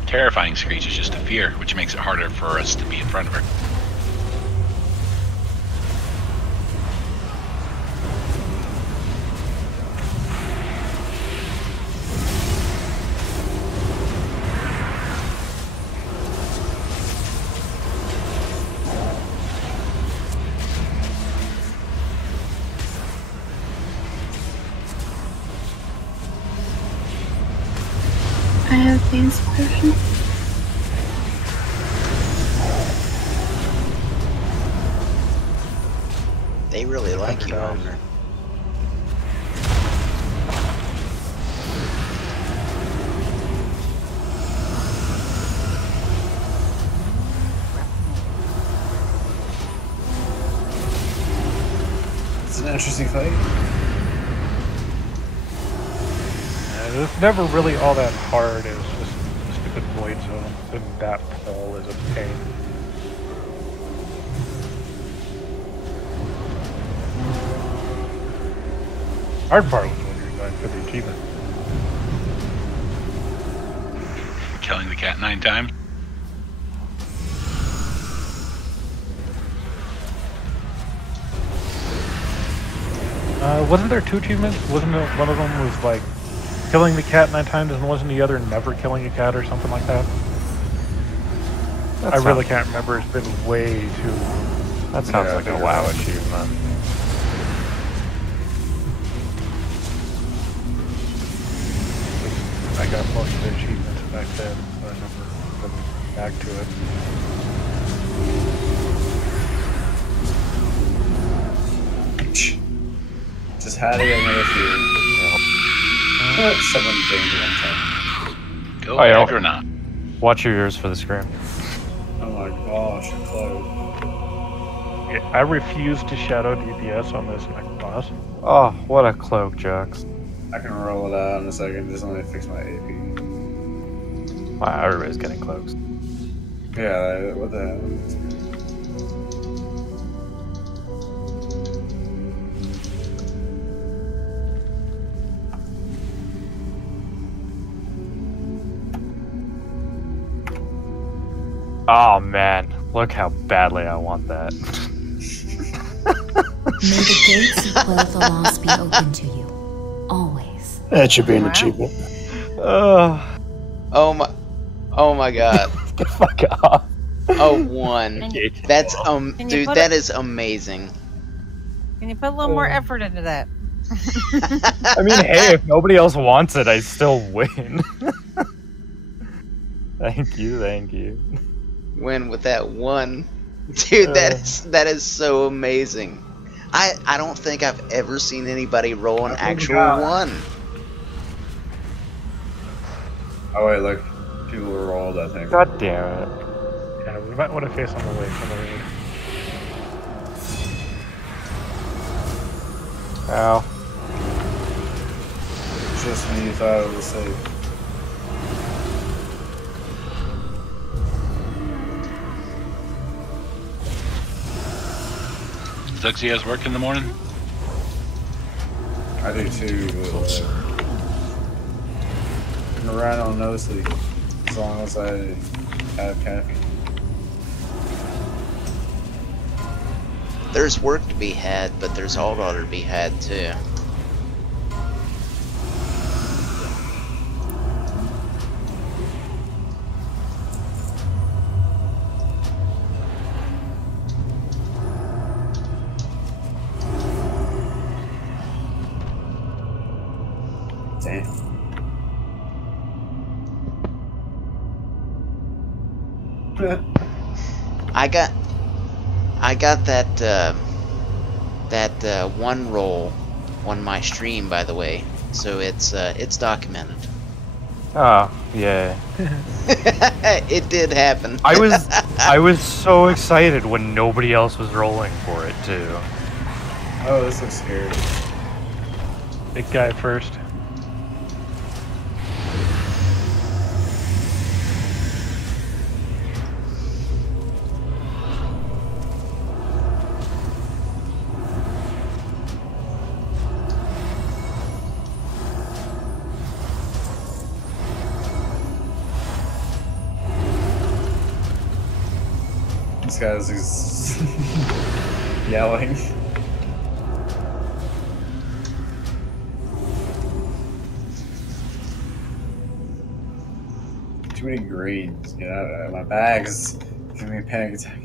Terrifying Screech is just a fear, which makes it harder for us to be in front of her. fancy version. They really like you on there. It's an interesting fight. It's never really all that hard. It's just the stupid void zone, and that pole is a pain. Hard part was when you're going for the achievement. Killing the cat 9 times. Wasn't there 2 achievements? Wasn't it one of them was like killing the cat 9 times, and wasn't the other never killing a cat or something like that? I really can't remember. It's been way too. That sounds like a WoW achievement. I got most of the achievements back then, so I never went back to it. Just had it in there for someone banged one time. Go back or not. Watch your ears for the scream. Oh my gosh, close. Yeah, I refuse to shadow DPS on this next boss. Oh, what a cloak, Jax. I can roll it out in a second, just let me fix my AP. Wow, everybody's getting cloaks. Yeah, what the hell? Oh man, look how badly I want that. May the gates of Quel'Thalas be open to you, always. That should be an achievement. Oh my god. Get the fuck off. Oh, 1. That's dude, that is amazing. Can you put a little more effort into that? I mean, hey, if nobody else wants it, I still win. Thank you, thank you. Win with that 1. Dude, that is so amazing. I don't think I've ever seen anybody roll an actual 1. Oh wait, look. People rolled, I think. God damn it. Yeah, we might want to face them away from the raid. Ow. Just when you thought it was safe. Zuxi has work in the morning? I do too, but I'm around on no sleep as long as I have caffeine. There's work to be had, but there's Ulduar to be had too. I got that 1 roll on my stream, by the way, so it's documented. Oh, yeah. It did happen. I was so excited when nobody else was rolling for it too. Oh, this looks scary. Big guy first. This guy's yelling. Too many grades. Get out of my bags. Give me a panic attack.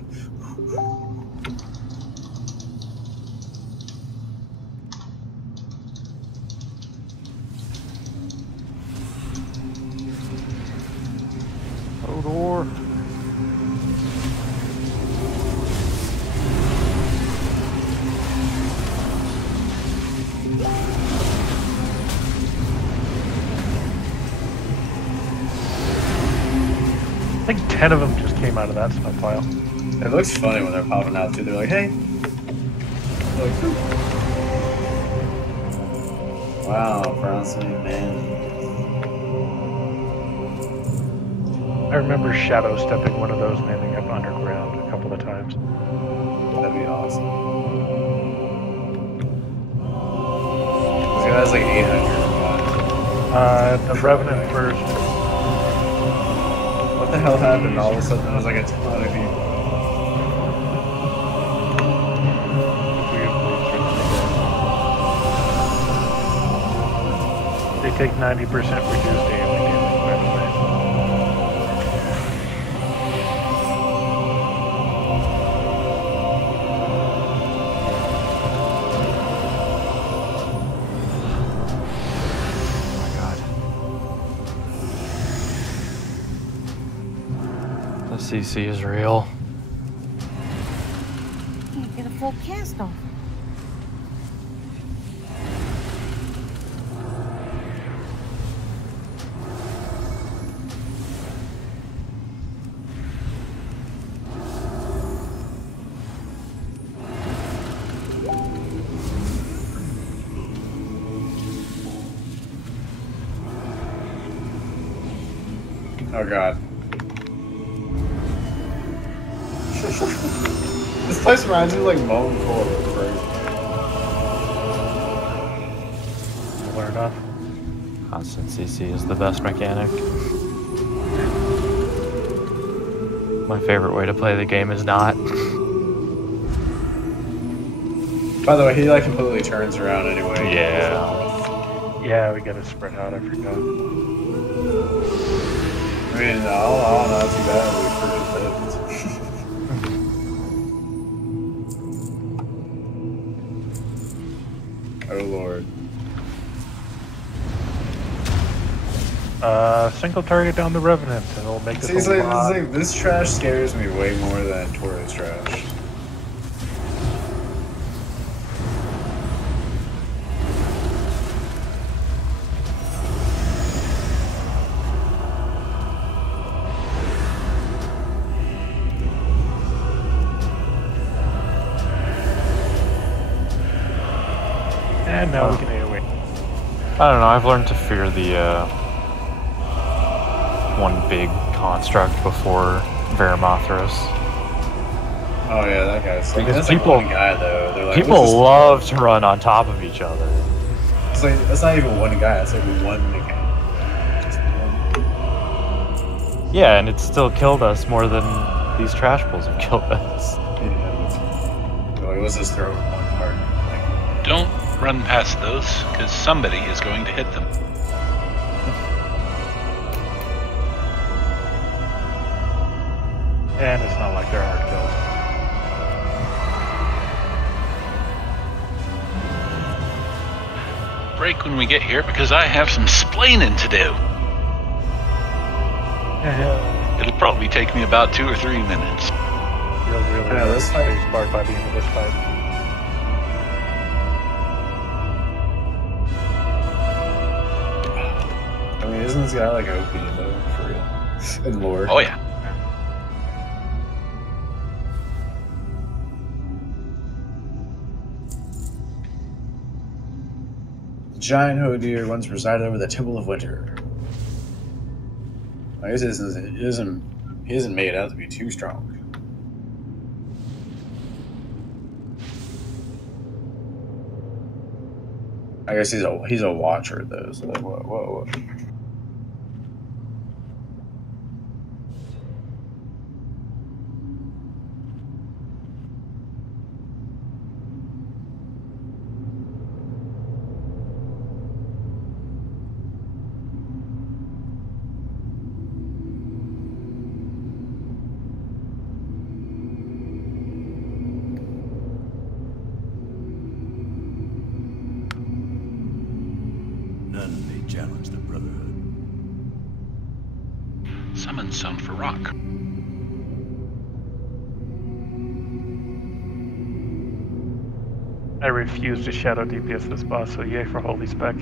like 10 of them just came out of that stuff pile. It looks funny when they're popping out too. They're like, hey. They're like, wow, bronzing man. I remember shadow stepping one of those and ending up underground a couple of times. That'd be awesome. This guy has like 800. The Revenant first. What the hell happened? All of a sudden there was like a ton of people. They take 90% reduced damage, by the way. The CC is real. Can't get a full cast off. Oh god. This place reminds me of like Moan Core. Learn up. Constant CC is the best mechanic. My favorite way to play the game is not. By the way, he like completely turns around anyway. Yeah. Yeah, we gotta spread out, I forgot. I mean, all not too bad. We freaking lived. Oh lord. Single target down the Revenant, and it'll make us See, this trash scares me way more than Toro's trash. And now we can AoE. I don't know, I've learned to fear the one big construct before Verimothros. Oh yeah, that guy's like, Because that's people, like one guy though. They're like, people love to run on top of each other. It's like that's not even one guy. It's like one mechanic. Yeah, and it still killed us more than these trash pulls have killed us. Yeah. Like, let's just throw one part. Like, don't run past those, because somebody is going to hit them. And it's not like they're hard kills. Break when we get here, because I have some splaining to do. It'll probably take me about 2 or 3 minutes. You'll really yeah, this fight is barred by the end of this fight. I mean, isn't this guy like OP though, for real? In lore. Oh yeah. The giant Hodir once presided over the Temple of Winter. I guess he isn't made out to be too strong. I guess he's a watcher though, so like whoa. None may challenge the Brotherhood. Summon some for rock. I refuse to shadow DPS this boss, so yay for Holy Spec.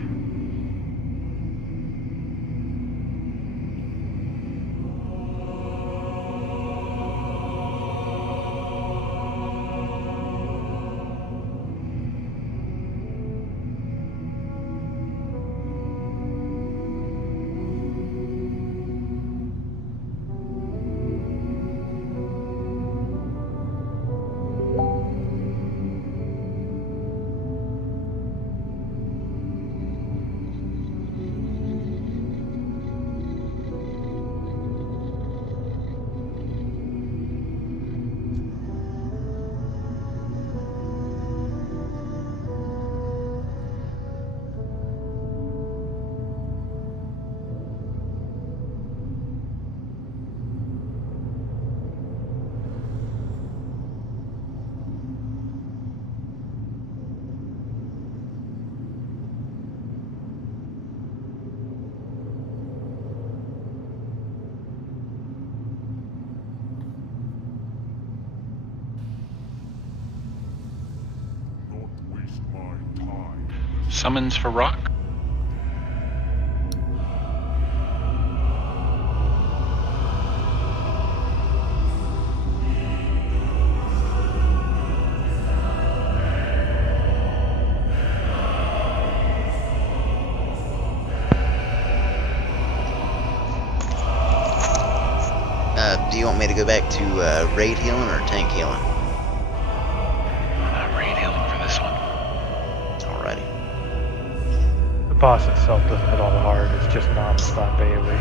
Summons for Rock. Do you want me to go back to raid healing or tank healing? Raid healing for this one. Alrighty. The boss itself doesn't hit all the hard, it's just non-stop AoE.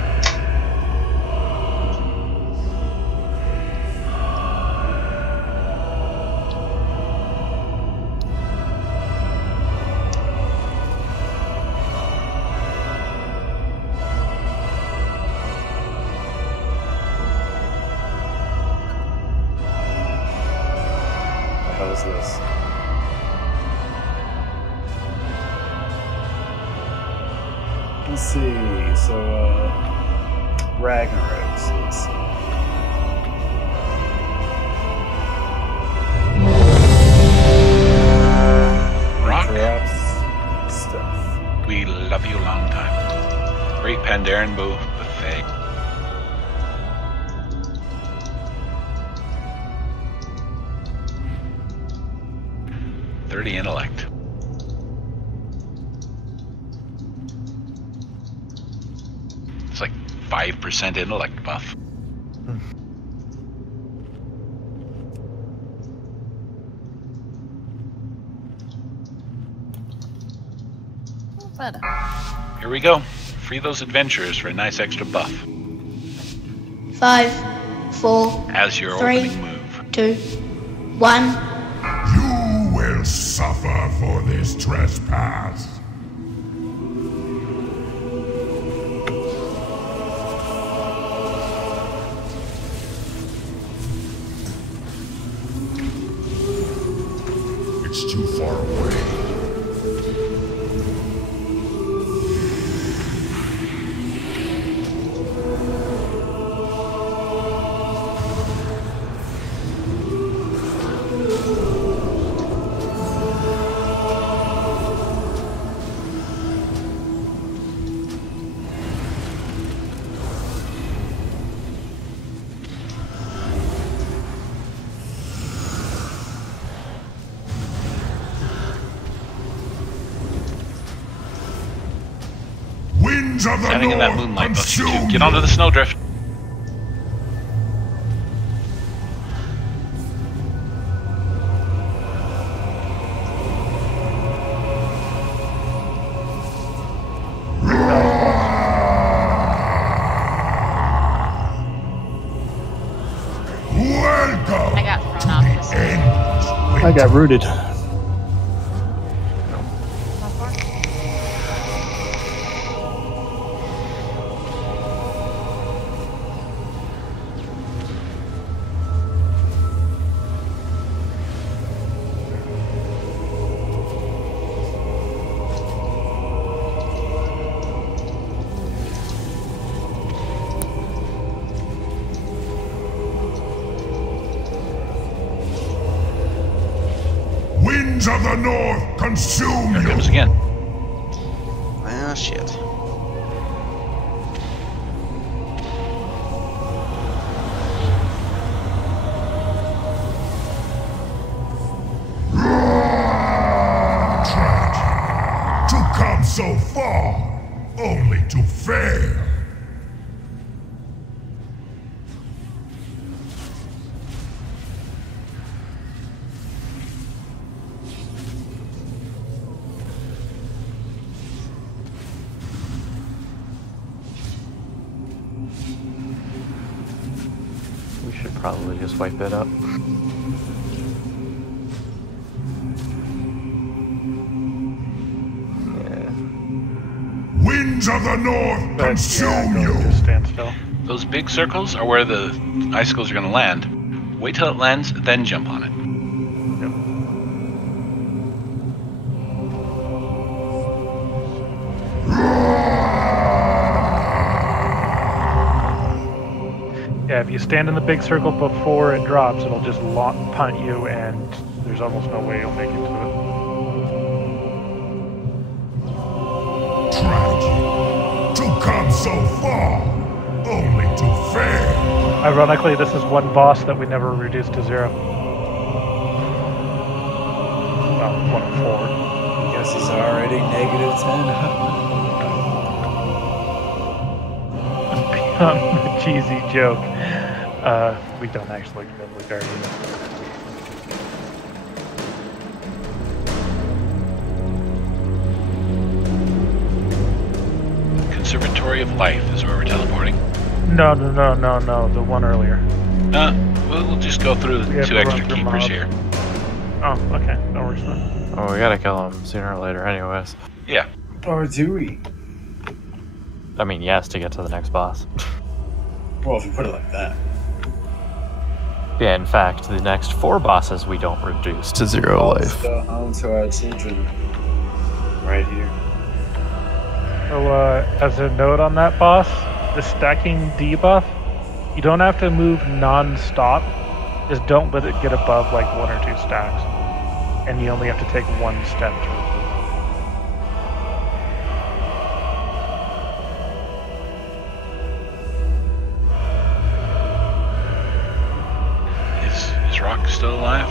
How's this? Let's see. So, Ragnarok's. Let's see. Rock. Drops stuff. We love you long time. Great Pandaren bow buffet. Intellect. It's like 5% intellect buff. Here we go. Free those adventurers for a nice extra buff. 5, 4, as your 3, opening move. 2, 1. You will suffer for this trespass. It's too far away. Winds of the Standing in that north moonlight buff you consume too. Get onto the snowdrift. Welcome. I got thrown off this thing. I got rooted. Winds of the north consume Here it you. comes again. Well, shit. Tragic. To come so far, only to fail. We should probably just wipe it up. Winds of the north consume you. Stand still. Those big circles are where the icicles are going to land. Wait till it lands, then jump on it. Yeah, if you stand in the big circle before it drops, it'll just punt you, and there's almost no way you'll make it to it. tragic. To come so far, only to fail. Ironically, this is one boss that we never reduced to 0. Well, 1 of 4. Guess he's already -10. The cheesy joke. We don't actually kill the guardian. Conservatory of Life is where we're teleporting. No, the one earlier. We'll just go through the 2 extra keepers here. Oh, okay. That works then. Oh, we gotta kill him sooner or later anyways. Yeah. Or do we? I mean, yes, to get to the next boss. Well, if you put it like that. Yeah, in fact, the next 4 bosses we don't reduce to 0 life. Let's go home to our children. Right here. So, as a note on that boss, the stacking debuff, you don't have to move non-stop. Just don't let it get above like 1 or 2 stacks. And you only have to take 1 step to remove it. Is Rock still alive?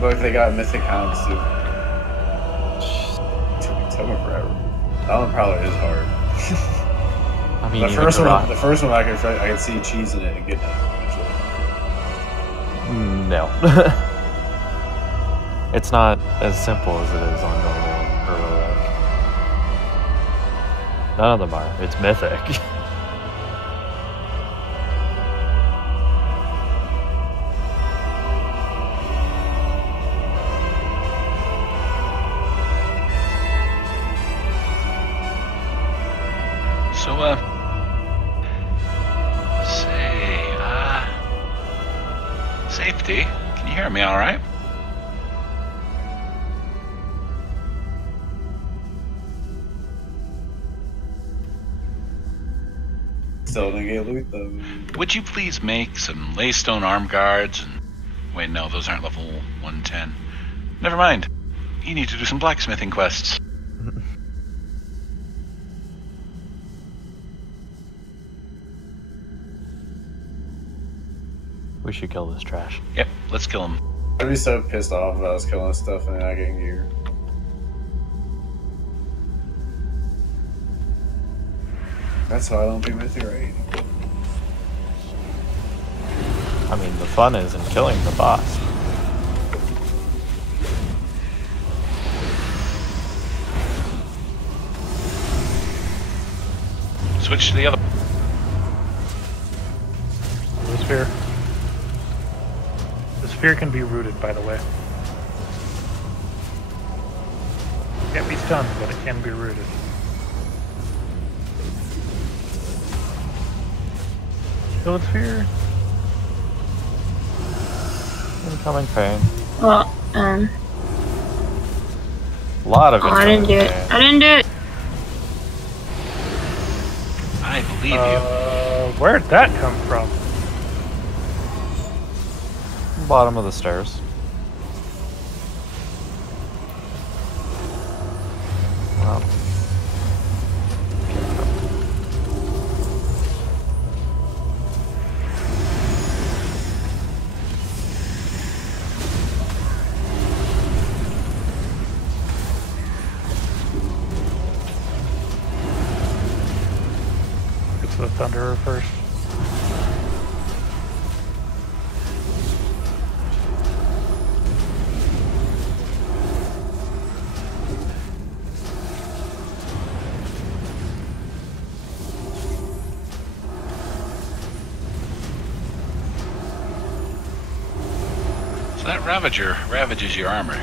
But if they got mythic hounds too. Took me forever. That one probably is hard. I mean, the first one I can see cheesing it and getting it eventually. No. It's not as simple as it is on normal heroic. None of them are. It's mythic. So, Safety, can you hear me all right? Still didn't get loot though. Would you please make some laystone arm guards and... Wait, no, those aren't level 110. Never mind. You need to do some blacksmithing quests. We should kill this trash. Yep, let's kill him. I'd be so pissed off if I was killing stuff and not getting gear. That's why I don't be mythic right. I mean, the fun is in killing the boss. Switch to the other. the sphere. The sphere can be rooted, by the way. Can't be stunned, but it can be rooted. Kill its sphere. Incoming pain. Well, a lot of it. I didn't do it. I didn't do it. I believe you. Where'd that come from? Bottom of the stairs. Wow. It's the Thunderer first. That Ravager ravages your armor.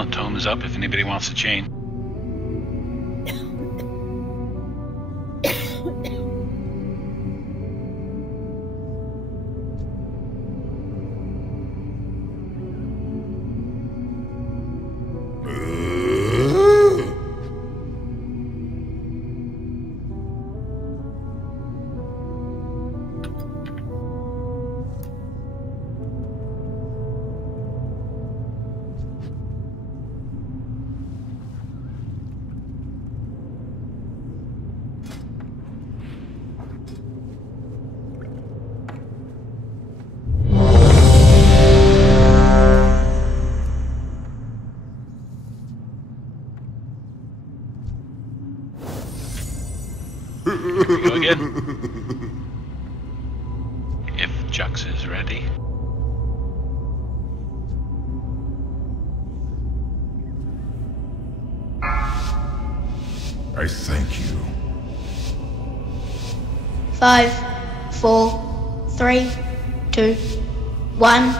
talent tome is up if anybody wants to change. Go again. If Jux is ready. I thank you. 5, 4, 3, 2, 1.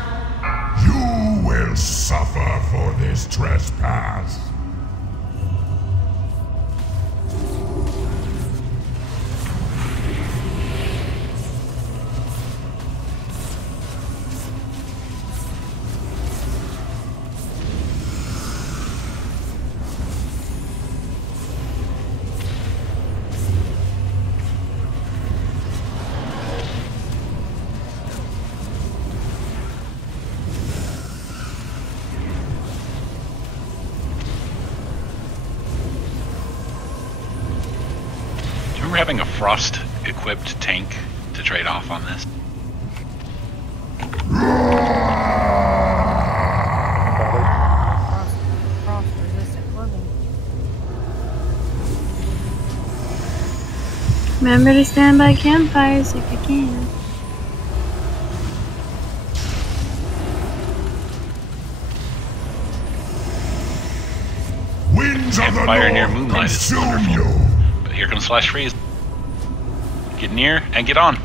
You will suffer for this trespass. We're having a frost-equipped tank to trade off on this. Frost-resistant clothing. Remember to stand by campfires if you can. Winds of the Campfire near north moonlight is consume wonderful. you. But here comes Flash Freeze. Get near and get on.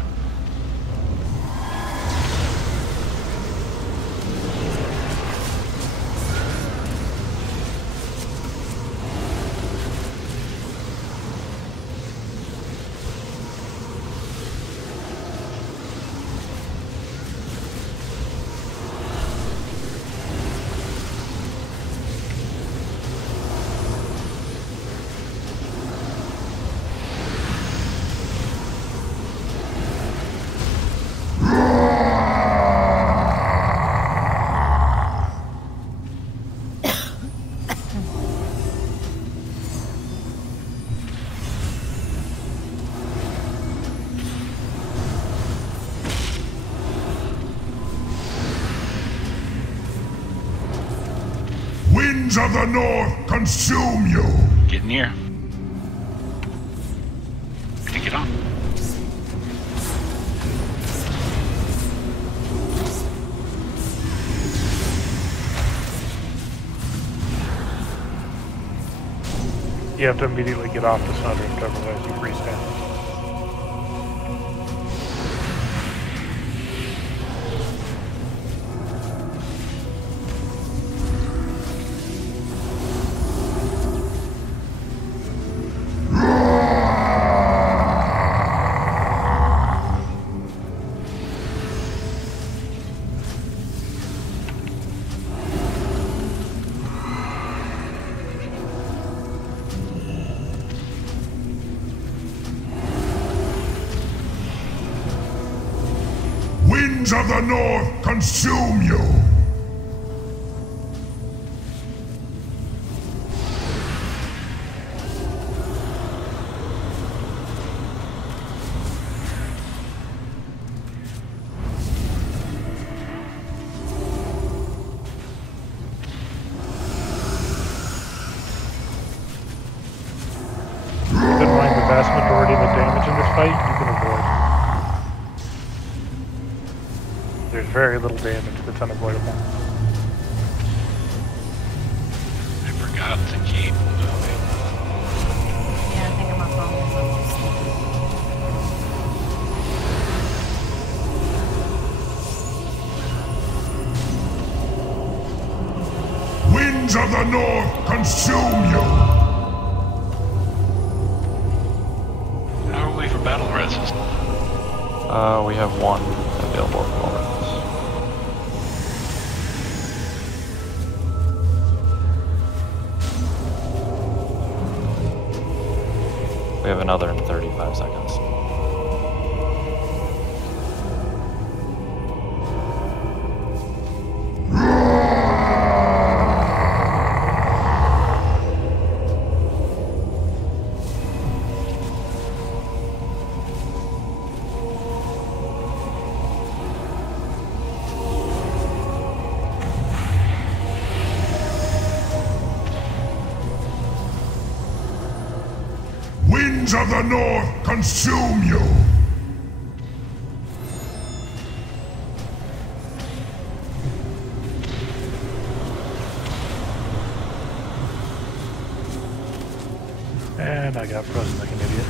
Winds of the north consume you. Get near. And get on. You have to immediately get off the snowdrift, otherwise you freeze down. Winds of the north consume you. Keep in mind the vast majority of the damage in this fight you can avoid. There's very little damage that's unavoidable. I forgot to keep moving. Yeah, I think my phone is on. Winds Winds of the north consume you! How are we for battle reses? We have one available at the moment. We have another in 35 seconds. Winds of the north consume you! And I got frozen like an idiot.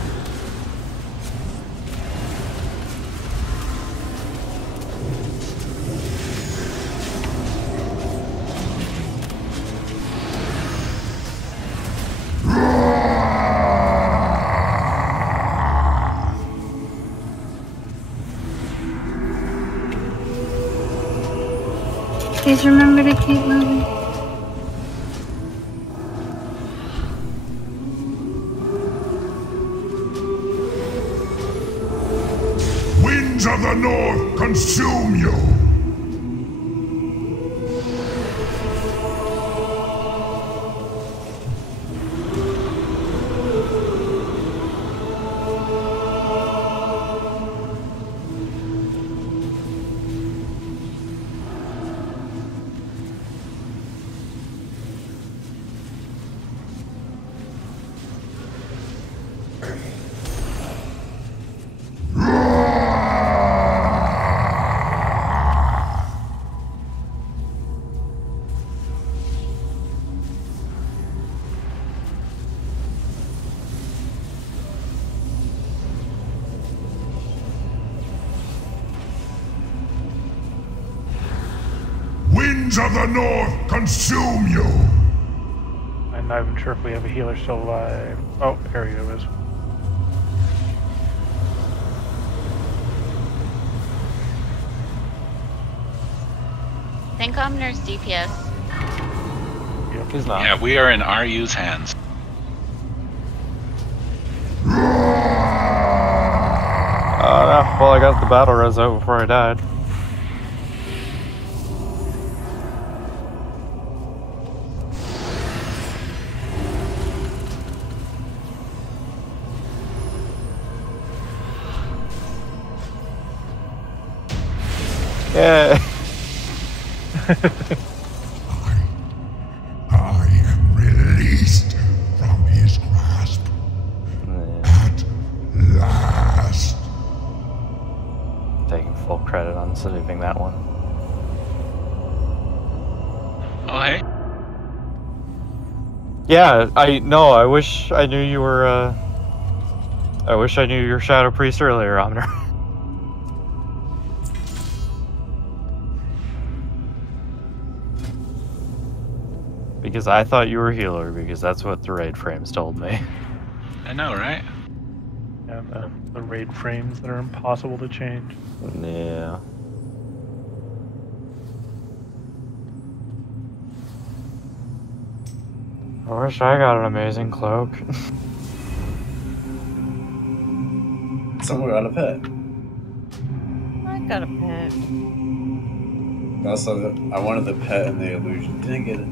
Please remember to keep moving. Winds of the north consume you! Winds of the north consume you! I'm not even sure if we have a healer still alive. Oh, there he is. I think Omner's DPS. Yep, he's not. Yeah, we are in RU's hands. No. Well, I got the battle res out before I died. Yeah. I am released from his grasp. At last. Taking full credit on saving that one. Oh, hey. Yeah, I wish I knew you were, I wish I knew you were Shadow Priest earlier, Omner. Because I thought you were healer, because that's what the raid frames told me. I know, right? And the raid frames that are impossible to change. Yeah. I wish I got an amazing cloak. Someone got a pet. I got a pet. Also, I wanted the pet and the illusion. Didn't get it.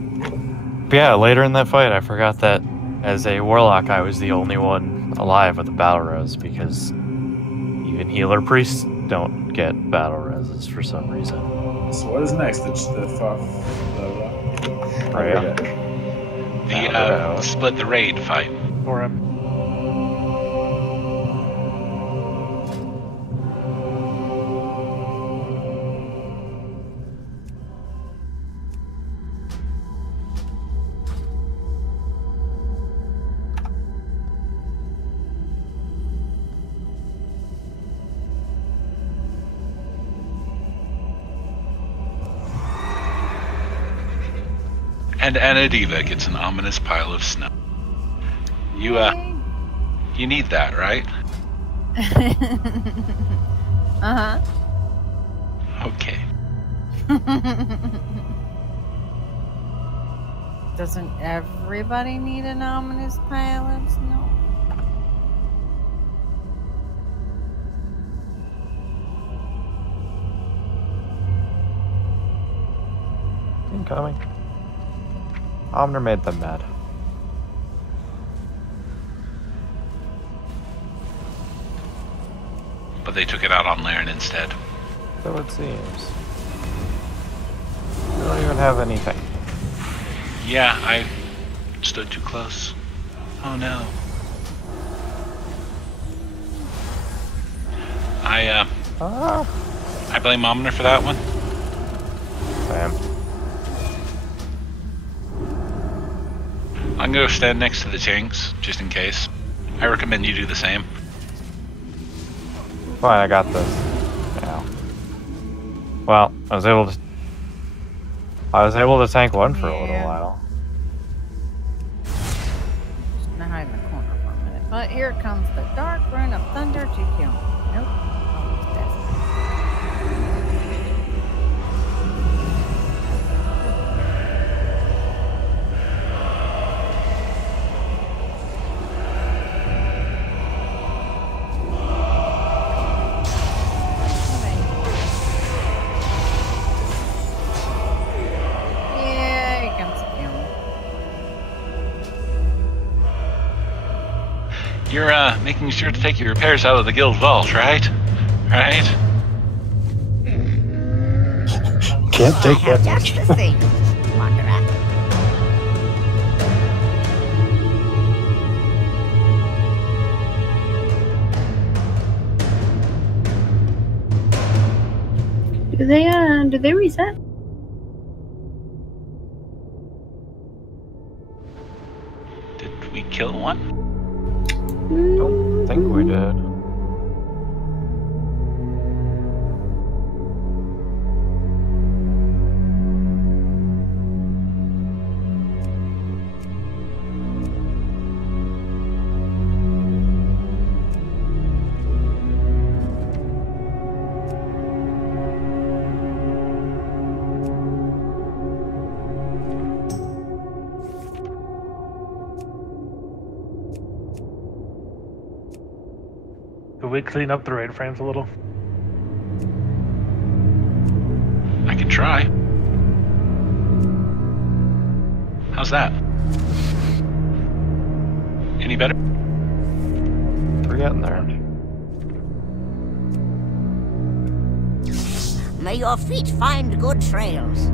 But yeah, later in that fight, I forgot that as a warlock, I was the only one alive with a battle res, because even healer priests don't get battle reses for some reason. So what is next? The Freya. The split the raid fight. Or him. And Anadiva gets an ominous pile of snow. You need that, right? Uh-huh. Okay. Doesn't everybody need an ominous pile of snow? Incoming. Omner made them mad. But they took it out on Laren instead. So it seems. We don't even have anything. Yeah, I stood too close. Oh no. I blame Omner for that one. Sam. I'm gonna stand next to the tanks, just in case. I recommend you do the same. Fine, I got this. Now. Well, I was able to tank one for a little while. Just gonna hide in the corner for a minute. But here comes the dark rune of thunder to kill me. Nope. Almost dead. You're making sure to take your repairs out of the guild vault, right? Right? Can't take that much. Just the thing. Wander up. Do they reset? Did we kill one? Don't think we did. Could we clean up the raid frames a little? I can try. How's that? Any better? We're getting there. May your feet find good trails.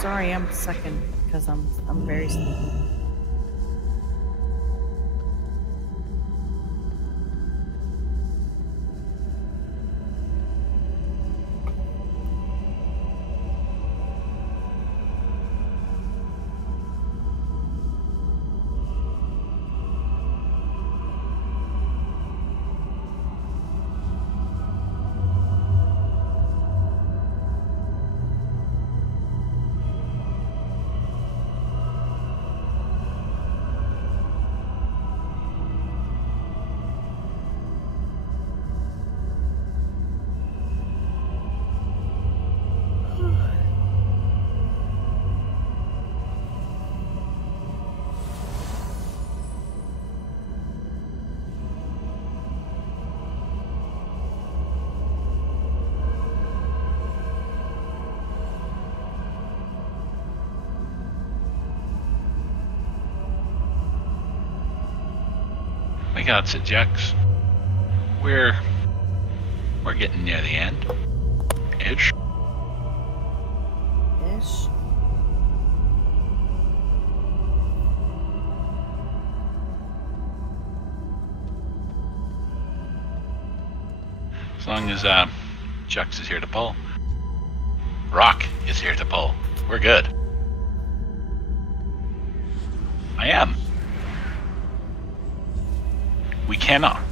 Sorry, I'm sucking because I'm very sleepy. My God, said Jax. We're getting near the end. Ish. Ish. long as Jux is here to pull. Rock is here to pull. We're good. I am. We cannot.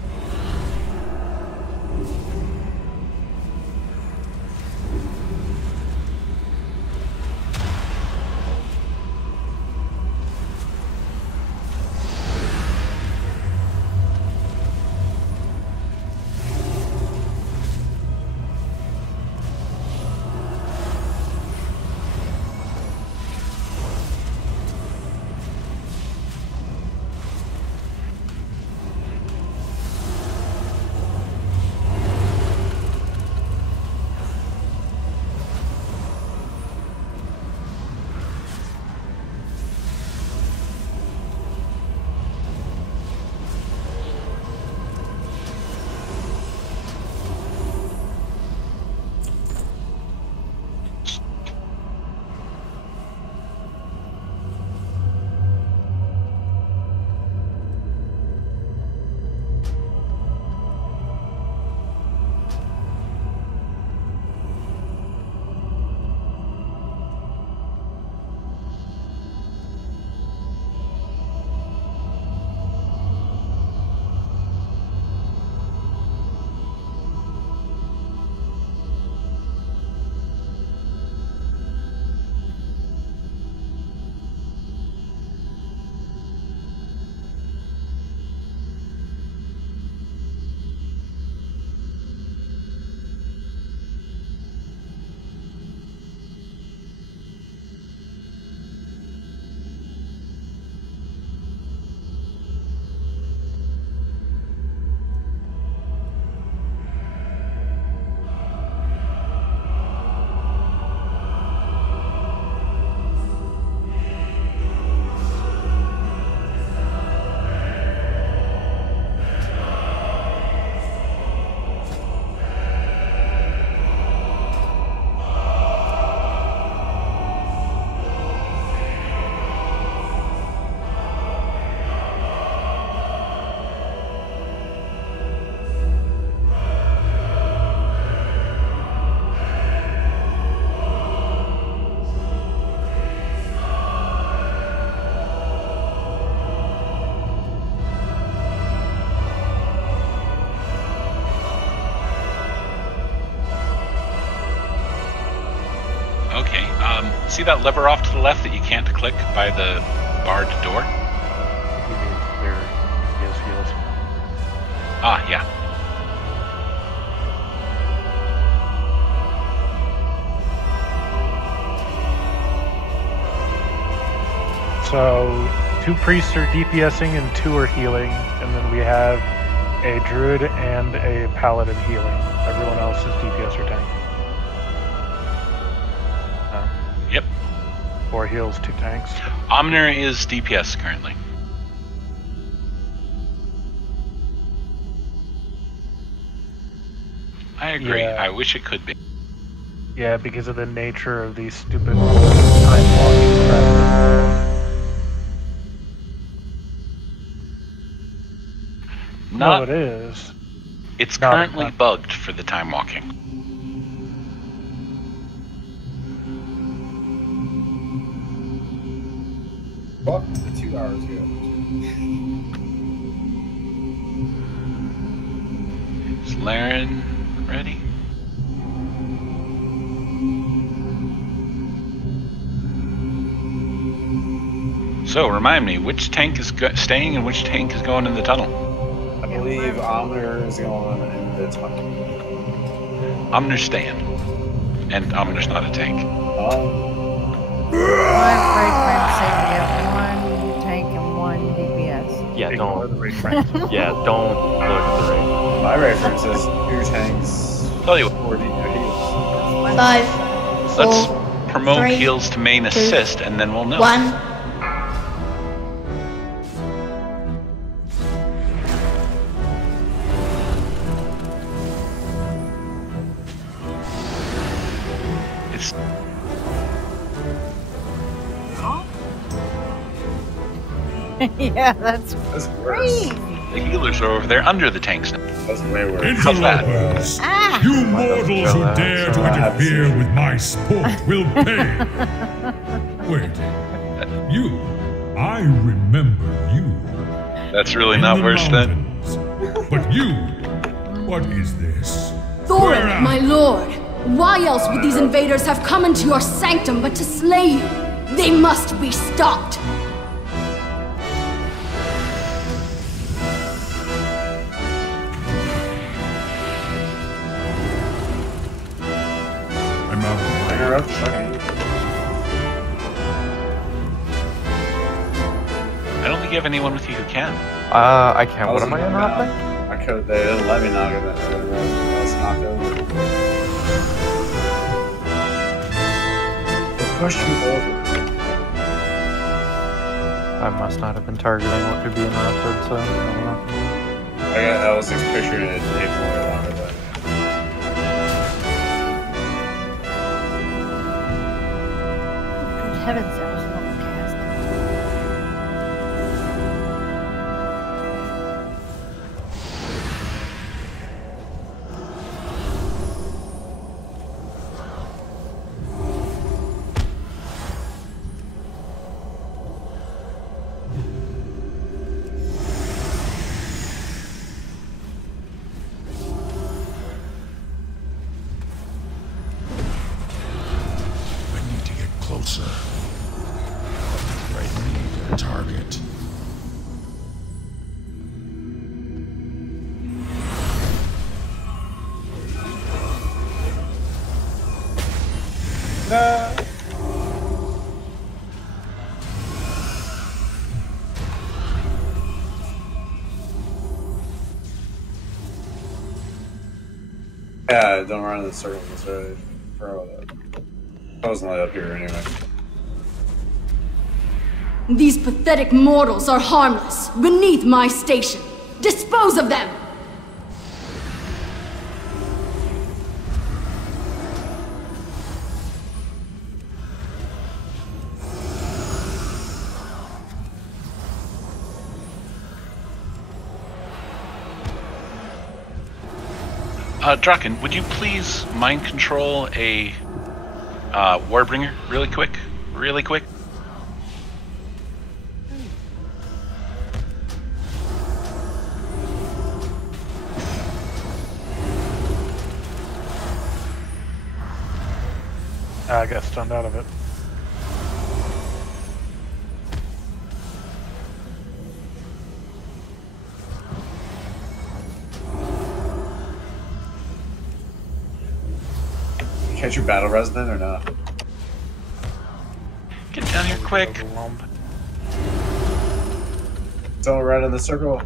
See that lever off to the left that you can't click by the barred door? Ah, yeah. So 2 priests are DPSing and 2 are healing, and then we have a druid and a paladin healing. Everyone else is DPS or tank. Yep. 4 heals, 2 tanks. Omner is DPS currently. I agree. Yeah. I wish it could be. Yeah, because of the nature of these stupid time-walking crap. No, it is. It's currently bugged for the time walking. Fuck the 2 hours ago. Is Laren ready? So, remind me, which tank is staying and which tank is going in the tunnel? I believe Omner is going in the tunnel. Omner's staying. And Omner's not a tank. One tank and 1 DPS. Yeah, don't look at the rate. My reference says 2 tanks. Tell you 4 heals. 5, 4, let's promote 3, heals to main 2, assist and then we'll know. 1. It's Yeah, that's worse. crazy. The healers are over there under the tanks now. That's way worse. Interlopers, you mortals who dare to interfere with my sport will pay. Wait, you? I remember you. That's really not worse then. But you, what is this? Thorin, my lord, why else would these invaders have come into your sanctum but to slay you? They must be stopped. I'm out of I don't think you have anyone with you who can. I can't. What am I interrupting? I could. They didn't let me knock it. I was knocked over. They pushed me over. I must not have been targeting what could be interrupted, so I don't know. I got L6 picture and it taken way longer, but. Good heavens, that was not cast. Closer. Right need a target. No. Yeah, don't run in the circle. That's right. I wasn't light up here anyway. These pathetic mortals are harmless, beneath my station. Dispose of them! Draken, would you please mind control a Warbringer really quick? Really quick? I got stunned out of it. Catch your battle resident or not? Get down here quick. Don't run in the circle.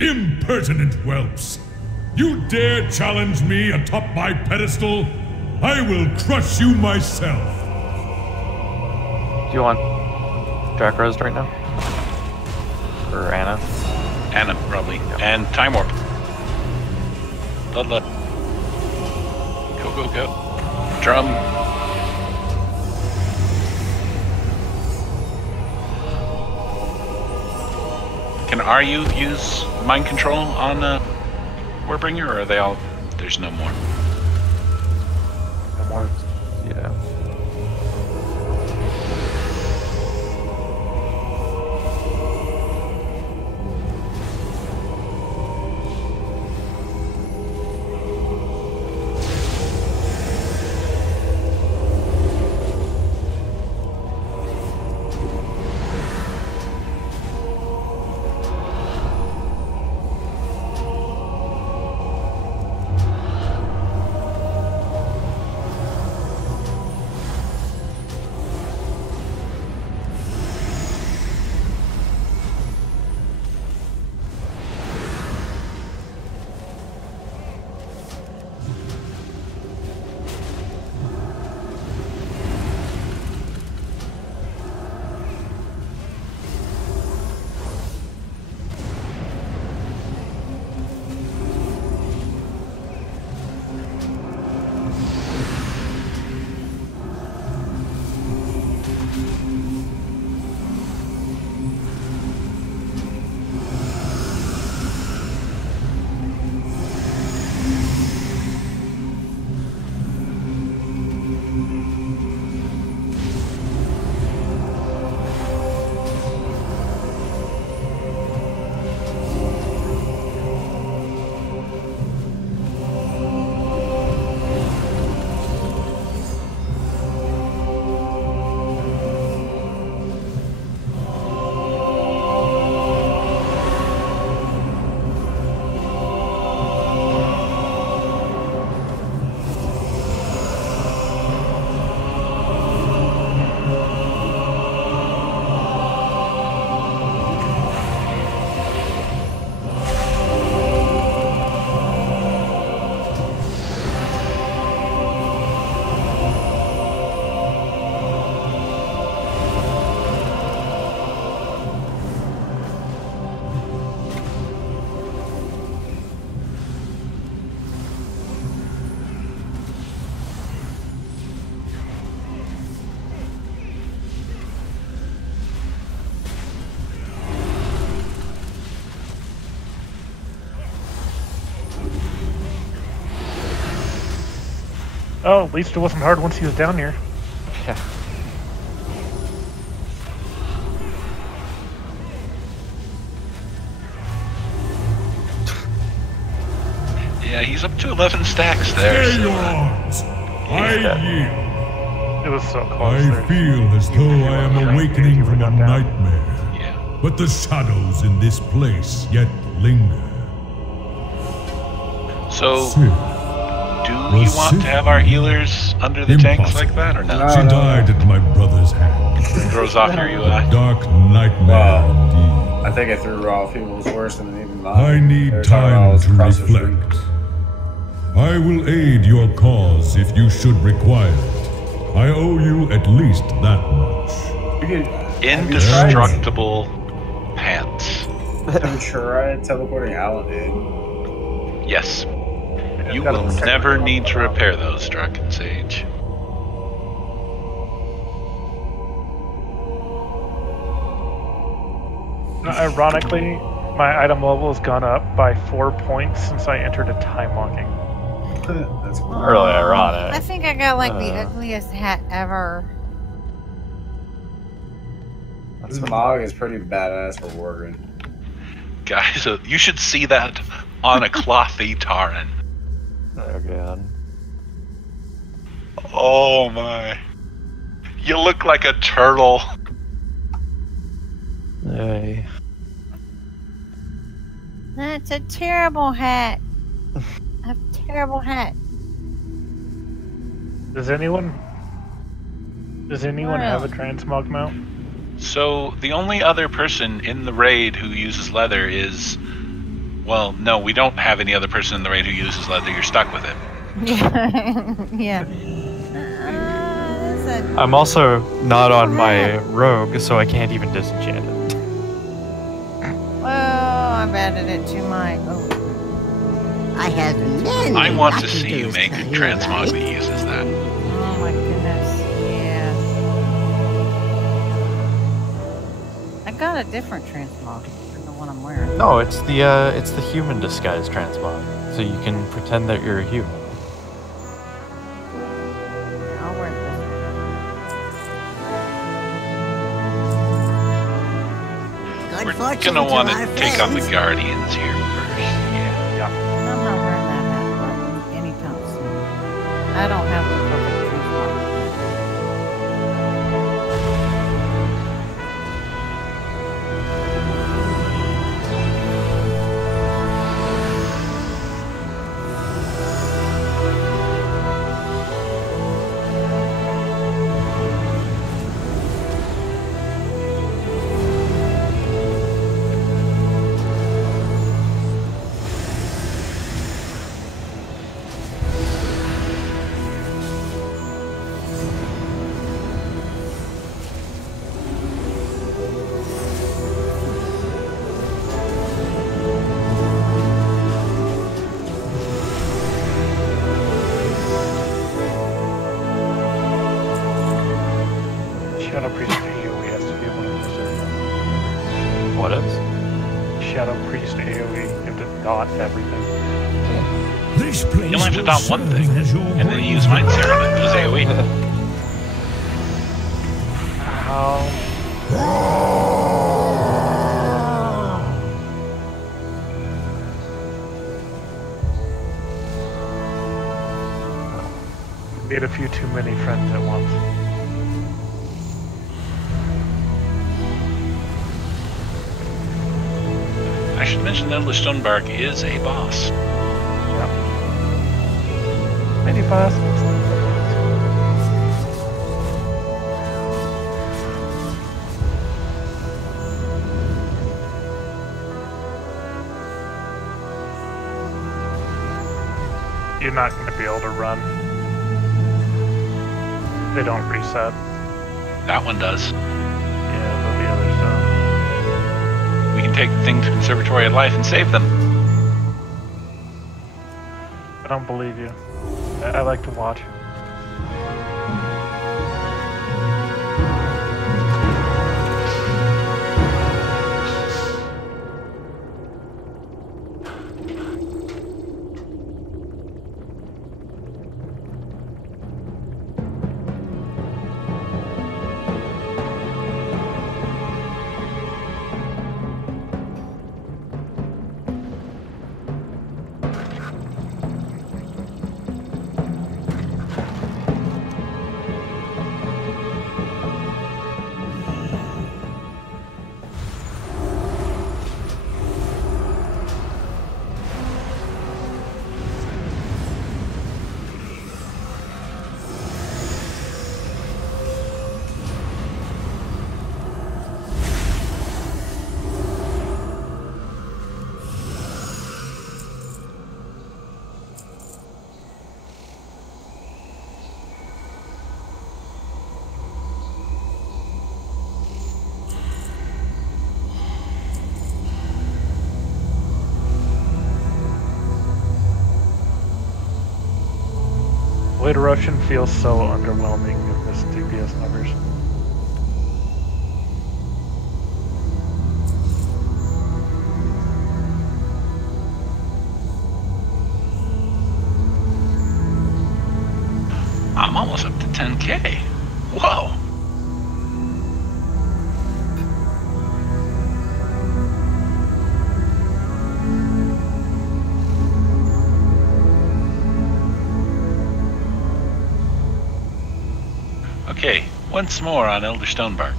Impertinent whelps! You dare challenge me atop my pedestal? I will crush you myself! Do you want Jack Rose right now? Or Anna? Anna, probably. Yeah. And Time Warp. Ludla. Go, go, go. Drum. Can RU use mind control on Warbringer, or are they all... There's no more? No more. Yeah. Oh, at least it wasn't hard once he was down here. Yeah. Yeah, he's up to 11 stacks there. So, I yield. It was so close. I feel as though I am awakening from a nightmare. Yeah. But the shadows in this place yet linger. So, do you want to have our healers under the tanks like that, or no? She died at my brother's hand. Throws off your UI. Dark nightmare indeed. I think I threw her off. It was worse than even mine. I need time to reflect. I will aid your cause if you should require it. I owe you at least that much. Indestructible pants. I'm sure teleporting Alan in. Yes. You will never need to repair those, Draken Sage. Ironically, my item level has gone up by 4 points since I entered a time walking. That's cool. Really ironic. I think I got like the ugliest hat ever. This Mog is pretty badass for Worgen. Guys, you should see that on a clothy Taran. Oh god. Oh my. You look like a turtle. Hey. That's a terrible hat. A terrible hat. Does anyone have a transmog mount? So the only other person in the raid who uses leather is, well, no, we don't have any other person in the raid who uses leather. You're stuck with it. Yeah. I'm also not on my rogue, so I can't even disenchant it. Well, I've added it to my. Oh. I have many. I want to see you make a transmog that uses that. Oh my goodness. Yeah. I got a different transmog than the one I'm wearing. No, it's the human disguise transmog, so you can pretend that you're a human. I'll wear We're gonna want to take on the Guardians here first. Yeah. I'm not wearing that hat anytime soon. I don't have the perfect transmog. Shadow Priest AoE has to be one of those. What is? Shadow Priest AoE. You have to dot everything. This place You only have to dot one thing, and then you use Mind Serum and does AoE. Ow. Made a few too many friends at once. I should mention that Stonebark is a boss. Yep. Mini boss. You're not going to be able to run. They don't reset. That one does. Yeah, but the others don't. We can take things to Conservatory of Life and save them. I don't believe you. I like to watch. Void Eruption feels so underwhelming in this DPS numbers. I'm almost up to 10k. Whoa. Okay, once more on Elder Stonebark.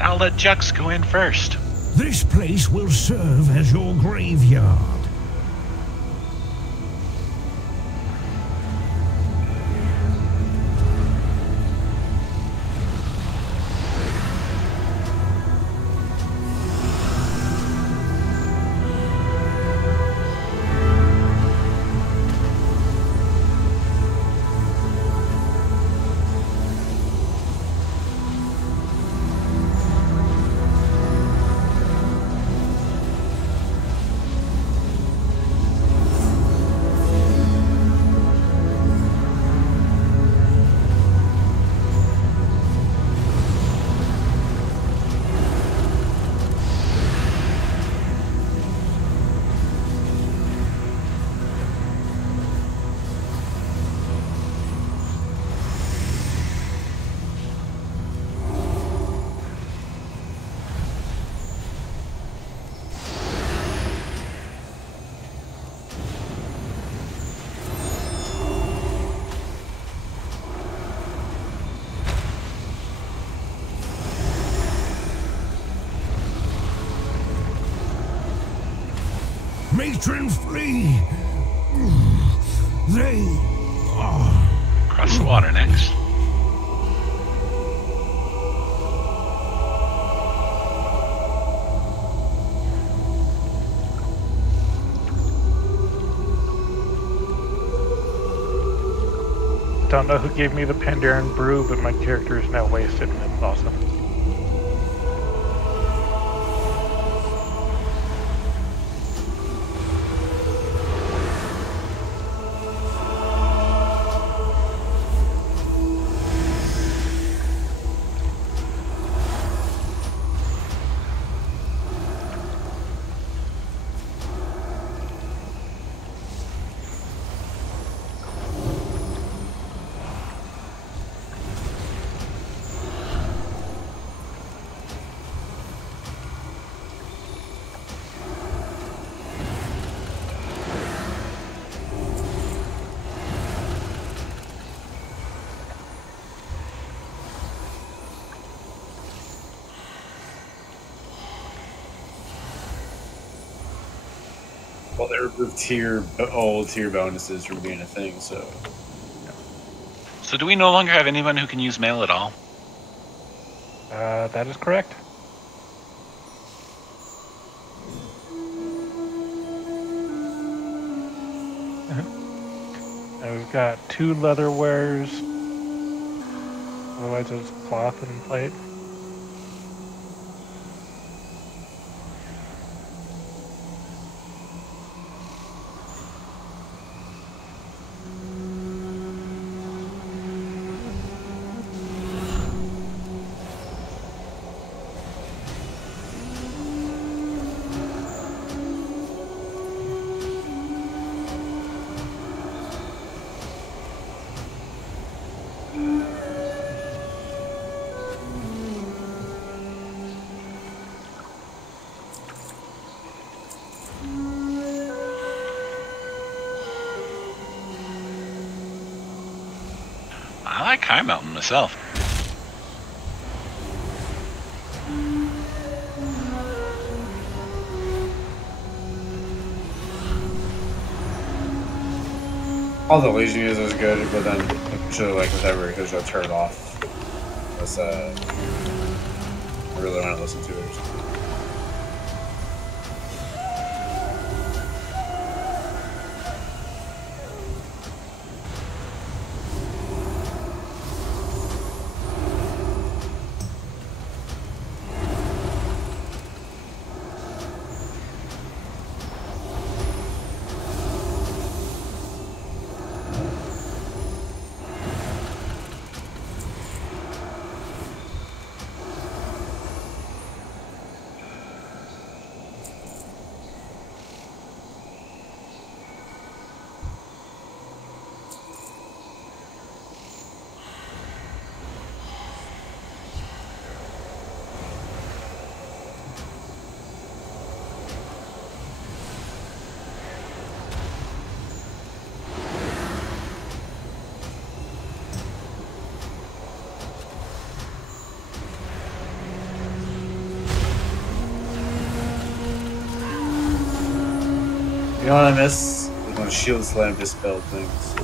I'll let Jux go in first. This place will serve as your graveyard. Matron flee! They are... Cross the water next. Don't know who gave me the Pandaren brew, but my character is now wasted and it's awesome. Well, they removed old tier bonuses from being a thing, so... So do we no longer have anyone who can use mail at all? That is correct. And we've got 2 leather wares. Otherwise it's cloth and plate. I like High Mountain myself. All the Legionnaires is good, but then usually like with every because you'll turn it off. That's I really want to listen to it. You know what I miss? When Shield Slam dispelled things.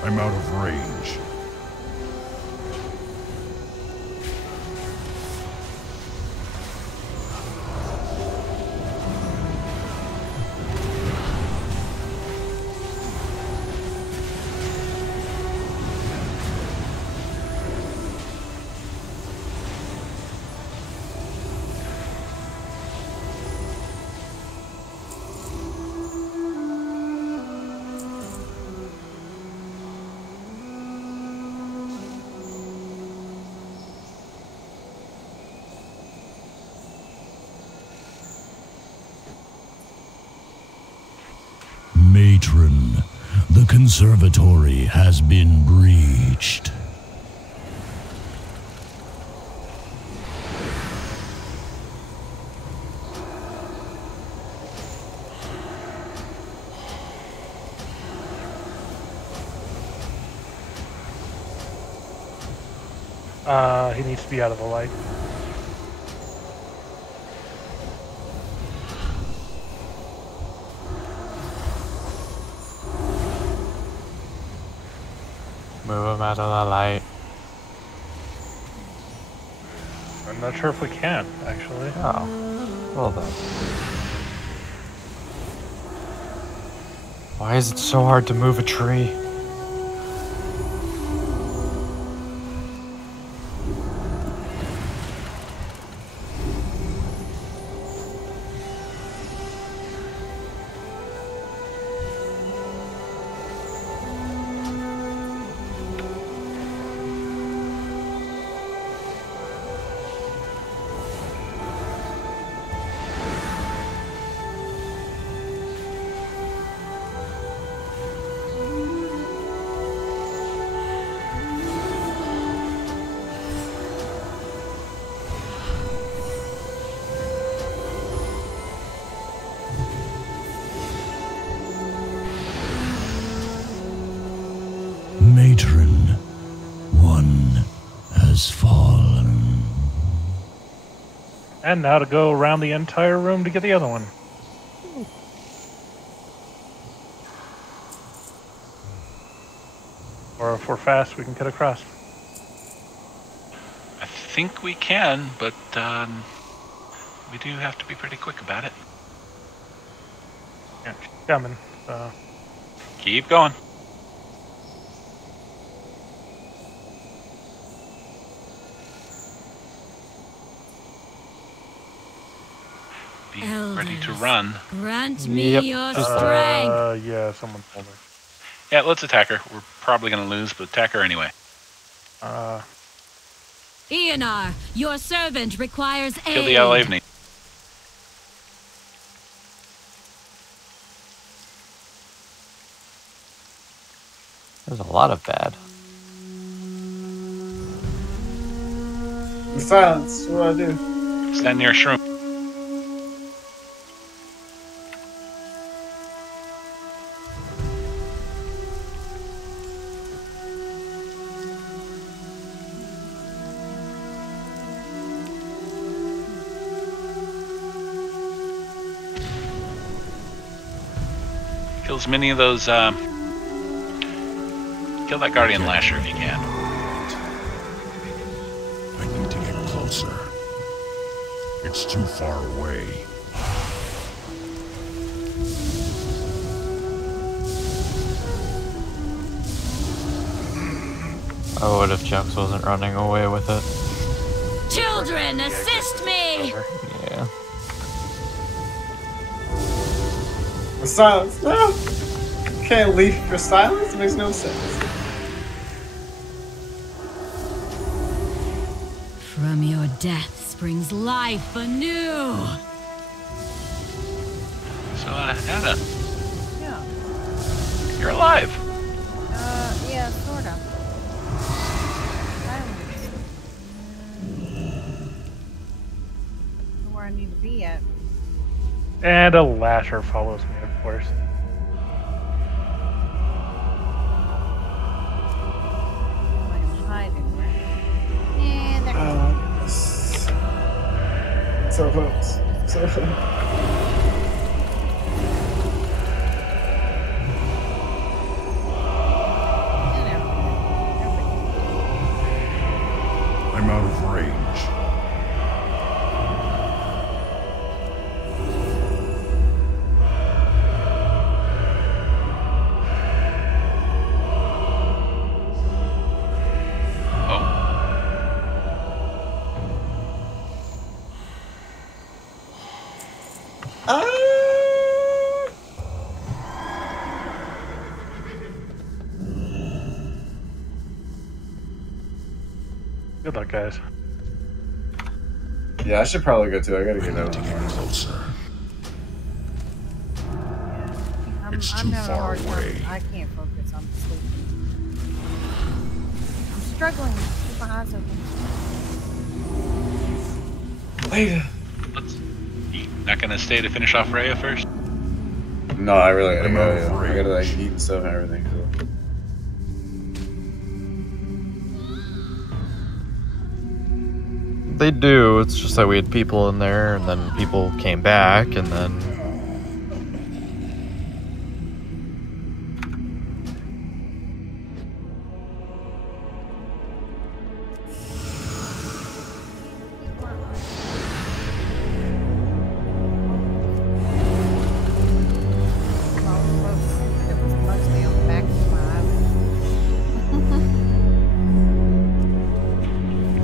I'm out of range. Matron, the conservatory has been breached. He needs to be out of the light. Move him out of the light. I'm not sure if we can, actually. Oh, well then. Why is it so hard to move a tree? Matron, one has fallen. And now to go around the entire room to get the other one. Or if we're fast, we can cut across. I think we can, but we do have to be pretty quick about it. Yeah, she's coming. So. Keep going. Be ready to run. Grant me your strength. Yeah, someone told me. Yeah, let's attack her. We're probably going to lose, but attack her anyway. Eonar, your servant requires aid. Kill the Alavni. There's a lot of bad. Silence. What do I do? Stand near a shroom. Kill as many of those, kill that Guardian Lasher if you can. I need to get closer. It's too far away. I would if Jux wasn't running away with it. Children, assist me! Yeah. Silence. No! Can't leave for silence? It makes no sense. From your death springs life anew. So, Anna. Yeah. You're alive. Yeah, sort of. Where I need to be at. And a lasher follows me, of course. I'm hiding, right? And there so close. So close. I'm out of range. Good luck, guys. Yeah, I should probably go too. I gotta get out. Closer. It's too far away. I can't focus. I'm sleeping. I'm struggling to keep my eyes open. Later. You not gonna stay to finish off Rhea first? No, I really gotta go. I gotta like eat stuff and everything. So. They do. It's just that we had people in there, and then people came back, and then.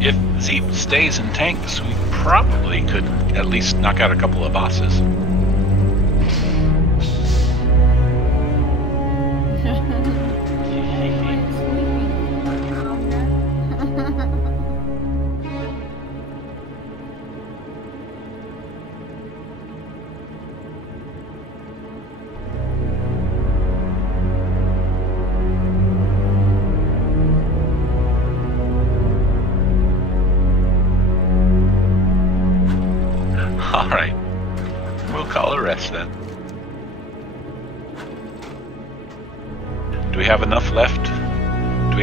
If Zeep stays in tanks, we probably could at least knock out a couple of bosses. Alright. We'll call a rest then. Do we have enough left? Do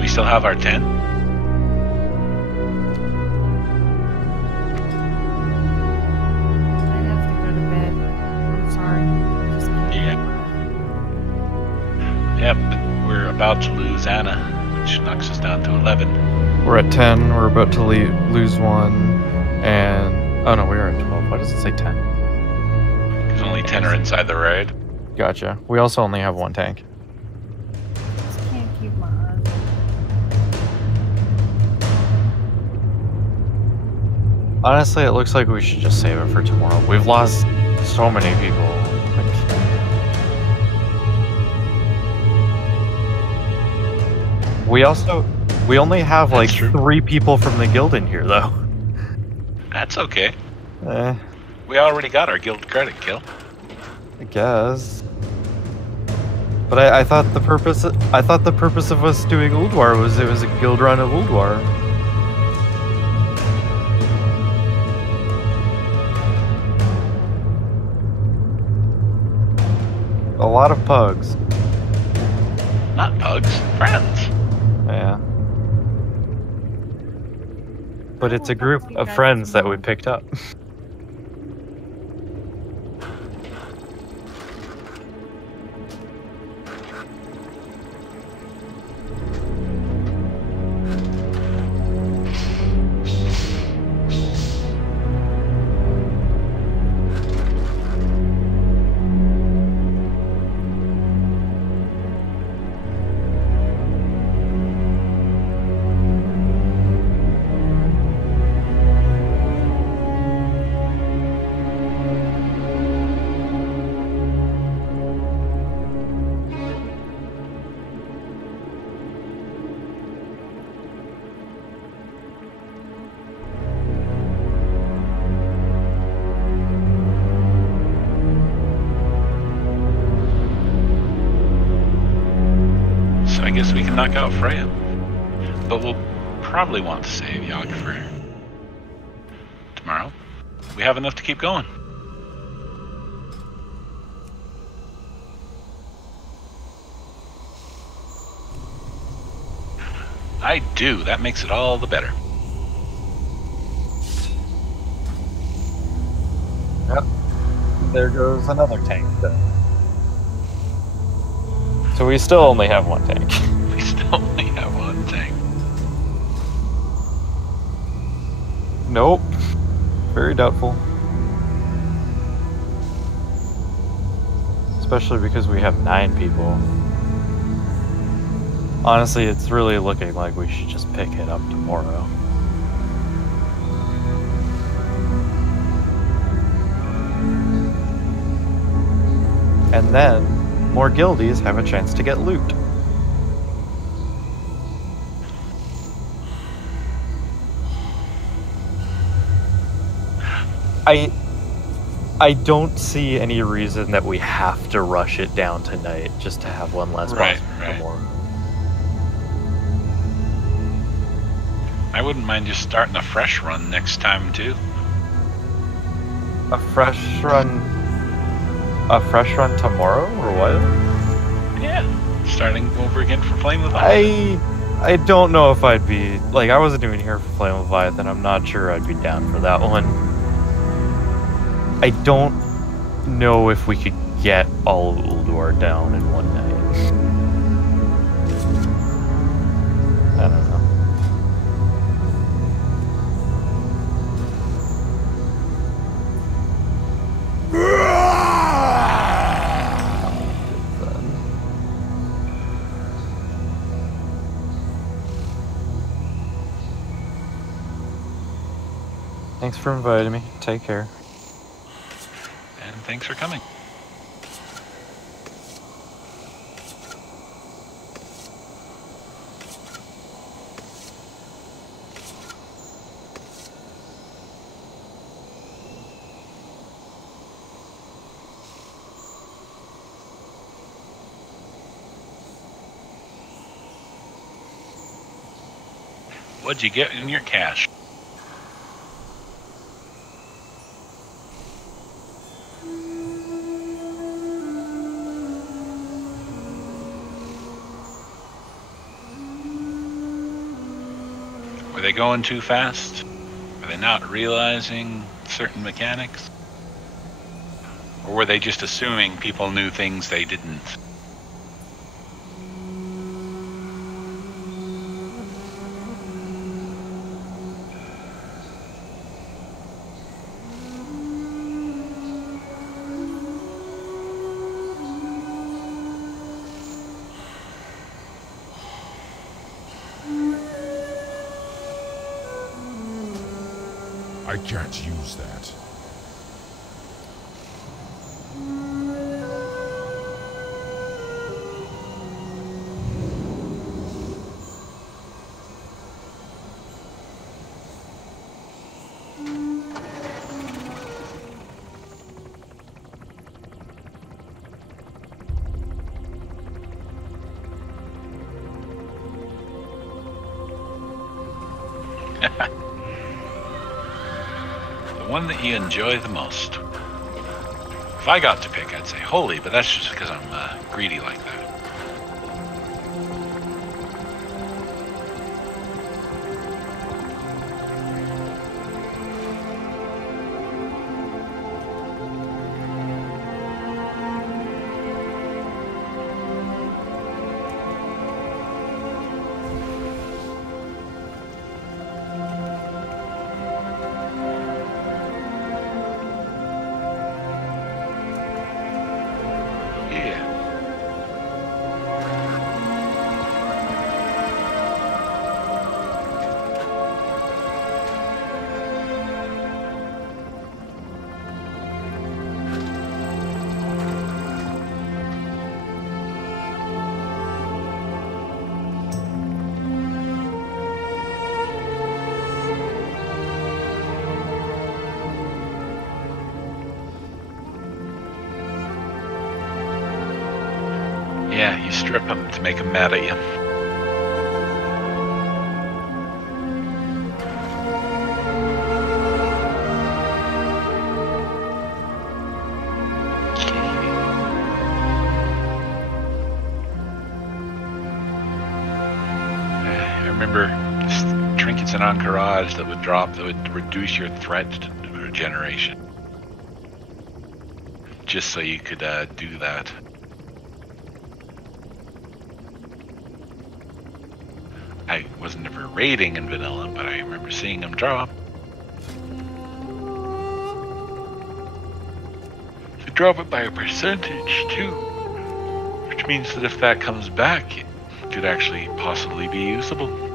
we still have our 10? I have to go to bed. I'm sorry. Yeah. Yep, but we're about to lose Anna, which knocks us down to 11. We're at 10, we're about to lose one, and... Oh no, we are at 12. Why does it say 10? Because only 10 are inside the raid. Gotcha. We also only have one tank. Just can't keep my eyes open. Honestly, it looks like we should just save it for tomorrow. We've lost so many people. We only have like 3 people from the guild in here, though. That's okay. We already got our guild credit kill. I guess. But I thought the purpose of us doing Ulduar was it was a guild run of Ulduar. A lot of pugs. Not pugs, friends. Yeah. But it's a group of friends that we picked up. guess we can knock out Freya. But we'll probably want to save Yogg for tomorrow. We have enough to keep going. I do. That makes it all the better. Yep. There goes another tank then. So we still only have one tank. We still only have one tank. Nope. Very doubtful. Especially because we have 9 people. Honestly, it's really looking like we should just pick it up tomorrow. And then, more guildies have a chance to get loot. I don't see any reason that we have to rush it down tonight just to have one less boss tomorrow. I wouldn't mind just starting a fresh run next time too. A fresh run tomorrow or what? Yeah, starting over again for Flame Leviathan. I don't know if I'd be like I wasn't even here for Flame Leviathan. I'm not sure I'd be down for that one. I don't know if we could get all of Ulduar down in one night. I don't know. Thanks for inviting me. Take care. And thanks for coming. What'd you get in your cache? Were they going too fast? Were they not realizing certain mechanics? Or were they just assuming people knew things they didn't? I can't use that. One that you enjoy the most. If I got to pick, I'd say holy, but that's just because I'm greedy like that. Yeah, you strip them to make them mad at you. remember trinkets and encourage that would drop that would reduce your threat regeneration. Just so you could do that. I wasn't ever raiding in vanilla, but I remember seeing them drop. They drop it by a percentage too, which means that if that comes back, it could actually possibly be usable.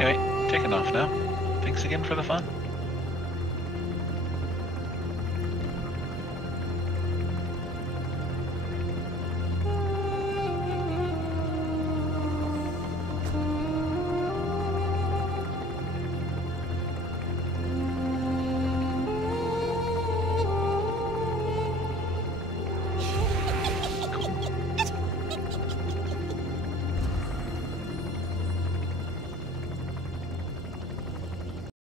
Anyway, taking off now. Thanks again for the fun.